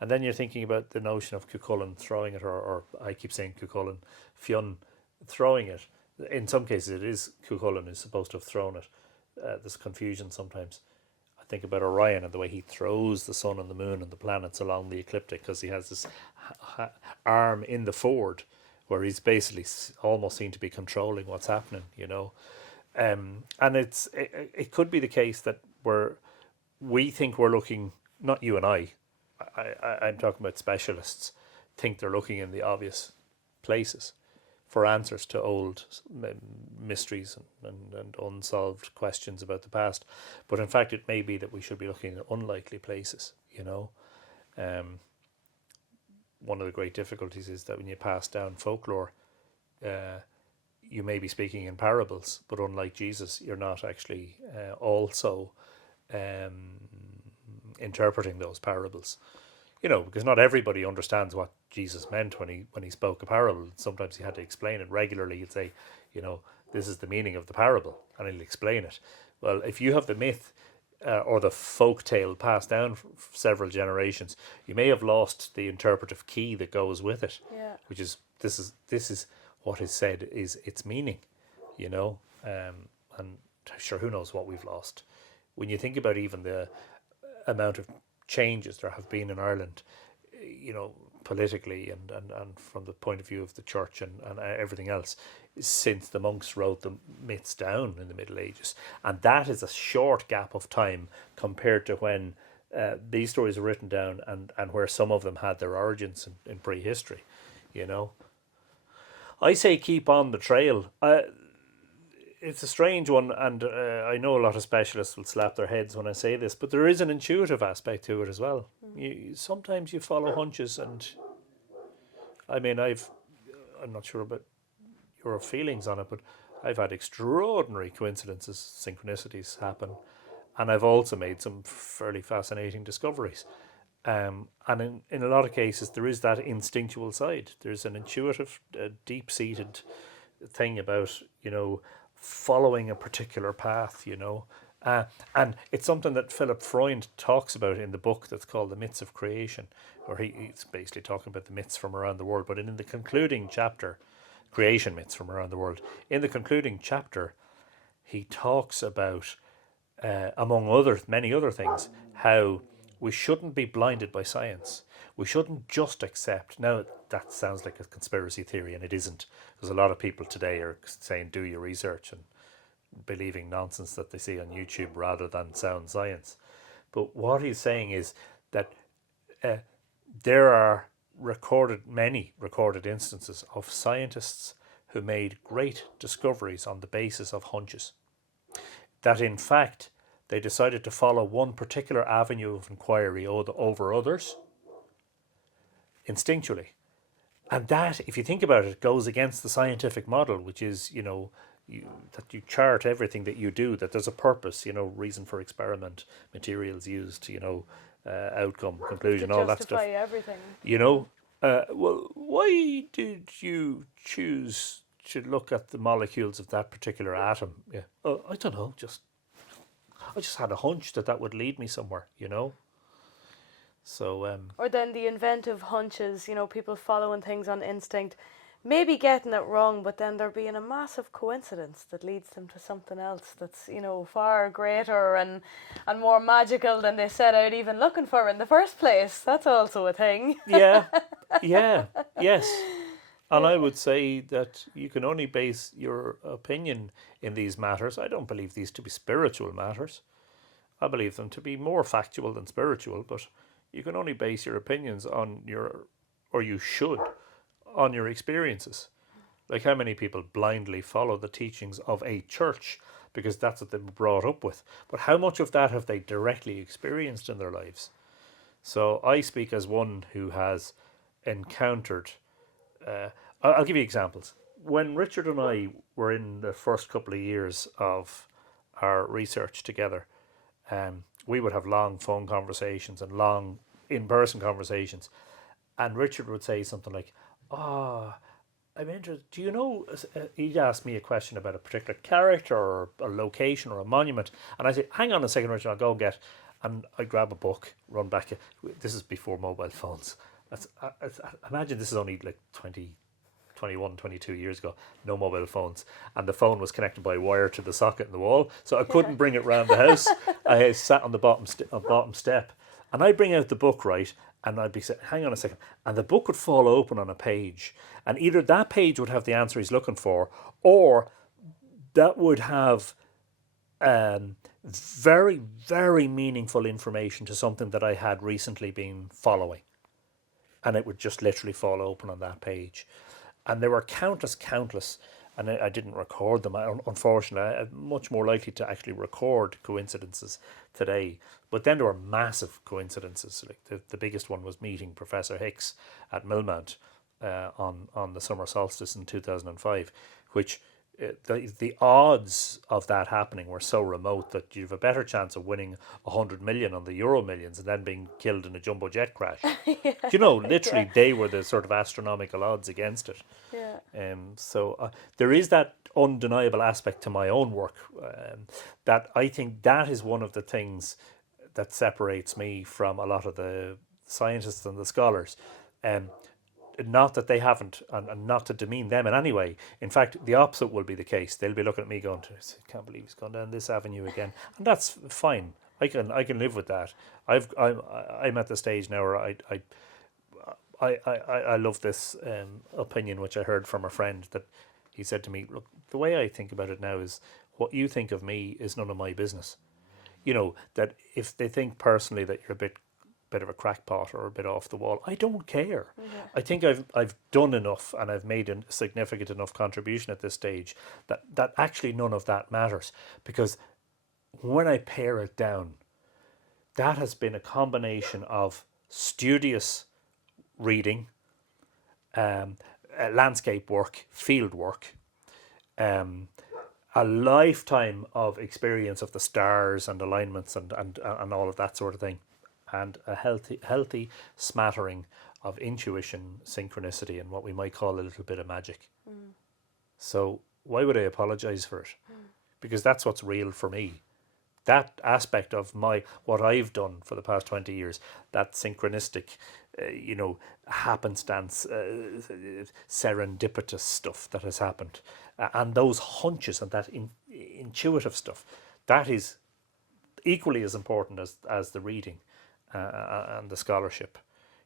And then you're thinking about the notion of Cuchulainn throwing it, or I keep saying Cuchulainn, Fionn throwing it. In some cases it is Cuchulainn who's supposed to have thrown it. There's confusion sometimes. I think about Orion and the way he throws the sun and the moon and the planets along the ecliptic, because he has this arm in the ford where he's basically almost seen to be controlling what's happening, you know. And it could be the case that we think we're looking, not you and I'm talking about specialists, think they're looking in the obvious places for answers to old mysteries and unsolved questions about the past. But in fact, it may be that we should be looking at unlikely places, you know. One of the great difficulties is that when you pass down folklore, you may be speaking in parables, but unlike Jesus, you're not actually also interpreting those parables. You know, because not everybody understands what Jesus meant when he spoke a parable. Sometimes he had to explain it regularly. He'd say, you know, this is the meaning of the parable, and he'll explain it. Well, if you have the myth or the folk tale passed down for several generations, you may have lost the interpretive key that goes with it, which is this is what is said is its meaning, you know. And sure, who knows what we've lost. When you think about even the amount of changes there have been in Ireland, you know, politically and from the point of view of the church and everything else, since the monks wrote the myths down in the Middle Ages. And that is a short gap of time compared to when these stories are written down and where some of them had their origins in prehistory, you know. I say keep on the trail. It's a strange one, and I know a lot of specialists will slap their heads when I say this, but there is an intuitive aspect to it as well. Sometimes you follow hunches, and I mean, I'm not sure about your feelings on it, but I've had extraordinary coincidences, synchronicities happen, and I've also made some fairly fascinating discoveries. And in a lot of cases, there is that instinctual side. There's an intuitive, deep-seated thing about, you know, following a particular path, you know. And it's something that Philip Freund talks about in the book that's called The Myths of Creation, where he's basically talking about the myths from around the world. But in the concluding chapter, creation myths from around the world, in the concluding chapter, he talks about, among many other things, how we shouldn't be blinded by science. We shouldn't just accept. Now, that sounds like a conspiracy theory, and it isn't. Because a lot of people today are saying, do your research, and believing nonsense that they see on YouTube rather than sound science. But what he's saying is that there are many recorded instances of scientists who made great discoveries on the basis of hunches. That in fact, they decided to follow one particular avenue of inquiry over others instinctually. And that, if you think about it, goes against the scientific model, which is, you know, that you chart everything that you do, that there's a purpose, you know, reason for experiment, materials used, you know, outcome, conclusion, all that stuff. Justify everything. You know, well, why did you choose to look at the molecules of that particular atom? Yeah, I don't know, I just had a hunch that would lead me somewhere, you know. So or then the inventive hunches, you know, people following things on instinct, maybe getting it wrong, but then there being a massive coincidence that leads them to something else that's, you know, far greater and more magical than they set out even looking for in the first place. That's also a thing. yes. And I would say that you can only base your opinion in these matters. I don't believe these to be spiritual matters. I believe them to be more factual than spiritual, but you can only base your opinions on you should, on your experiences. Like, how many people blindly follow the teachings of a church because that's what they were brought up with. But how much of that have they directly experienced in their lives? So I speak as one who has encountered... I'll give you examples. When Richard and I were in the first couple of years of our research together, we would have long phone conversations and long in-person conversations. And Richard would say something like, I'm interested, do you know, he'd ask me a question about a particular character or a location or a monument. And I say, hang on a second, Richard, I'll go get And I grab a book, run back. This is before mobile phones. Imagine this is only like 21, 22 years ago. No mobile phones. And the phone was connected by wire to the socket in the wall. So I couldn't bring it round the house. I sat on the bottom step. And I'd bring out the book, right? And I'd be saying, hang on a second. And the book would fall open on a page. And either that page would have the answer he's looking for, or that would have very, very meaningful information to something that I had recently been following. And it would just literally fall open on that page. And there were countless, and I didn't record them. Unfortunately, I'm much more likely to actually record coincidences today. But then there were massive coincidences. Like the biggest one was meeting Professor Hicks at Millmount on the summer solstice in 2005, which the odds of that happening were so remote that you have a better chance of winning 100 million on the Euro Millions and then being killed in a jumbo jet crash. Literally they were the sort of astronomical odds against it. So there is that undeniable aspect to my own work that I think that is one of the things that separates me from a lot of the scientists and the scholars. Not that they haven't, and not to demean them in any way. In fact, the opposite will be the case. They'll be looking at me going, I can't believe he's gone down this avenue again. And that's fine. I can live with that. I'm at the stage now where I love this opinion which I heard from a friend, that he said to me, look, the way I think about it now is what you think of me is none of my business. That if they think personally that you're a bit of a crackpot or a bit off the wall, I don't care. I think I've done enough and I've made a significant enough contribution at this stage that actually none of that matters, because when I pare it down, that has been a combination of studious reading, landscape work, field work, a lifetime of experience of the stars and alignments and all of that sort of thing, and a healthy smattering of intuition, synchronicity, and what we might call a little bit of magic. So why would I apologise for it? Because that's what's real for me. That aspect of what I've done for the past 20 years, that synchronistic, happenstance, serendipitous stuff that has happened, and those hunches and that intuitive stuff, that is equally as important as the reading and the scholarship,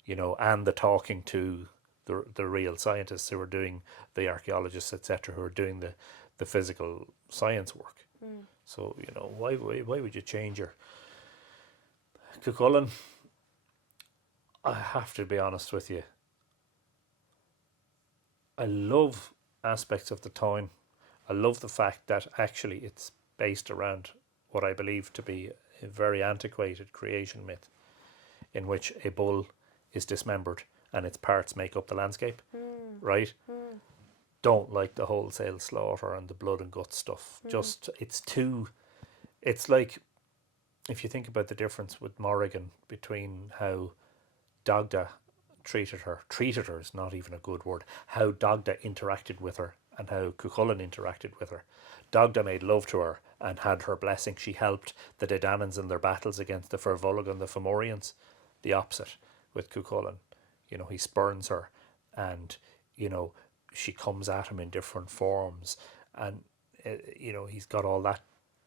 and the talking to the real scientists who are doing, the archaeologists, etc., who are doing the physical science work. So, why would you change your... Cuchulainn, I have to be honest with you, I love aspects of the town. I love the fact that actually it's based around what I believe to be a very antiquated creation myth, in which a bull is dismembered and its parts make up the landscape, right? Don't like the wholesale slaughter and the blood and guts stuff. It's like, if you think about the difference with Morrigan between how Dagda treated her is not even a good word, how Dagda interacted with her and how Cuchulainn interacted with her. Dagda made love to her and had her blessing. She helped the Dananns in their battles against the Firbolg and the Fomorians. The opposite with Cuchulainn. He spurns her, and, she comes at him in different forms, and, he's got all that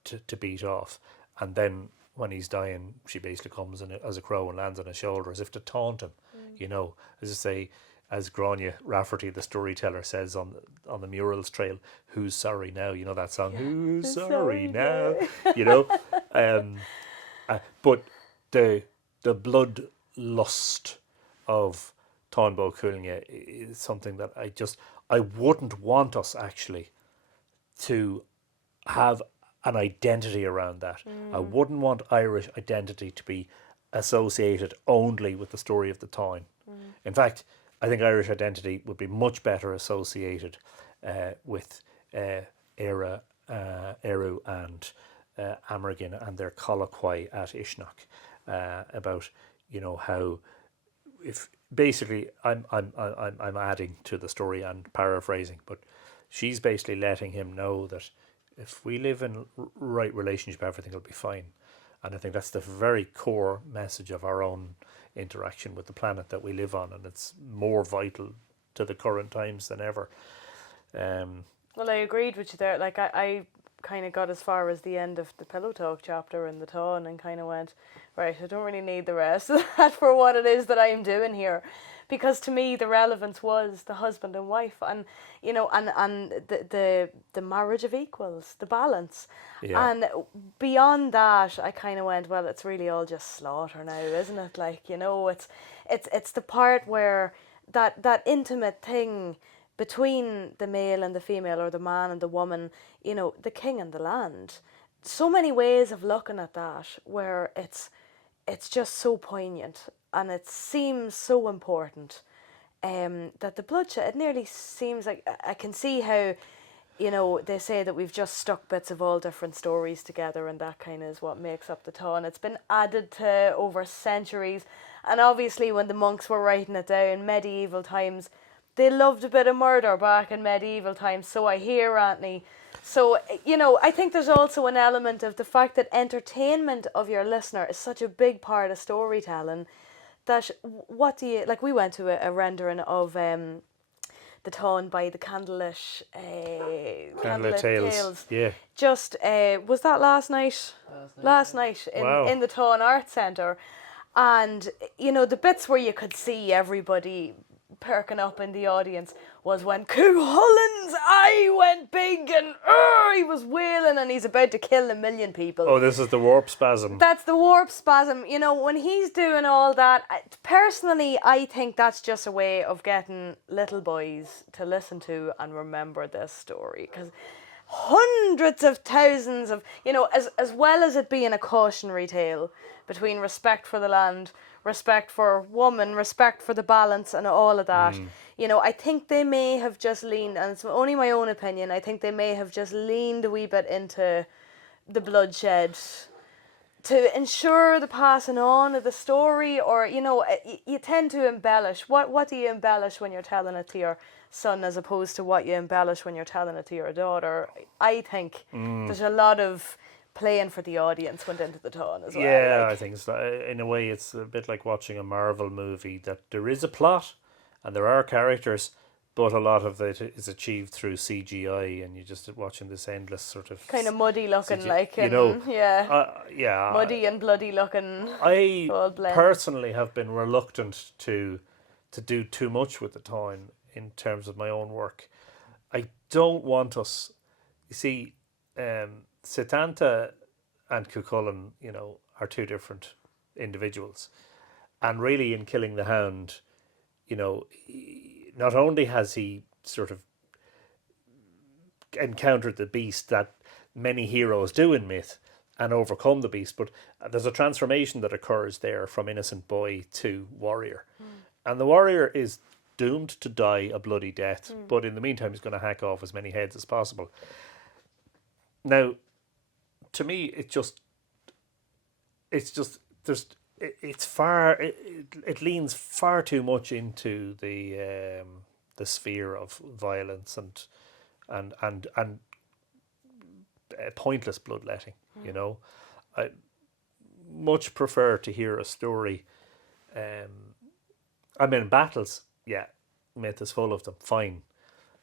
to beat off. And then when he's dying, she basically comes in as a crow and lands on his shoulder as if to taunt him. As I say, as Grania Rafferty, the storyteller, says on the Murals Trail, "Who's sorry now?" That song, "Who's sorry now?" But the bloodlust of Táin Cuchulainn is something that I wouldn't want us actually to have an identity around that. I wouldn't want Irish identity to be associated only with the story of the town. In fact, I think Irish identity would be much better associated with Éire, Eru and Amergin and their colloquy at Uisneach about how, if basically I'm adding to the story and paraphrasing, but she's basically letting him know that if we live in right relationship, everything will be fine. And I think that's the very core message of our own interaction with the planet that we live on, and it's more vital to the current times than ever. Well, I agreed with you there. Like, I kind of got as far as the end of the Pillow Talk chapter in the Tawn and kind of went, right, I don't really need the rest of that for what it is that I'm doing here. Because to me, the relevance was the husband and wife, and you know, and the marriage of equals, the balance. Yeah. And beyond that, I kind of went, well, it's really all just slaughter now, isn't it? Like, you know, it's the part where that intimate thing between the male and the female, or the man and the woman, you know, the king and the land. So many ways of looking at that where it's just so poignant, and it seems so important, that the bloodshed, it nearly seems like, I can see how, you know, they say that we've just stuck bits of all different stories together, and that kind of is what makes up the Tawn. It's been added to over centuries, and obviously when the monks were writing it down, medieval times, they loved a bit of murder back in medieval times, so I hear, Anthony. So, you know, I think there's also an element of the fact that entertainment of your listener is such a big part of storytelling, that what do you, like, we went to a rendering of the Tawn by the Candlelit Tales. Yeah. Just, was that last night? Last night in the Tawn Arts Centre. And, you know, the bits where you could see everybody perking up in the audience was when Cuchulainn's eye went big and he was wailing and he's about to kill 1 million people. Oh, this is the warp spasm. That's the warp spasm. You know, when he's doing all that, personally, I think that's just a way of getting little boys to listen to and remember this story, because hundreds of thousands of, you know, as well as it being a cautionary tale between respect for the land, respect for woman, respect for the balance and all of that. You know, I think they may have just leaned, and it's only my own opinion, I think they may have just leaned a wee bit into the bloodshed to ensure the passing on of the story, or, you know, you tend to embellish. What do you embellish when you're telling it to your son as opposed to what you embellish when you're telling it to your daughter? I think there's a lot of playing for the audience went into the Tawn as well. Yeah, like. I think so. In a way, it's a bit like watching a Marvel movie, that there is a plot and there are characters, but a lot of it is achieved through CGI, and you're just watching this endless sort of Kind of muddy looking, CGI, like, you know, yeah, muddy and bloody looking. I all blend. personally have been reluctant to do too much with the Tawn in terms of my own work. I don't want us, you see, Setanta and Cuchulainn, you know, are two different individuals. And really in Killing the Hound, you know, not only has he sort of encountered the beast that many heroes do in myth and overcome the beast, but there's a transformation that occurs there from innocent boy to warrior. And the warrior is doomed to die a bloody death, but in the meantime he's going to hack off as many heads as possible. Now, to me, it leans far too much into the sphere of violence and pointless bloodletting. You know, I much prefer to hear a story. I mean, battles, yeah, myth is full of them, fine,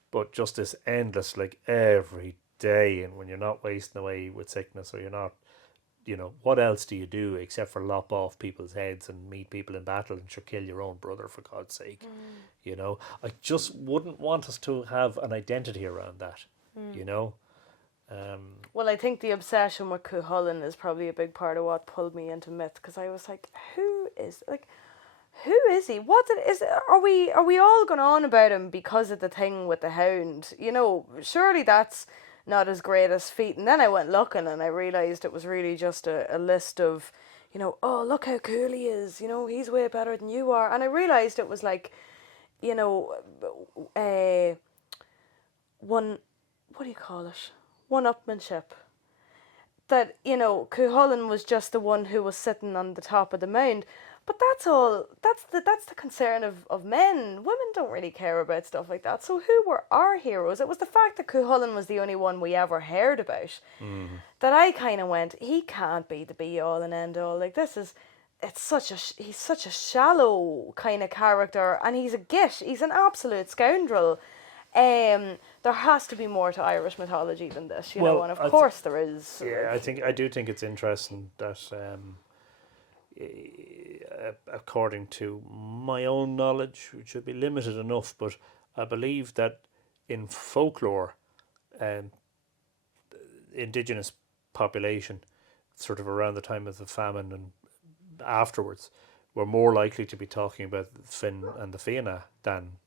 but just this endless, like, every day, and when you're not wasting away with sickness, or you're not, you know, what else do you do except for lop off people's heads and meet people in battle and kill your own brother, for God's sake? You know, I just wouldn't want us to have an identity around that. You know, Well, I think the obsession with Cuchulainn is probably a big part of what pulled me into myth, because I was like, who is he? Are we all going on about him because of the thing with the hound? You know, surely that's not his greatest feat. And then I went looking and I realised it was really just a list of, you know, oh, look how cool he is, you know, he's way better than you are. And I realised it was like, you know, one-upmanship. That, you know, Cuchulainn was just the one who was sitting on the top of the mound. But that's all. That's the concern of men. Women don't really care about stuff like that. So who were our heroes? It was the fact that Cuchulainn was the only one we ever heard about. That I kind of went, he can't be the be all and end all. Like he's such a shallow kind of character, and he's a git. He's an absolute scoundrel. There has to be more to Irish mythology than this, you know, and of course there is. Yeah, I do think it's interesting that. According to my own knowledge, which should be limited enough, but I believe that in folklore, indigenous population, sort of around the time of the famine and afterwards, were more likely to be talking about Finn and the Fianna than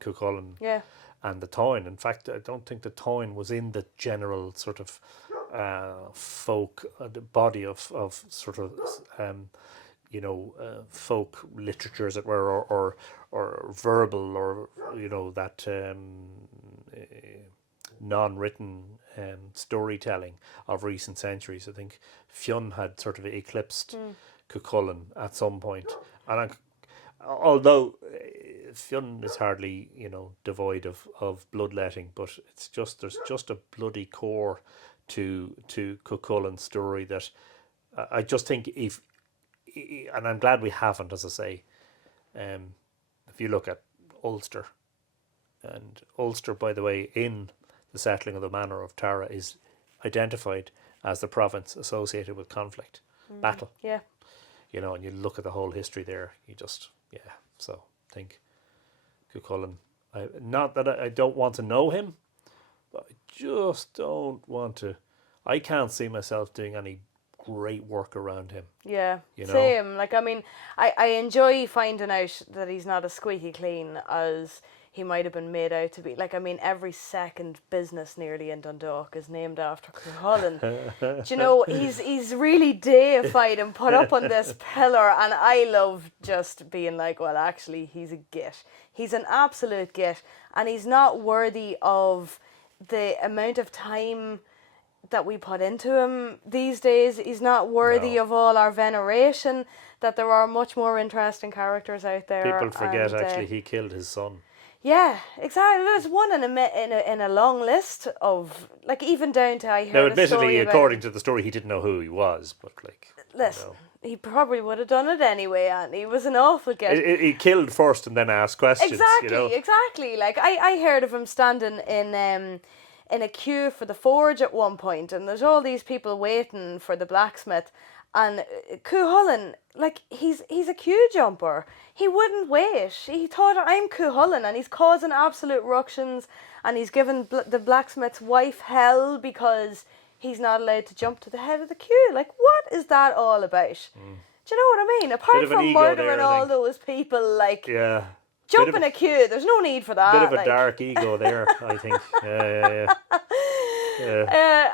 Cuchulainn and the Táin. In fact, I don't think the Táin was in the general sort of folk body of sort of folk literature, as it were, or verbal, or that non-written storytelling of recent centuries. I think Fionn had sort of eclipsed Cuchulainn at some point, and although Fionn is hardly devoid of bloodletting, but there's just a bloody core to Cuchulainn's story that I just think and I'm glad we haven't, as I say. If you look at Ulster, and Ulster, by the way, in the settling of the manor of Tara, is identified as the province associated with conflict, battle. Yeah. And you look at the whole history there, so I think Cuchulainn, not that I don't want to know him, but I just don't want to. I can't see myself doing any great work around him. Yeah, same. Like, I mean, I enjoy finding out that he's not as squeaky clean as he might have been made out to be. Like, I mean, every second business nearly in Dundalk is named after Cuchulainn. He's really deified and put up on this pillar, and I love just being like, well, actually, he's a git. He's an absolute git, and he's not worthy of the amount of time that we put into him these days. He's not worthy of all our veneration, that there are much more interesting characters out there. People forget, actually, he killed his son. Yeah, exactly. There's one in a long list of, like, even down to, I heard now, a admittedly, story about, according to the story, he didn't know who he was, but listen, he probably would have done it anyway, and he was an awful git. He killed first and then asked questions. Exactly. Like, I heard of him standing in a queue for the forge at one point, and there's all these people waiting for the blacksmith, and Cuchulainn, like, he's a queue jumper. He wouldn't wait. He thought, I'm Cuchulainn, and he's causing absolute ructions, and he's given the blacksmith's wife hell because he's not allowed to jump to the head of the queue. Like, what is that all about? Do you know what I mean? Apart from murdering all those people, like, jump in a queue, there's no need for that. Bit of a dark ego there, I think. Yeah.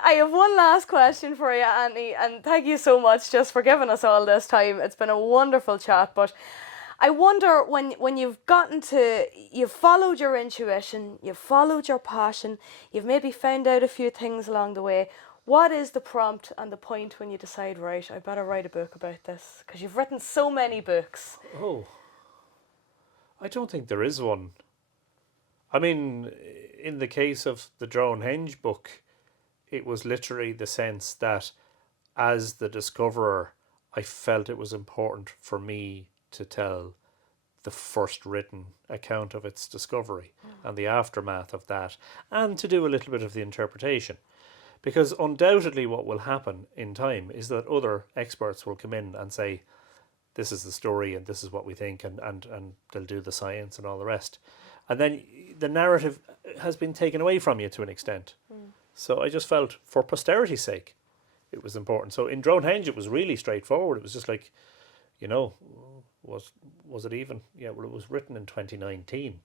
I have one last question for you, Anthony, and thank you so much just for giving us all this time. It's been a wonderful chat, but I wonder, when you've you've followed your intuition, you've followed your passion, you've maybe found out a few things along the way, what is the prompt and the point when you decide, right, I better write a book about this? Because you've written so many books. Oh, I don't think there is one. I mean, in the case of the Dronehenge book, it was literally the sense that as the discoverer, I felt it was important for me to tell the first written account of its discovery and the aftermath of that, and to do a little bit of the interpretation. Because undoubtedly what will happen in time is that other experts will come in and say, this is the story and this is what we think, and they'll do the science and all the rest. And then the narrative has been taken away from you to an extent. So I just felt, for posterity's sake, it was important. So in Dronehenge, it was really straightforward. It was just like, was it even? Yeah, well, it was written in 2019.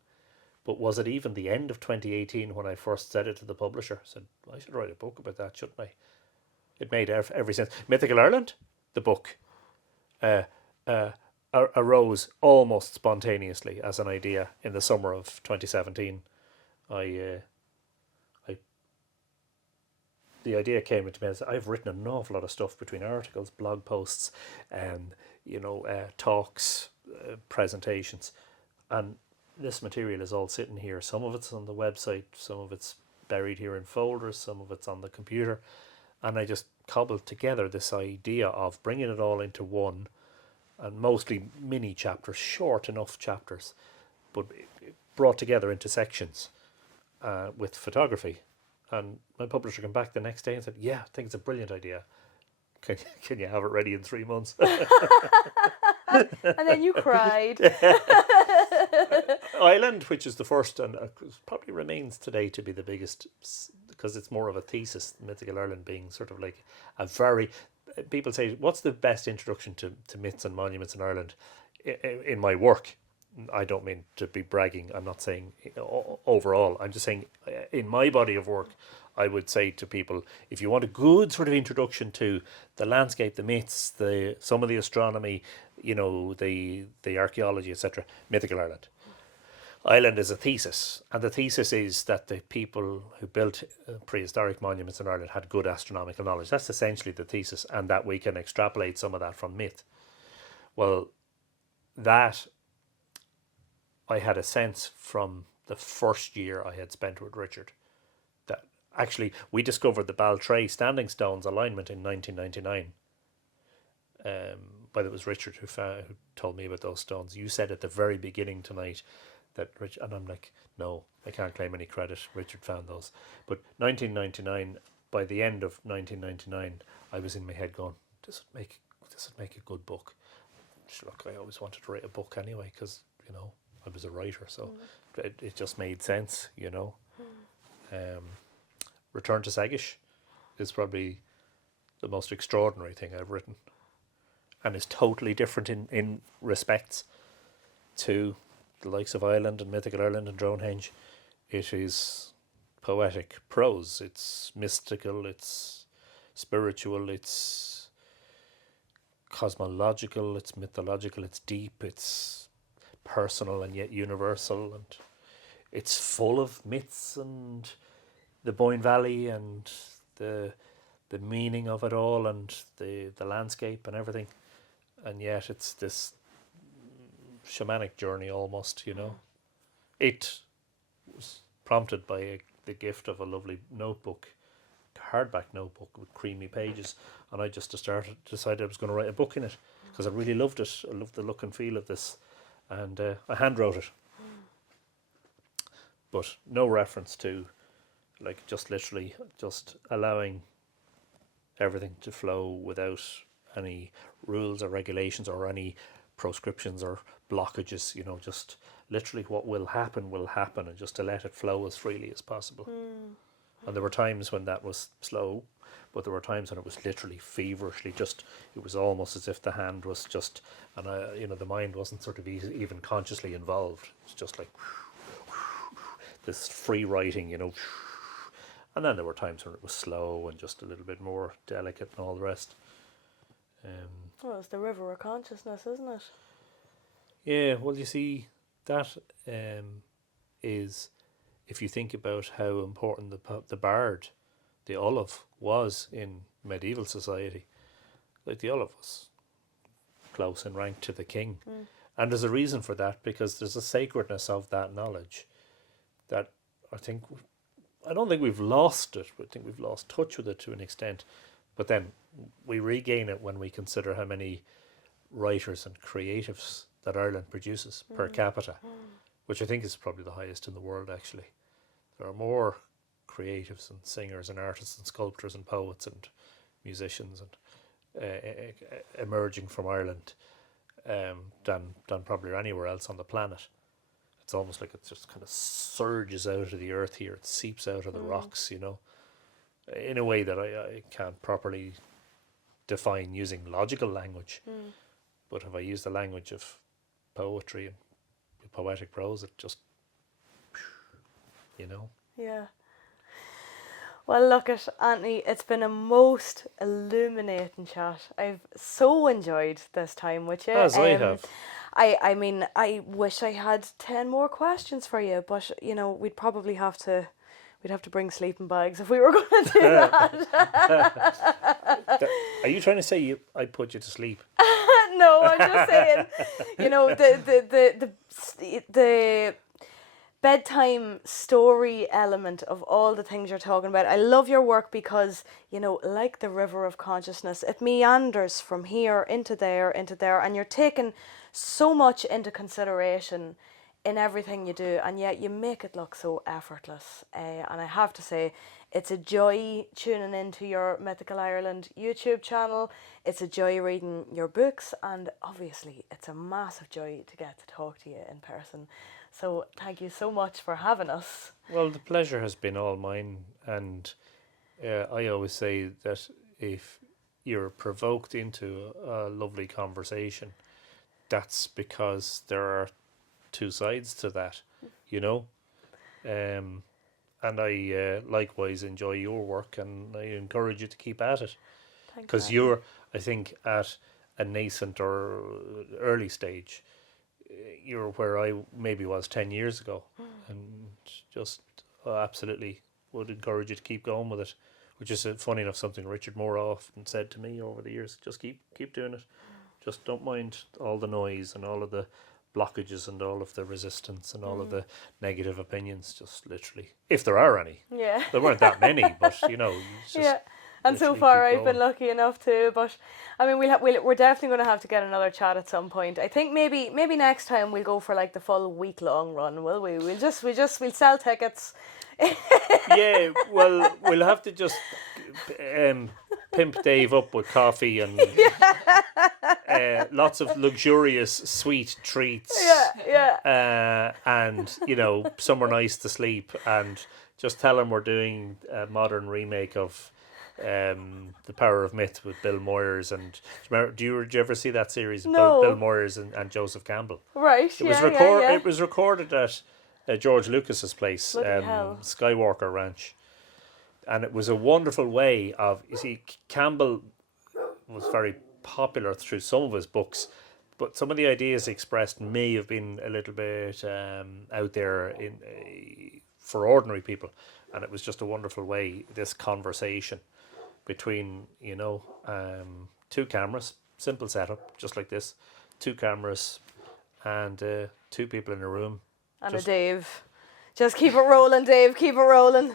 But was it even the end of 2018 when I first said it to the publisher? I said, I should write a book about that, shouldn't I? It made every sense. Mythical Ireland, the book, arose almost spontaneously as an idea in the summer of 2017. The idea came into me as I've written an awful lot of stuff between articles, blog posts, talks, presentations, and this material is all sitting here. Some of it's on the website, some of it's buried here in folders, some of it's on the computer, and I just cobbled together this idea of bringing it all into one, and mostly mini chapters, short enough chapters, but brought together into sections with photography. And my publisher came back the next day and said, yeah, I think it's a brilliant idea. Can you have it ready in 3 months? And then you cried. Ireland, which is the first, and probably remains today to be the biggest, because it's more of a thesis, Mythical Ireland being sort of like a very... People say, what's the best introduction to myths and monuments in Ireland? In my work, I don't mean to be bragging, I'm not saying overall, I'm just saying in my body of work, I would say to people, if you want a good sort of introduction to the landscape, the myths, some of the astronomy, the archaeology, etc., Mythical Ireland. Ireland is a thesis, and the thesis is that the people who built prehistoric monuments in Ireland had good astronomical knowledge. That's essentially the thesis, and that we can extrapolate some of that from myth. Well, that I had a sense from the first year I had spent with Richard, that actually we discovered the Baltray standing stones alignment in 1999. But it was Richard who told me about those stones. You said at the very beginning tonight that Richard, and I'm like, no, I can't claim any credit. Richard found those. But 1999, by the end of 1999, I was in my head going, this would make a good book. Look, I always wanted to write a book anyway, because I was a writer, so it just made sense, Return to Sagish is probably the most extraordinary thing I've written, and is totally different in respects to the likes of Ireland and Mythical Ireland and Dronehenge. It is poetic prose, it's mystical, it's spiritual, it's cosmological, it's mythological, it's deep, it's personal and yet universal, and it's full of myths and the Boyne Valley and the meaning of it all and the landscape and everything, and yet it's this shamanic journey almost. It was prompted by the gift of a lovely notebook, hardback notebook with creamy pages, and I just decided I was going to write a book in it because I really loved it. I loved the look and feel of this, and I hand wrote it, but no reference to, like, just literally just allowing everything to flow without any rules or regulations or any proscriptions or blockages, just literally what will happen, and just to let it flow as freely as possible. And there were times when that was slow, but there were times when it was literally feverishly it was almost as if the hand was just, and the mind wasn't sort of even consciously involved. It was just like this free writing, and then there were times when it was slow and just a little bit more delicate and all the rest. Well, it's the river of consciousness, isn't it? Yeah, well, you see, that is, if you think about how important the bard, the olive, was in medieval society. Like, the olive was close in rank to the king. And there's a reason for that, because there's a sacredness of that knowledge that I don't think we've lost it. I think we've lost touch with it to an extent. But then we regain it when we consider how many writers and creatives that Ireland produces per capita, which I think is probably the highest in the world, actually. There are more creatives and singers and artists and sculptors and poets and musicians and emerging from Ireland than probably anywhere else on the planet. It's almost like it just kind of surges out of the earth here. It seeps out of the rocks, in a way that I can't properly define using logical language. But if I use the language of poetry and poetic prose, it just, Yeah. Well, look at Anthony, it's been a most illuminating chat. I've so enjoyed this time with you. As I have. I mean, I wish I had 10 more questions for you, but we'd probably have to bring sleeping bags if we were going to do that. Are you trying to say I put you to sleep? No, I'm just saying, you know, the bedtime story element of all the things you're talking about. I love your work because, you know, like the river of consciousness, it meanders from here into there, and you're taking so much into consideration in everything you do, and yet you make it look so effortless. And I have to say, it's a joy tuning into your Mythical Ireland YouTube channel. It's a joy reading your books, and obviously it's a massive joy to get to talk to you in person. So thank you so much for having us. Well, the pleasure has been all mine, and I always say that if you're provoked into a lovely conversation, that's because there are two sides to that, you know. And I likewise enjoy your work, and I encourage you to keep at it, because you're, I think, at a nascent or early stage. You're where I maybe was 10 years ago, and just absolutely would encourage you to keep going with it, which is funny enough something Richard Moore often said to me over the years. Just keep doing it. Just don't mind all the noise and all of the blockages and all of the resistance and all of the negative opinions. Just literally, if there are any. Yeah. There weren't that many, but you know. Just And so far I've been lucky enough too, but I mean we're definitely going to have to get another chat at some point. I think maybe next time we'll go for like the full week-long run, will we? We'll sell tickets. Yeah, well, we'll have to just pimp Dave up with coffee and lots of luxurious sweet treats. And, you know, somewhere nice to sleep, and just tell him we're doing a modern remake of The Power of Myth with Bill Moyers. And did you ever see that series? No. Bill Moyers and Joseph Campbell. Right. It was recorded at George Lucas's place, Skywalker Ranch, and it was a wonderful way of, you see, Campbell was very popular through some of his books, but some of the ideas expressed may have been a little bit out there for ordinary people, and it was just a wonderful way, this conversation between, you know, two cameras, simple setup, just like this, two cameras and two people in a room. And a Dave. Just keep it rolling, Dave, keep it rolling.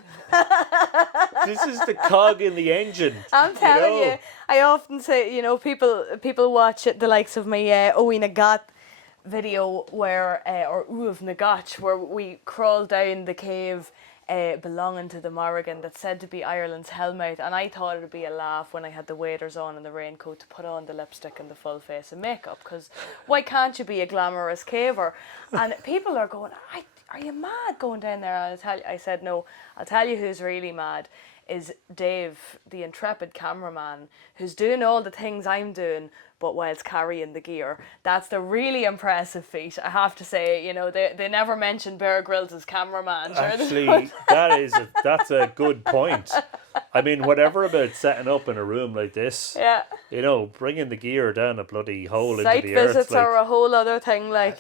This is the cog in the engine. I'm telling you, I often say, you know, people watch the likes of my Uisneach video where, or Uisneach, where we crawl down the cave belonging to the Morrigan that's said to be Ireland's Hellmouth, and I thought it would be a laugh when I had the waders on and the raincoat to put on the lipstick and the full face of makeup, because why can't you be a glamorous caver? And people are going, are you mad going down there? And I said, no, I'll tell you who's really mad is Dave, the intrepid cameraman, who's doing all the things I'm doing, but whilst carrying the gear. That's the really impressive feat, I have to say. You know, they never mentioned Bear Grylls as cameraman. Actually, that's a good point. I mean, whatever about setting up in a room like this, you know, bringing the gear down a bloody hole into the earth. Site visits are a whole other thing, like...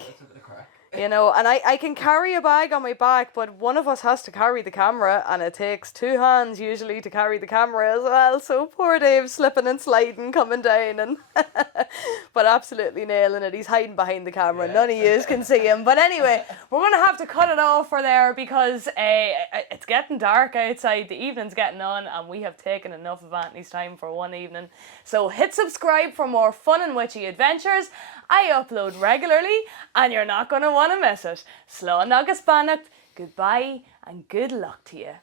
You know, and I can carry a bag on my back, but one of us has to carry the camera, and it takes two hands usually to carry the camera as well. So poor Dave slipping and sliding, coming down, and but absolutely nailing it. He's hiding behind the camera. None of you can see him. But anyway, we're going to have to cut it off for there because it's getting dark outside. The evening's getting on, and we have taken enough of Anthony's time for one evening. So hit subscribe for more fun and witchy adventures. I upload regularly, and you're not going to want to miss it. Slán agus beannacht, goodbye and good luck to you.